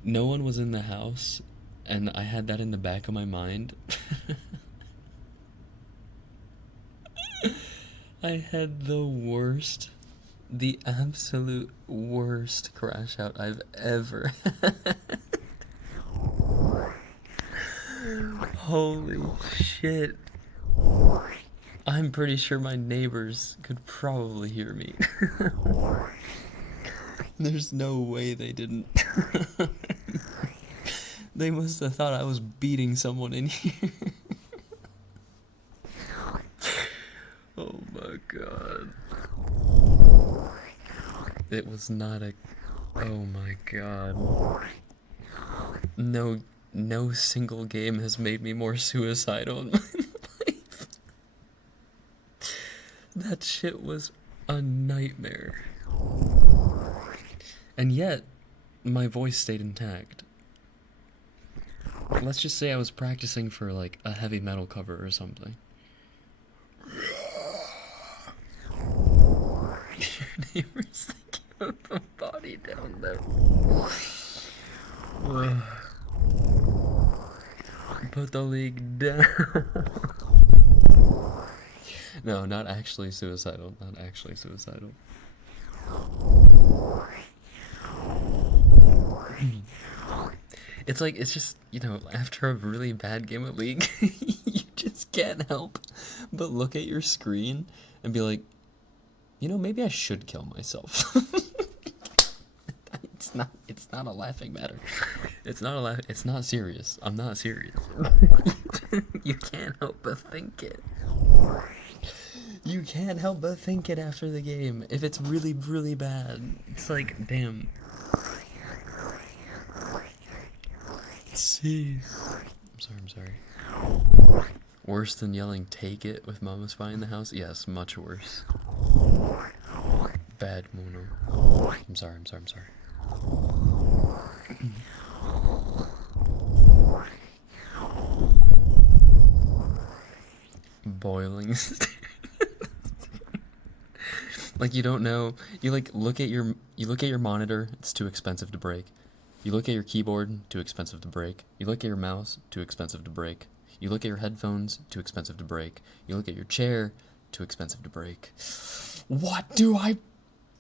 No one was in the house, and I had that in the back of my mind. I had the absolute worst crash out I've ever had. Holy shit. I'm pretty sure my neighbors could probably hear me. There's no way they didn't. They must have thought I was beating someone in here. Oh my god. It was not a... Oh my god. No single game has made me more suicidal in my life. That shit was a nightmare. And yet, my voice stayed intact. Let's just say I was practicing for like a heavy metal cover or something. Your neighbor's thinking of a body down there. Put the league down. No, not actually suicidal. Not actually suicidal. It's like, it's just, you know, after a really bad game of League, you just can't help but look at your screen and be like, you know, maybe I should kill myself. It's not a laughing matter. It's not serious. I'm not serious. You can't help but think it. You can't help but think it after the game. If it's really, really bad, it's like, damn. Jeez. I'm sorry. Worse than yelling "take it" with Mama Spy in the house? Yes, much worse. Bad Mono. I'm sorry. Boiling. Like, you don't know. You like look at your monitor, it's too expensive to break. You look at your keyboard, too expensive to break. You look at your mouse, too expensive to break. You look at your headphones, too expensive to break. You look at your chair, too expensive to break. What do I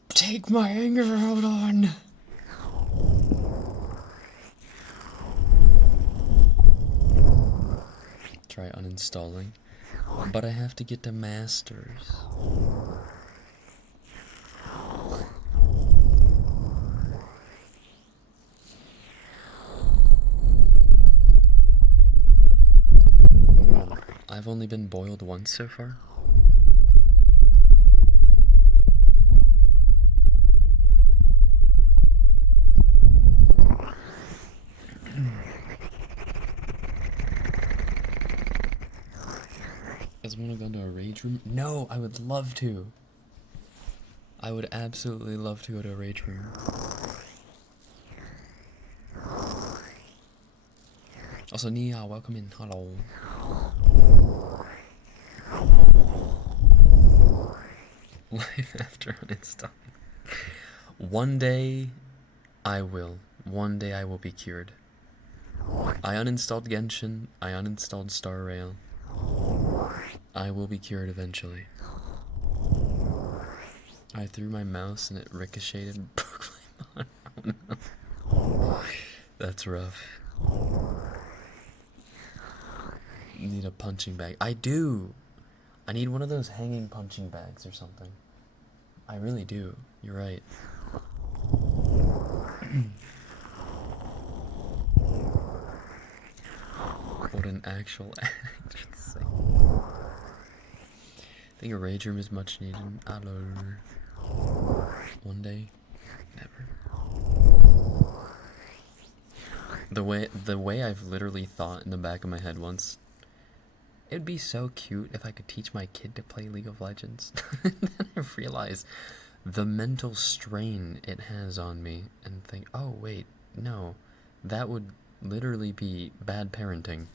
take my anger out on? Try uninstalling. But I have to get to Masters. I've only been boiled once so far. Has someone gone to a rage room? No, I would love to. I would absolutely love to go to a rage room. Also, Nia, welcome in. Hello. Life after uninstalling. One day, I will. One day I will be cured. I uninstalled Genshin. I uninstalled Star Rail. I will be cured eventually. I threw my mouse and it ricocheted and broke my mod. Oh no. That's rough. Need a punching bag. I do! I need one of those hanging punching bags or something. I really do. You're right. What an actual act. I think a rage room is much needed. I don't know. One day, never. The way I've literally thought in the back of my head once, it'd be so cute if I could teach my kid to play League of Legends. And then I realize the mental strain it has on me, and think, oh wait, no, that would literally be bad parenting.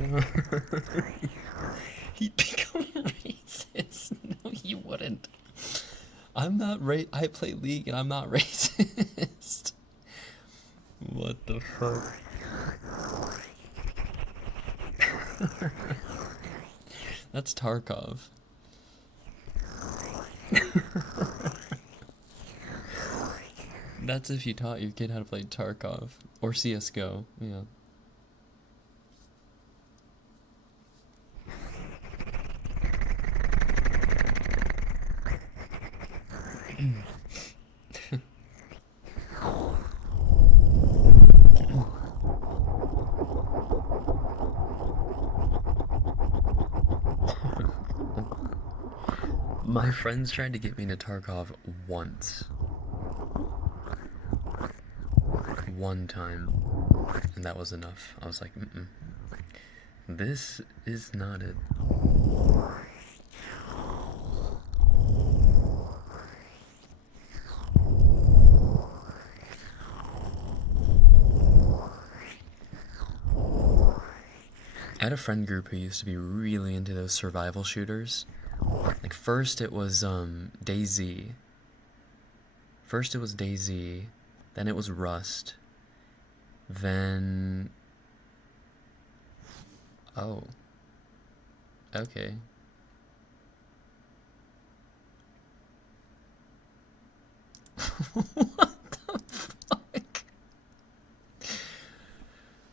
No. He'd become racist. No, he wouldn't. I'm not I play League and I'm not racist. What the fuck? That's Tarkov. That's if you taught your kid how to play Tarkov. Or CSGO, yeah. My friends tried to get me into Tarkov once. One time. And that was enough. I was like, this is not it. I had a friend group who used to be really into those survival shooters. Like first it was DayZ. First it was DayZ, then it was Rust. Then oh. Okay. What the fuck?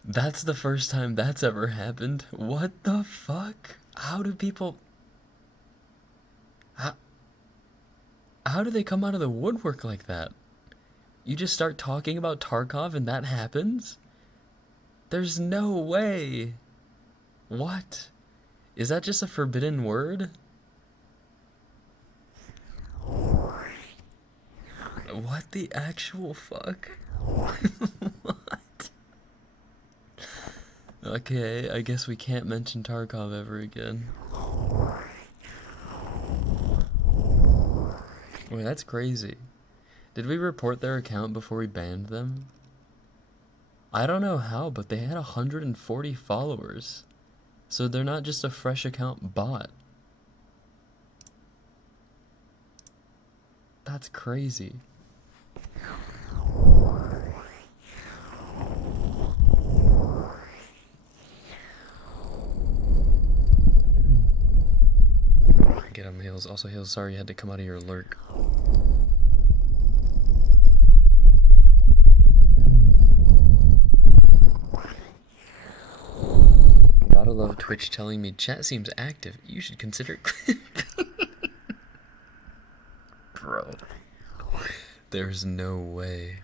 That's the first time that's ever happened. What the fuck? How do people... How do they come out of the woodwork like that? You just start talking about Tarkov and that happens? There's no way. What? Is that just a forbidden word? What the actual fuck? What? Okay, I guess we can't mention Tarkov ever again. Wait, that's crazy. Did we report their account before we banned them? I don't know how, but they had 140 followers. So they're not just a fresh account bot. That's crazy. Get him, Hills. Also, Hills, sorry you had to come out of your lurk. Gotta love Twitch telling me chat seems active. You should consider Bro. There's no way.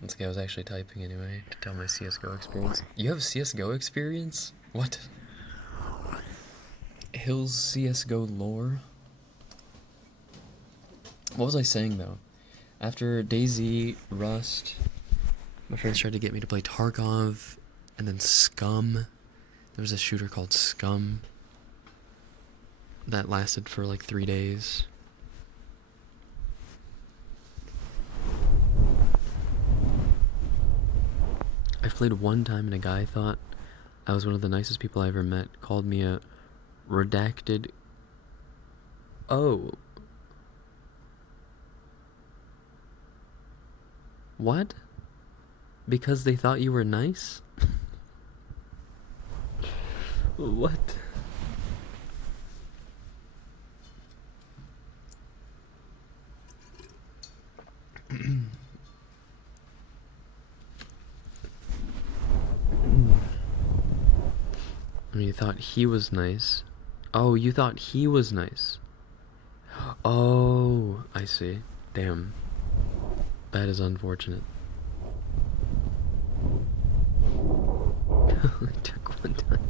Let's see, I was actually typing anyway to tell my CSGO experience. You have CSGO experience? What? Hills CSGO lore? What was I saying though? After DayZ, Rust, my friends tried to get me to play Tarkov, and then Scum. There was a shooter called Scum that lasted for like 3 days. I played one time and a guy thought I was one of the nicest people I ever met, called me a redacted... Oh. What? Because they thought you were nice? What? You thought he was nice. Oh, you thought he was nice. Oh, I see. Damn. That is unfortunate. It took one time.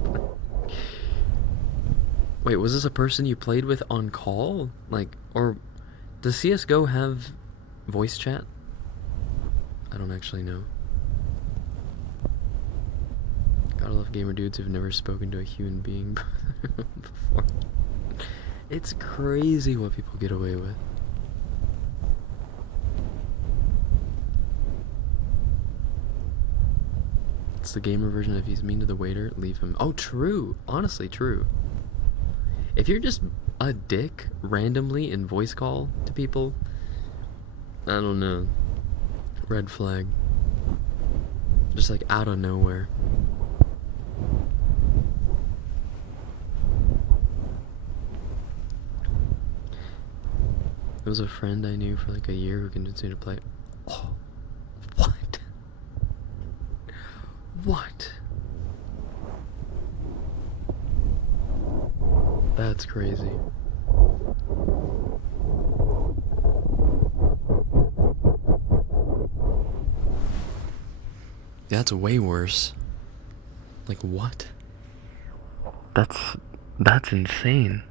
Wait, was this a person you played with on call? Like, or does CSGO have voice chat? I don't actually know. Gotta love gamer dudes who've never spoken to a human being before. It's crazy what people get away with. It's the gamer version. If he's mean to the waiter, leave him. Oh, true. Honestly, true. If you're just a dick randomly in voice call to people, I don't know. Red flag. Just like out of nowhere. There was a friend I knew for like a year who continued to play. Oh, what? What? That's crazy. That's way worse. Like what? That's insane.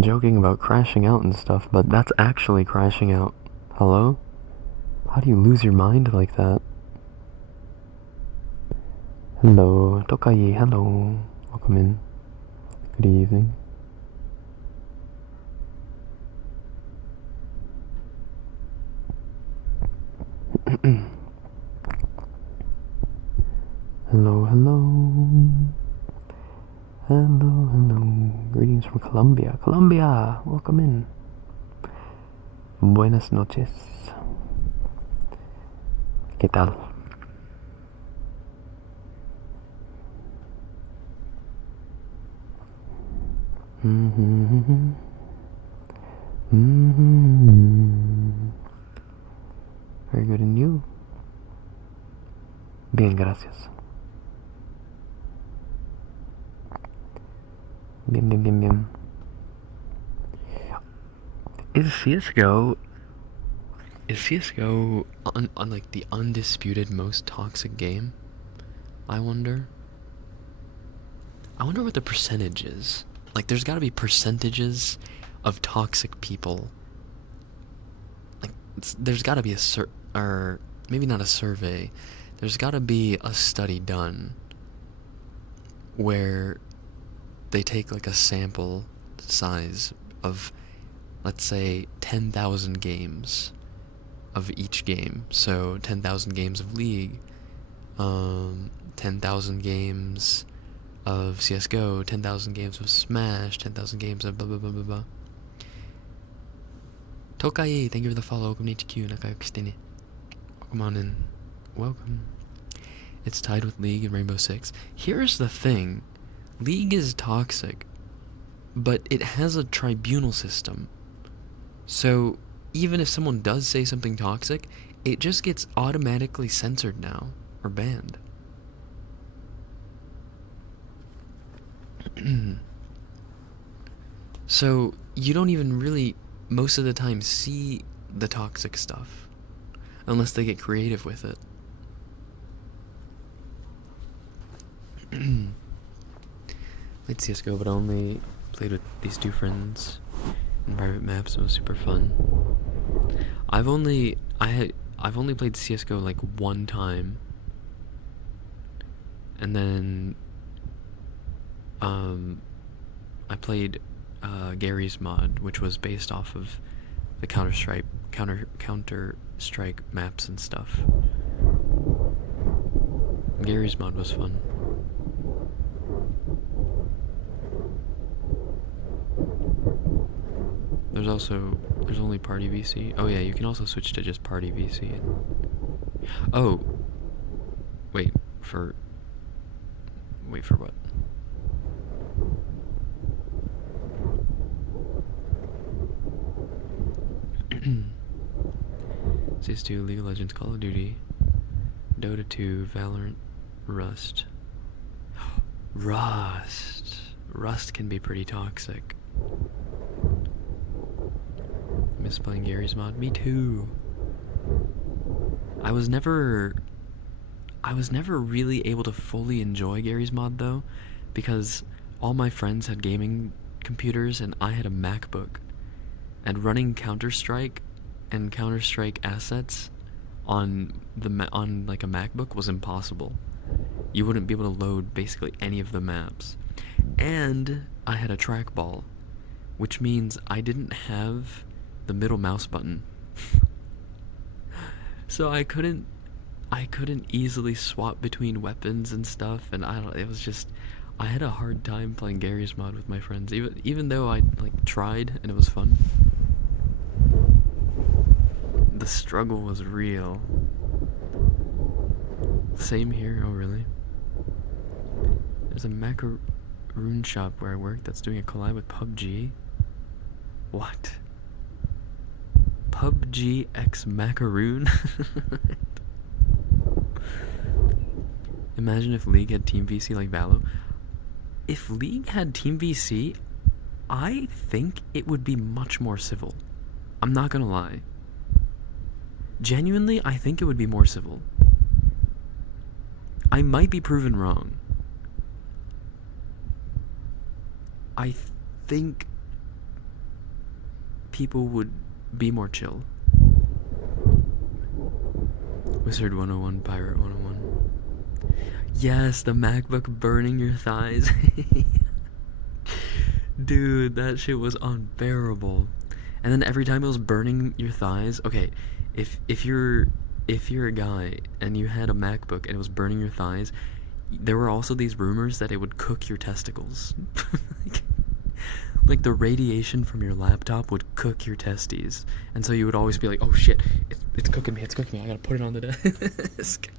Joking about crashing out and stuff, but that's actually crashing out. Hello? How do you lose your mind like that? Hello, Tokai, hello. Welcome in. Good evening. Hello, hello. Hello, hello. Greetings from Colombia. Colombia, welcome in. Buenas noches. ¿Qué tal? Very good, and you? Bien, gracias. Bien, bien, bien, bien. Is CSGO on like the undisputed most toxic game? I wonder what the percentage is. Like, there's gotta be percentages of toxic people. Like, there's gotta be or maybe not a survey. There's gotta be a study done where they take like a sample size of, let's say, 10,000 games of each game. So 10,000 games of League, 10,000 games of CSGO, 10,000 games of Smash, 10,000 games of blah blah blah blah blah. Tokai, thank you for the follow. Welcome to HQ. Nakayuki shite ne. Welcome on in. Welcome. It's tied with League and Rainbow Six. Here's the thing. League is toxic, but it has a tribunal system. So even if someone does say something toxic, it just gets automatically censored now, or banned. So you don't even really, most of the time, see the toxic stuff, unless they get creative with it. Played CSGO, but I only played with these two friends in private maps. It was super fun. I've only played CSGO like one time, and then I played Gary's mod, which was based off of the Counter-Strike maps and stuff. Gary's mod was fun. There's only Party VC. Oh yeah, you can also switch to just Party VC. Oh, wait for what? CS2, League of Legends, Call of Duty, Dota 2, Valorant, Rust. Rust can be pretty toxic. Miss playing Gary's mod. Me too. I was never really able to fully enjoy Gary's mod though, because all my friends had gaming computers and I had a MacBook, and running Counter-Strike and Counter-Strike assets on like a MacBook was impossible. You wouldn't be able to load basically any of the maps. And I had a trackball, which means I didn't have the middle mouse button. So I couldn't easily swap between weapons and stuff, and I had a hard time playing Gary's mod with my friends, even though I like tried and it was fun. The struggle was real. Same here. Oh really? There's a macaroon shop where I work that's doing a collab with PUBG. What? PUBG X macaroon? Imagine if League had Team VC like Valo. If League had Team VC, I think it would be much more civil. I'm not gonna lie. Genuinely, I think it would be more civil. I might be proven wrong. I think people would be more chill. Wizard 101, Pirate 101. Yes, the MacBook burning your thighs. Dude, that shit was unbearable. And then every time it was burning your thighs, okay, if you're a guy and you had a MacBook and it was burning your thighs, there were also these rumors that it would cook your testicles. Like the radiation from your laptop would cook your testes, and so you would always be like, "Oh shit, it's cooking me! It's cooking me! I gotta put it on the desk."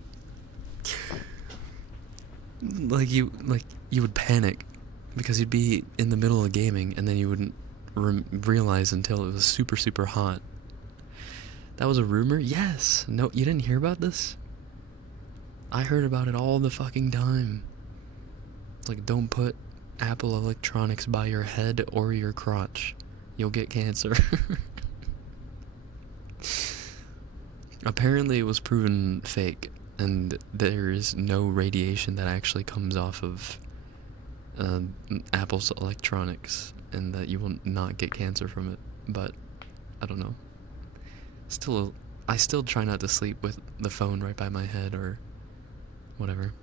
Like you would panic because you'd be in the middle of gaming and then you wouldn't realize until it was super super hot. That was a rumor? Yes. No, you didn't hear about this? I heard about it all the fucking time. Like, don't put Apple Electronics by your head or your crotch. You'll get cancer. Apparently it was proven fake, and there's no radiation that actually comes off of Apple's electronics, and that you will not get cancer from it. But I don't know. I still try not to sleep with the phone right by my head or whatever.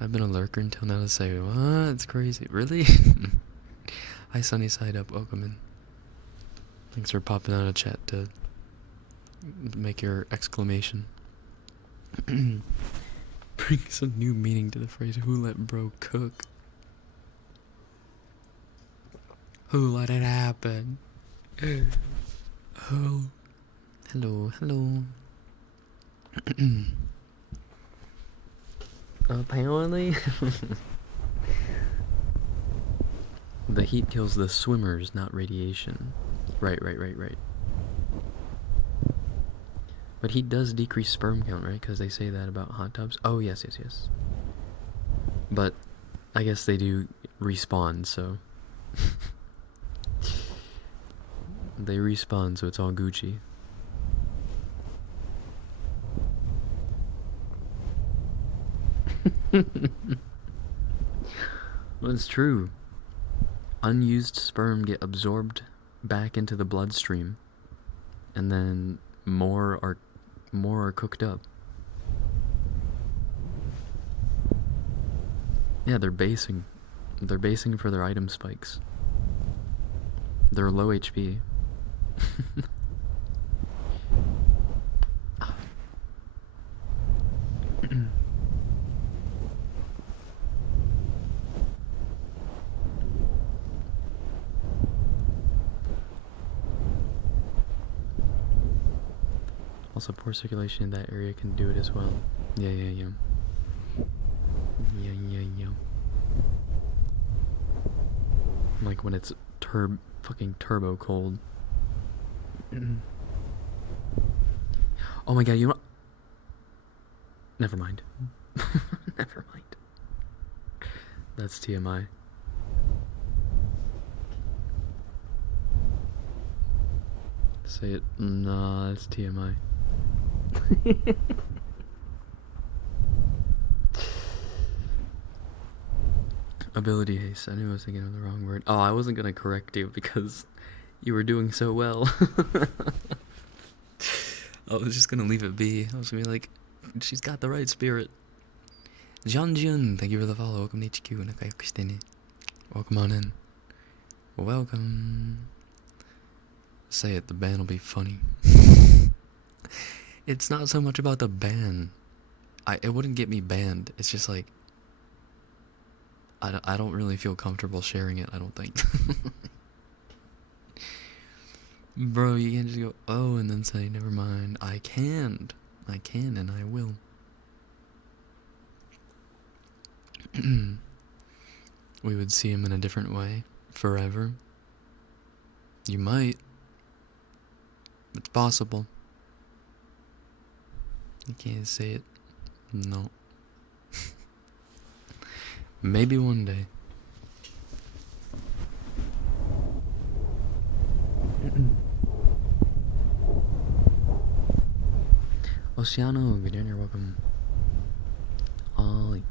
I've been a lurker until now to say, what? It's crazy. Really? Hi, Sunny Side Up. Welcome in. Thanks for popping out of chat to make your exclamation. Bring some new meaning to the phrase, who let bro cook? Who let it happen? Oh. Hello, hello. Apparently, the heat kills the swimmers, not radiation. Right. But heat does decrease sperm count, right? Because they say that about hot tubs. Oh, yes. But I guess they do respawn, so... They respawn, so it's all Gucci. Well, it's true. Unused sperm get absorbed back into the bloodstream, and then more are cooked up. Yeah, they're basing for their item spikes. They're low HP. Also, poor circulation in that area can do it as well. Yeah. Like when it's fucking turbo cold. Oh my god, you know. Never mind. Never mind. That's TMI. Say it. Nah, that's TMI. Ability haste. I knew I was thinking of the wrong word. Oh, I wasn't gonna correct you because you were doing so well. I was just gonna leave it be. I was gonna be like, she's got the right spirit. Jeonjun, thank you for the follow. Welcome to HQ. Welcome on in. Welcome. Say it, the ban will be funny. It's not so much about the ban. It wouldn't get me banned. It's just like, I don't really feel comfortable sharing it, I don't think. Bro, you can't just go, oh, and then say, never mind. I can and I will. We would see him in a different way, forever. You might. It's possible. You can't say it. No. Maybe one day. Oceano, good day, you're welcome. Ollie.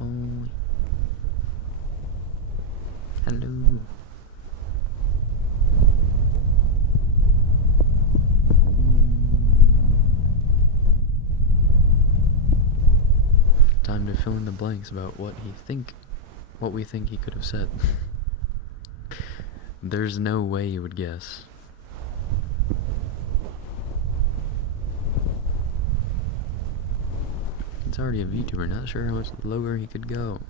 Ollie. Hello. Time to fill in the blanks about what we think he could have said. There's no way you would guess. It's already a VTuber, not sure how much lower he could go.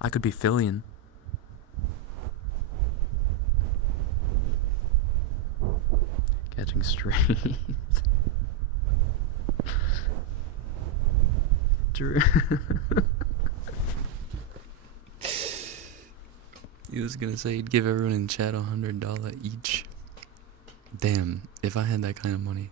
I could be Fillion. Catching strays. True. He was gonna say he'd give everyone in chat $100 each. Damn, if I had that kind of money.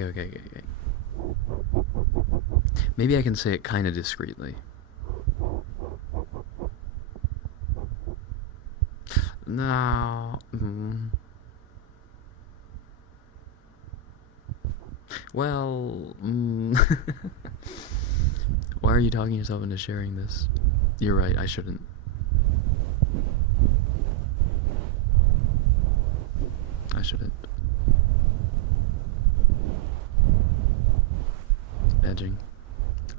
Okay. Maybe I can say it kind of discreetly. No. Well, why are you talking yourself into sharing this? You're right, I shouldn't. I shouldn't. Edging.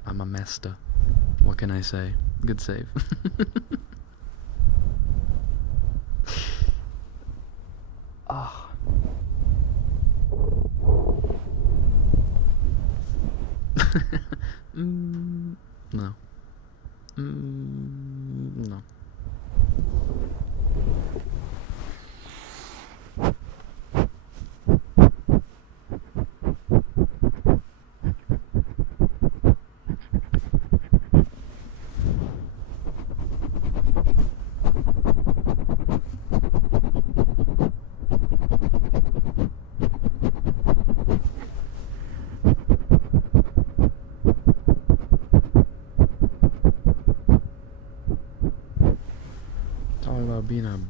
I'm a master. What can I say? Good save. Ah. No. No.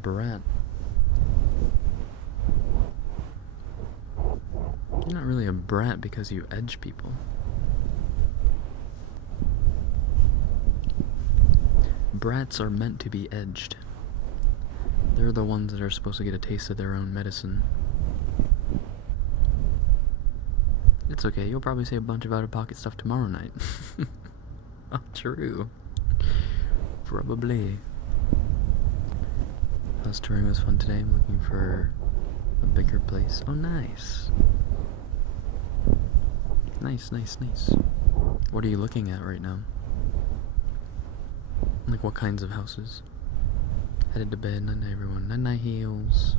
brat. You're not really a brat because you edge people. Brats are meant to be edged. They're the ones that are supposed to get a taste of their own medicine. It's okay, you'll probably say a bunch of out-of-pocket stuff tomorrow night. Oh, true. Probably. House touring was fun today. I'm looking for a bigger place. Oh, nice. Nice, nice, nice. What are you looking at right now? Like, what kinds of houses? Headed to bed. Night night, everyone. Night night, heels.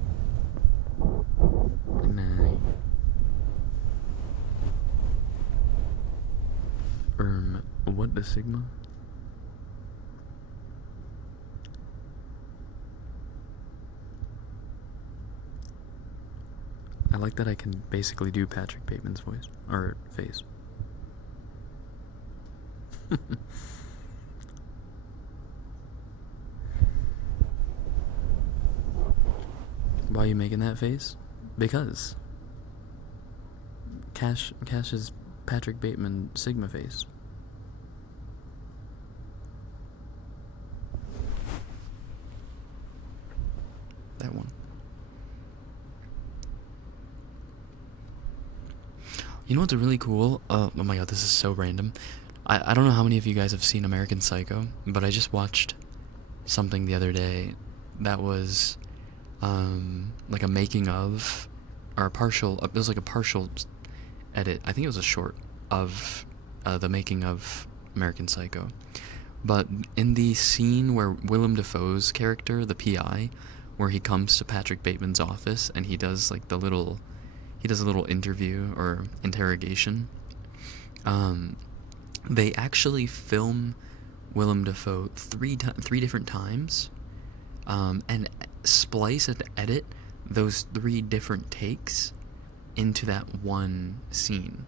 Night night. What the Sigma? I like that I can basically do Patrick Bateman's voice, or face. Why are you making that face? Because Cash's Patrick Bateman Sigma face. That one. You know what's really cool? Oh my god, this is so random. I don't know how many of you guys have seen American Psycho, but I just watched something the other day that was like a making of, or a partial, it was like a partial edit, I think it was a short of the making of American Psycho. But in the scene where Willem Dafoe's character, the PI, where he comes to Patrick Bateman's office and he does like a little interview or interrogation, they actually film Willem Dafoe three different times, and splice and edit those 3 different takes into that one scene.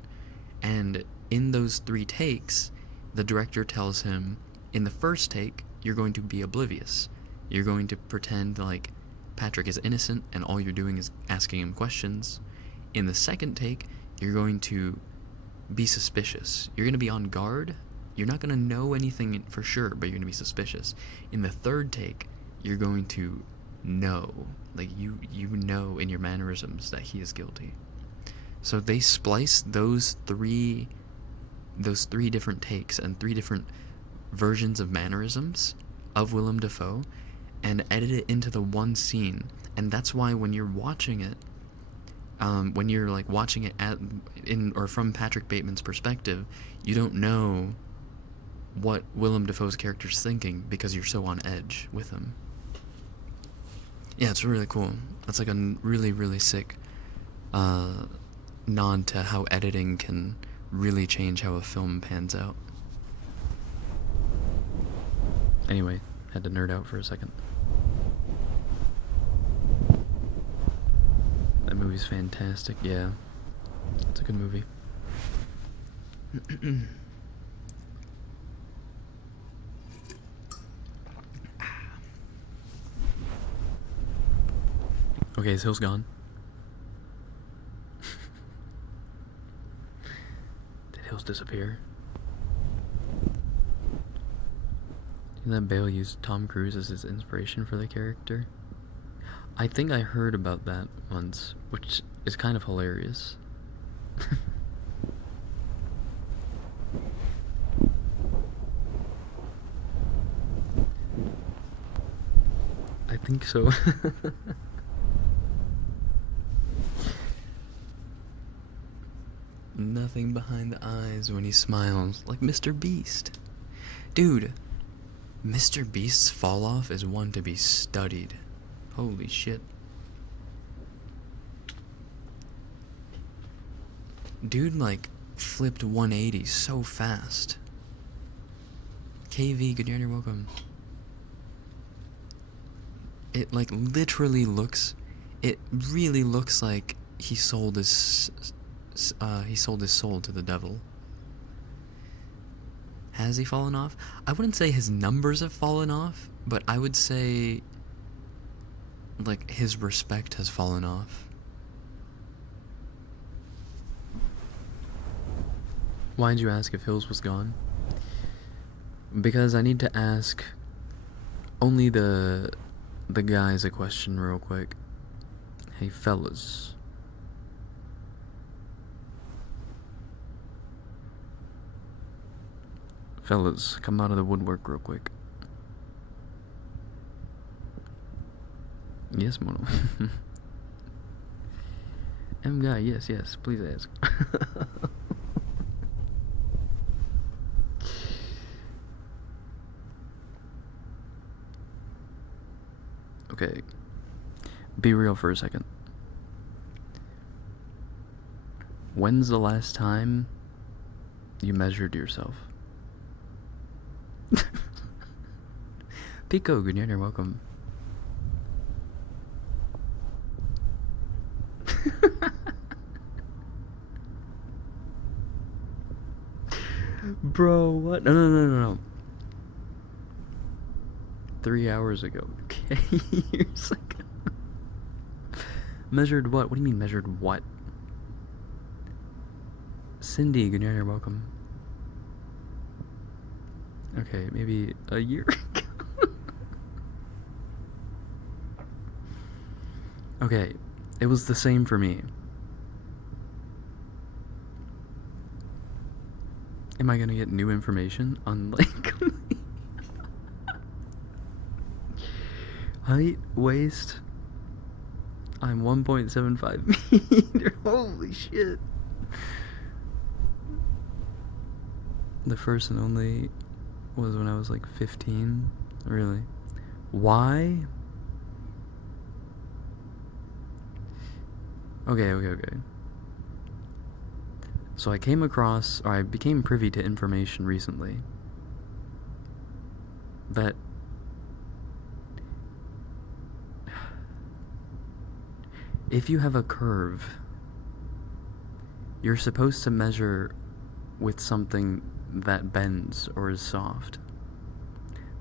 And in those 3 takes, the director tells him, in the first take, you're going to be oblivious. You're going to pretend like Patrick is innocent and all you're doing is asking him questions. In the second take, you're going to be suspicious. You're going to be on guard. You're not going to know anything for sure, but you're going to be suspicious. In the third take, you're going to know, like you know in your mannerisms that he is guilty. So they splice those three different takes and 3 different versions of mannerisms of Willem Dafoe and edit it into the one scene. And that's why when you're watching it, when you're like watching it from Patrick Bateman's perspective, you don't know what Willem Dafoe's character's thinking because you're so on edge with him. Yeah, it's really cool. That's like a really, really sick nod to how editing can really change how a film pans out. Anyway, had to nerd out for a second. That movie's fantastic, yeah. It's a good movie. Okay, his hill's gone. Did Hills disappear? Didn't that Bale use Tom Cruise as his inspiration for the character? I think I heard about that once, which is kind of hilarious. I think so. Nothing behind the eyes when he smiles, like Mr. Beast. Dude, Mr. Beast's fall off is one to be studied. Holy shit. Dude, like, flipped 180 so fast. KV, good evening, welcome. It, like, literally looks... It really looks like he sold his soul to the devil. Has he fallen off? I wouldn't say his numbers have fallen off, but I would say like, his respect has fallen off. Why'd you ask if Hills was gone? Because I need to ask only the guys a question real quick. Hey, fellas. Fellas, come out of the woodwork real quick. Yes, Mono. M guy, yes, please ask. Okay, be real for a second. When's the last time you measured yourself? Pico, good night, you're welcome. Bro, what? No. 3 hours ago. Okay, years ago. Measured what? What do you mean measured what? Cindy, good night, you're welcome. Okay, maybe a year ago. Okay, it was the same for me. Am I gonna get new information on, like, height, waist? I'm 1.75 meters. Holy shit. The first and only was when I was like 15. Really? Why? Okay. So I came across, or I became privy to information recently that if you have a curve, you're supposed to measure with something that bends or is soft,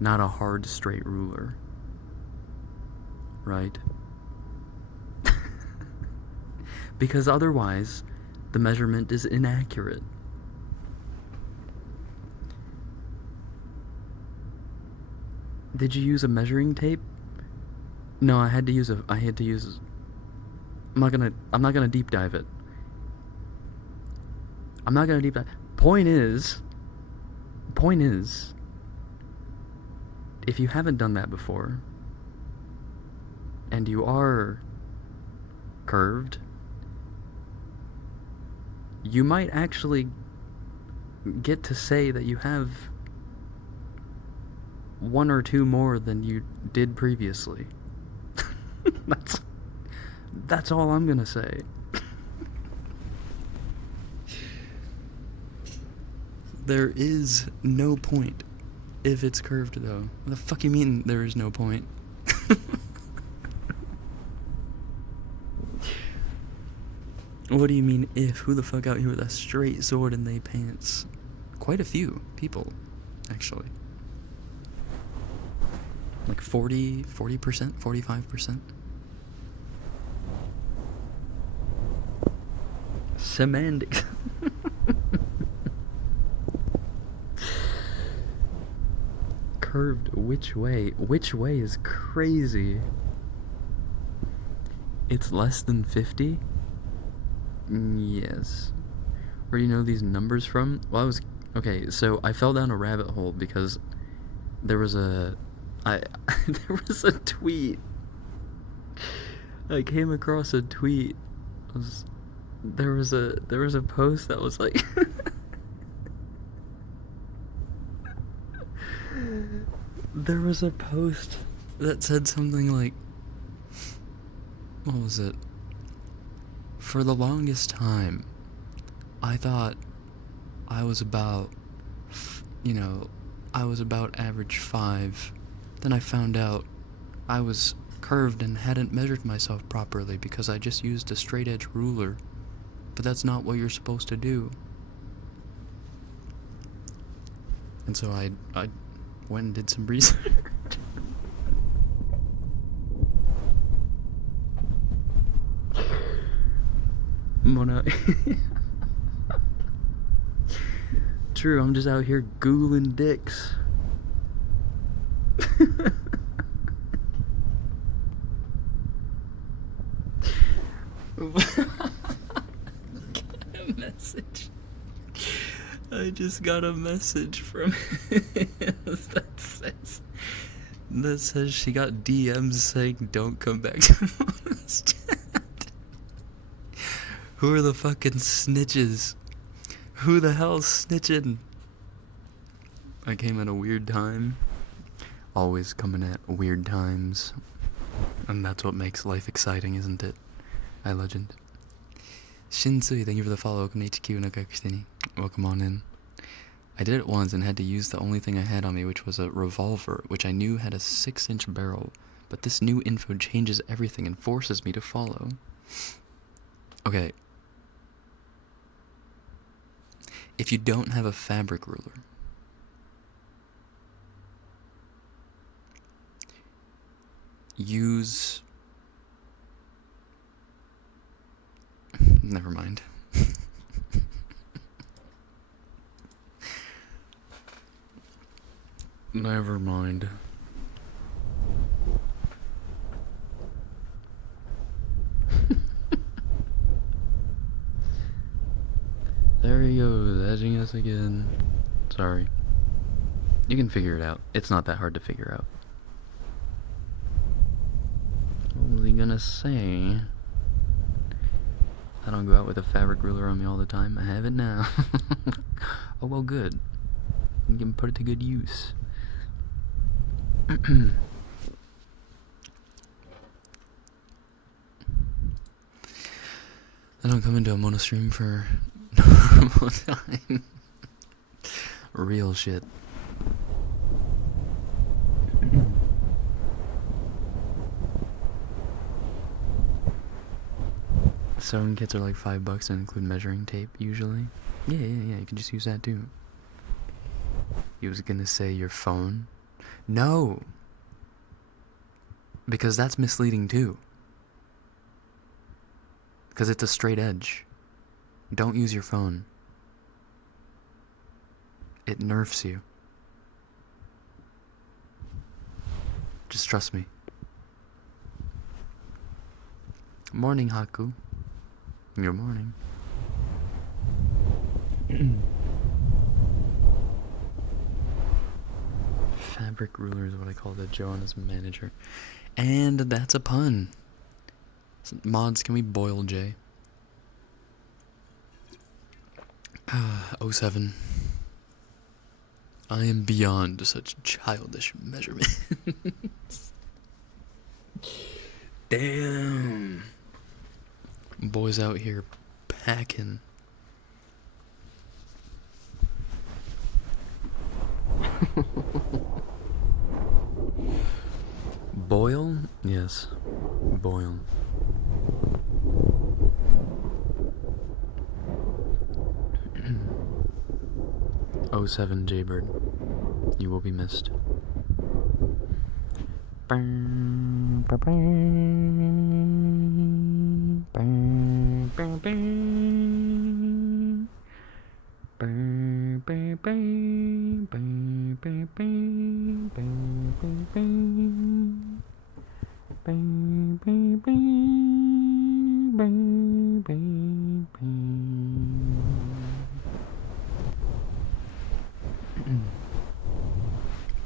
not a hard straight ruler, right? Because otherwise the measurement is inaccurate. Did you use a measuring tape? No, I had to use I'm not gonna deep dive it. I'm not gonna deep dive. Point is, if you haven't done that before, and you are curved, you might actually get to say that you have one or two more than you did previously. That's all I'm gonna say. There is no point if it's curved, though. What the fuck you mean there is no point? What do you mean if? Who the fuck out here with a straight sword in they pants? Quite a few people, actually. Like 40%, 45%. Semantics. Curved which way? Which way is crazy. It's less than 50? Yes. Where do you know these numbers from? Well, okay, so I fell down a rabbit hole because there was a tweet. I came across a tweet. There was a post that was like there was a post that said something like, what was it? For the longest time, I thought I was about, average 5. Then I found out I was curved and hadn't measured myself properly because I just used a straight edge ruler. But that's not what you're supposed to do. And so I went and did some research. I'm on out. True, I'm just out here googling dicks. A message. I just got a message from that says she got DMs saying don't come back to Mona's chat. Who are the fucking snitches? Who the hell's snitching? I came at a weird time. Always coming at weird times. And that's what makes life exciting, isn't it? Hi, Legend. Shinsui, thank you for the follow. Welcome to HQ Nakakustini. Welcome on in. I did it once and had to use the only thing I had on me, which was a revolver, which I knew had a 6-inch barrel. But this new info changes everything and forces me to follow. Okay. If you don't have a fabric ruler, use... Never mind. Never mind. There he goes, edging us again. Sorry. You can figure it out. It's not that hard to figure out. What was he gonna say? I don't go out with a fabric ruler on me all the time. I have it now. Oh well, good. You can put it to good use. I don't come into a mono stream for normal time. Real shit. Sewing kits are like $5 and include measuring tape usually. Yeah, you can just use that too. You was gonna say your phone? No! Because that's misleading too. Because it's a straight edge. Don't use your phone. It nerfs you. Just trust me. Morning, Haku. Good morning. Fabric ruler is what I call the Joanna's manager. And that's a pun. So, mods, can we boil Jay? 07. I am beyond such childish measurements. Damn. Boys out here packing. Boil? Yes. Boil. Oh 07 Jaybird. You will be missed.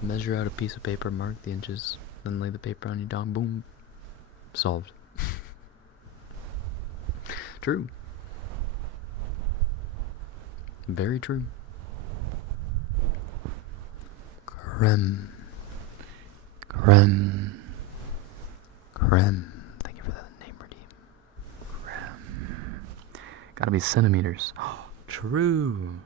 Measure out a piece of paper, mark the inches, then lay the paper on your dog. Boom. Solved. True. Very true. Creme. Creme. Creme. Thank you for that name, Redeem. Creme. Gotta be centimeters. True.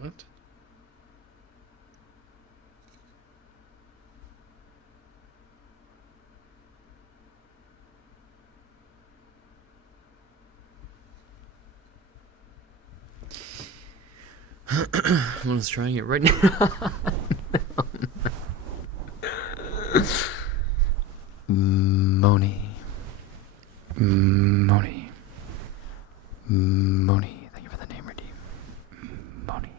What? Let's try it right now. Moni. Moni. Moni. Thank you for the name, redeem. Moni.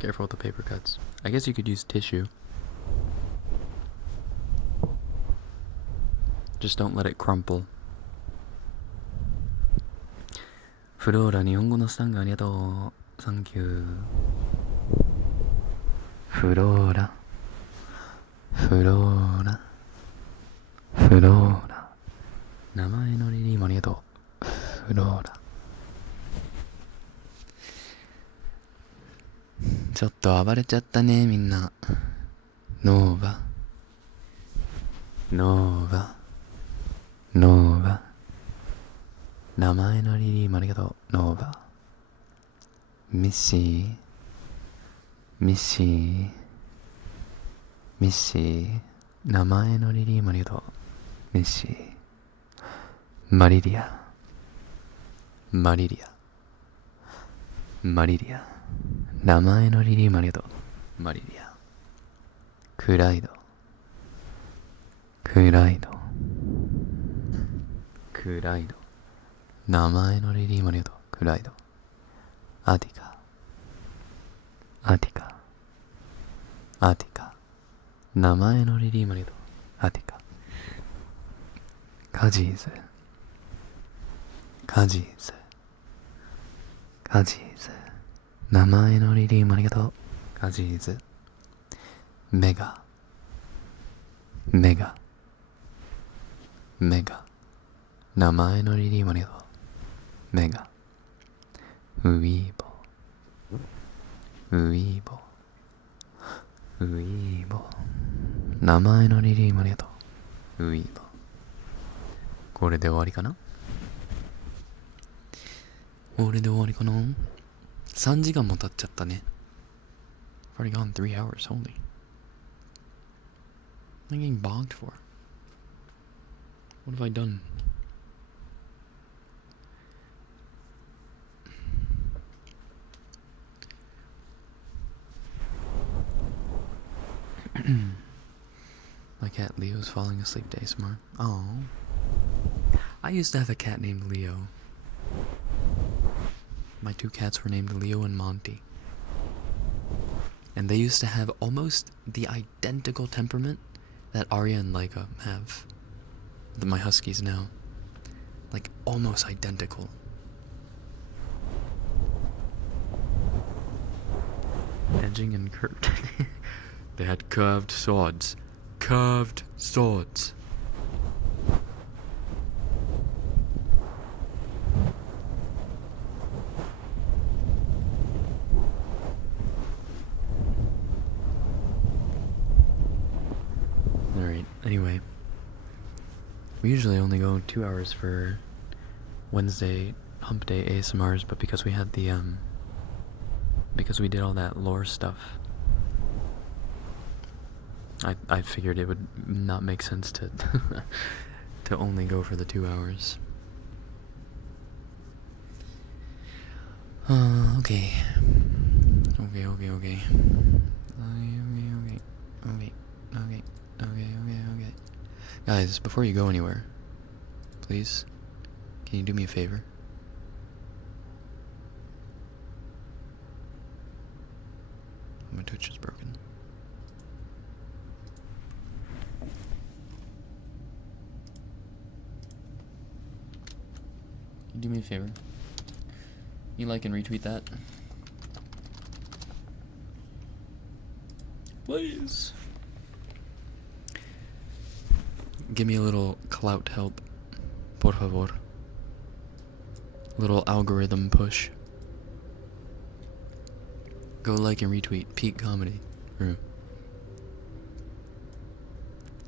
Careful with the paper cuts. I guess you could use tissue. Just don't let it crumple. フローラ、日本語のスタングありがとう。サンキュー。フローラ。フローラ。フローラ。名前のリリーもありがとう。フローラ。ちょっと暴れちゃったね、みんな。ノーバ。ノーバ。ノーバ。名前のリリーもありがとう。ノーバ。ミッシー。ミッシー。ミッシー。名前のリリーもありがとう。ミッシー。マリリア。マリリア。マリリア。名前のリリーもありがとう。マリリア。クライド。クライド。クライド。名前のリリーもありがとう。クライド。アティカ。アティカ。アティカ。名前のリリーもありがとう。アティカ。カジーズ。カジーズ。カジーズ。名前のリリーもありがとう。カジーズ。メガ。メガ。メガ。名前のリリーもありがとう。メガ。ウィーボ。ウィーボ。ウィーボ。名前のリリーもありがとう。ウィーボ。これで終わりかな？これで終わりかな？ 3 時間も経っちゃったね。I've already gone 3 hours, holy. What am I getting bogged for? What have I done? My cat Leo's falling asleep day smart. Oh. I used to have a cat named Leo. My 2 cats were named Leo and Monty. And they used to have almost the identical temperament that Arya and Laika have. My huskies now. Like, almost identical. Edging and curved. They had curved swords. Curved swords. Alright, anyway. We usually only go 2 hours for Wednesday Hump Day ASMRs, but because we had the, because we did all that lore stuff, I figured it would not make sense to to only go for the 2 hours. Okay. Okay. Guys, before you go anywhere, please, can you do me a favor? My Twitch is broken. Can you do me a favor? You like and retweet that? Please. Give me a little clout help. Por favor. Little algorithm push. Go like and retweet Peak Comedy Room.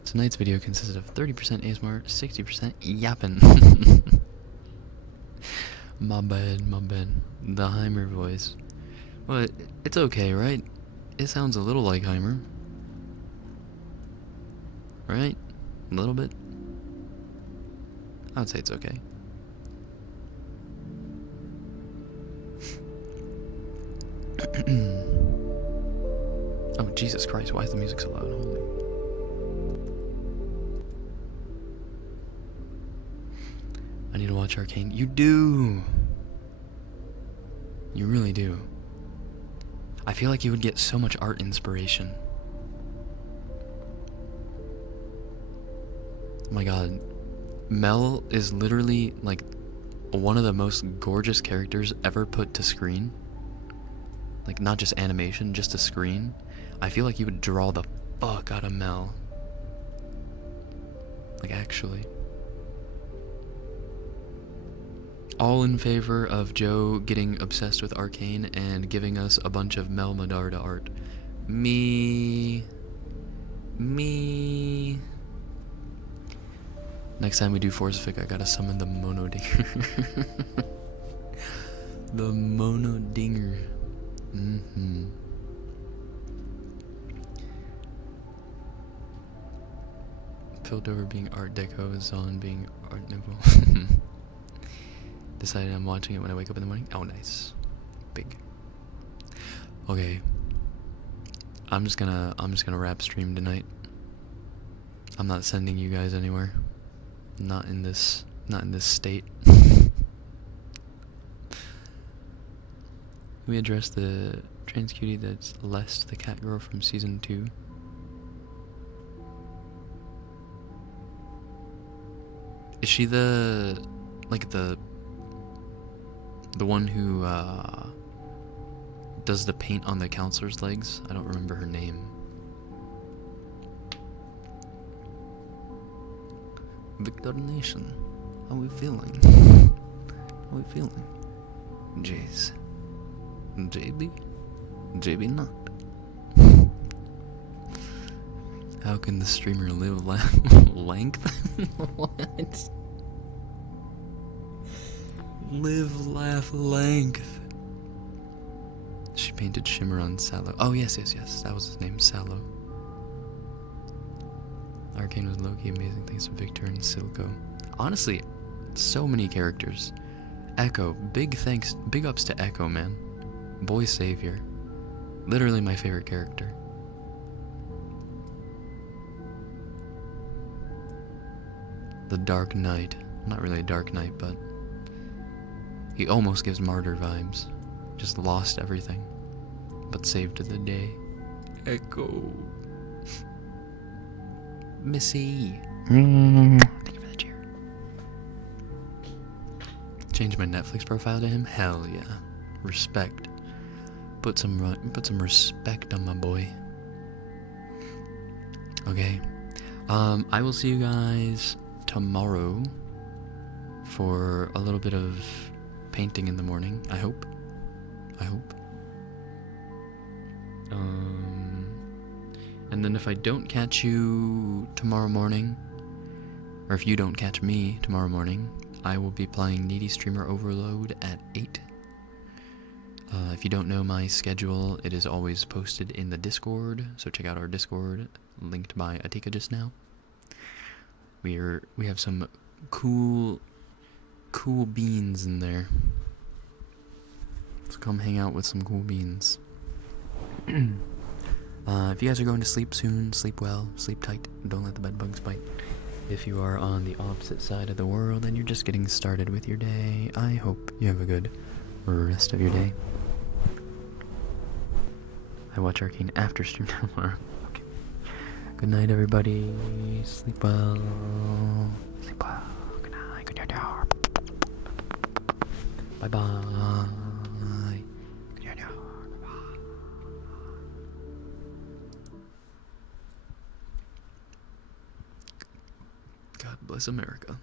Tonight's video consisted of 30% ASMR, 60% yapping. My bad. The Heimer voice. Well, it's okay, right? It sounds a little like Heimer. Right? A little bit? I would say it's okay. Oh, Jesus Christ, why is the music so loud? Holy. I need to watch Arcane. You do! You really do. I feel like you would get so much art inspiration. Oh my god. Mel is literally, like, one of the most gorgeous characters ever put to screen. Like, not just animation, just to screen. I feel like you would draw the fuck out of Mel. Like, actually. All in favor of Joe getting obsessed with Arcane and giving us a bunch of Mel Medarda art. Me. Next time we do Forcific, I gotta summon the Monodinger. The Monodinger. Piltover being Art Deco, Zon being Art Nouveau. Decided I'm watching it when I wake up in the morning. Oh, nice. Big. Okay. I'm just gonna wrap stream tonight. I'm not sending you guys anywhere. Not in this state. We addressed the trans cutie that's Lest, the cat girl from season 2. Is she the one who does the paint on the counselor's legs? I don't remember her name. Victor Nation, how we feeling? How we feeling? Jeez. JB? JB not. How can the streamer live length? What? Live, laugh, length. She painted shimmer on Sallow. Oh, yes. That was his name, Sallow. Arcane was low-key amazing thanks to Victor and Silco. Honestly, so many characters. Echo, big ups to Echo, man. Boy savior. Literally my favorite character. The Dark Knight. Not really a Dark Knight, but he almost gives Martyr vibes. Just lost everything, but saved the day. Echo. Missy. Thank you for the cheer. Change my Netflix profile to him? Hell yeah. Respect. Put some respect on my boy. Okay. I will see you guys tomorrow for a little bit of painting in the morning. I hope. And then if I don't catch you tomorrow morning, or if you don't catch me tomorrow morning, I will be playing Needy Streamer Overload at 8. If you don't know my schedule, it is always posted in the Discord, so check out our Discord, linked by Atika just now. We have some cool beans in there. So come hang out with some cool beans. If you guys are going to sleep soon, sleep well, sleep tight, don't let the bed bugs bite. If you are on the opposite side of the world and you're just getting started with your day, I hope you have a good rest of your day. I watch Arcane after stream tomorrow. Okay. Good night, everybody. Sleep well. Sleep well. Good night. Good night. Bye bye. Good night. God bless America.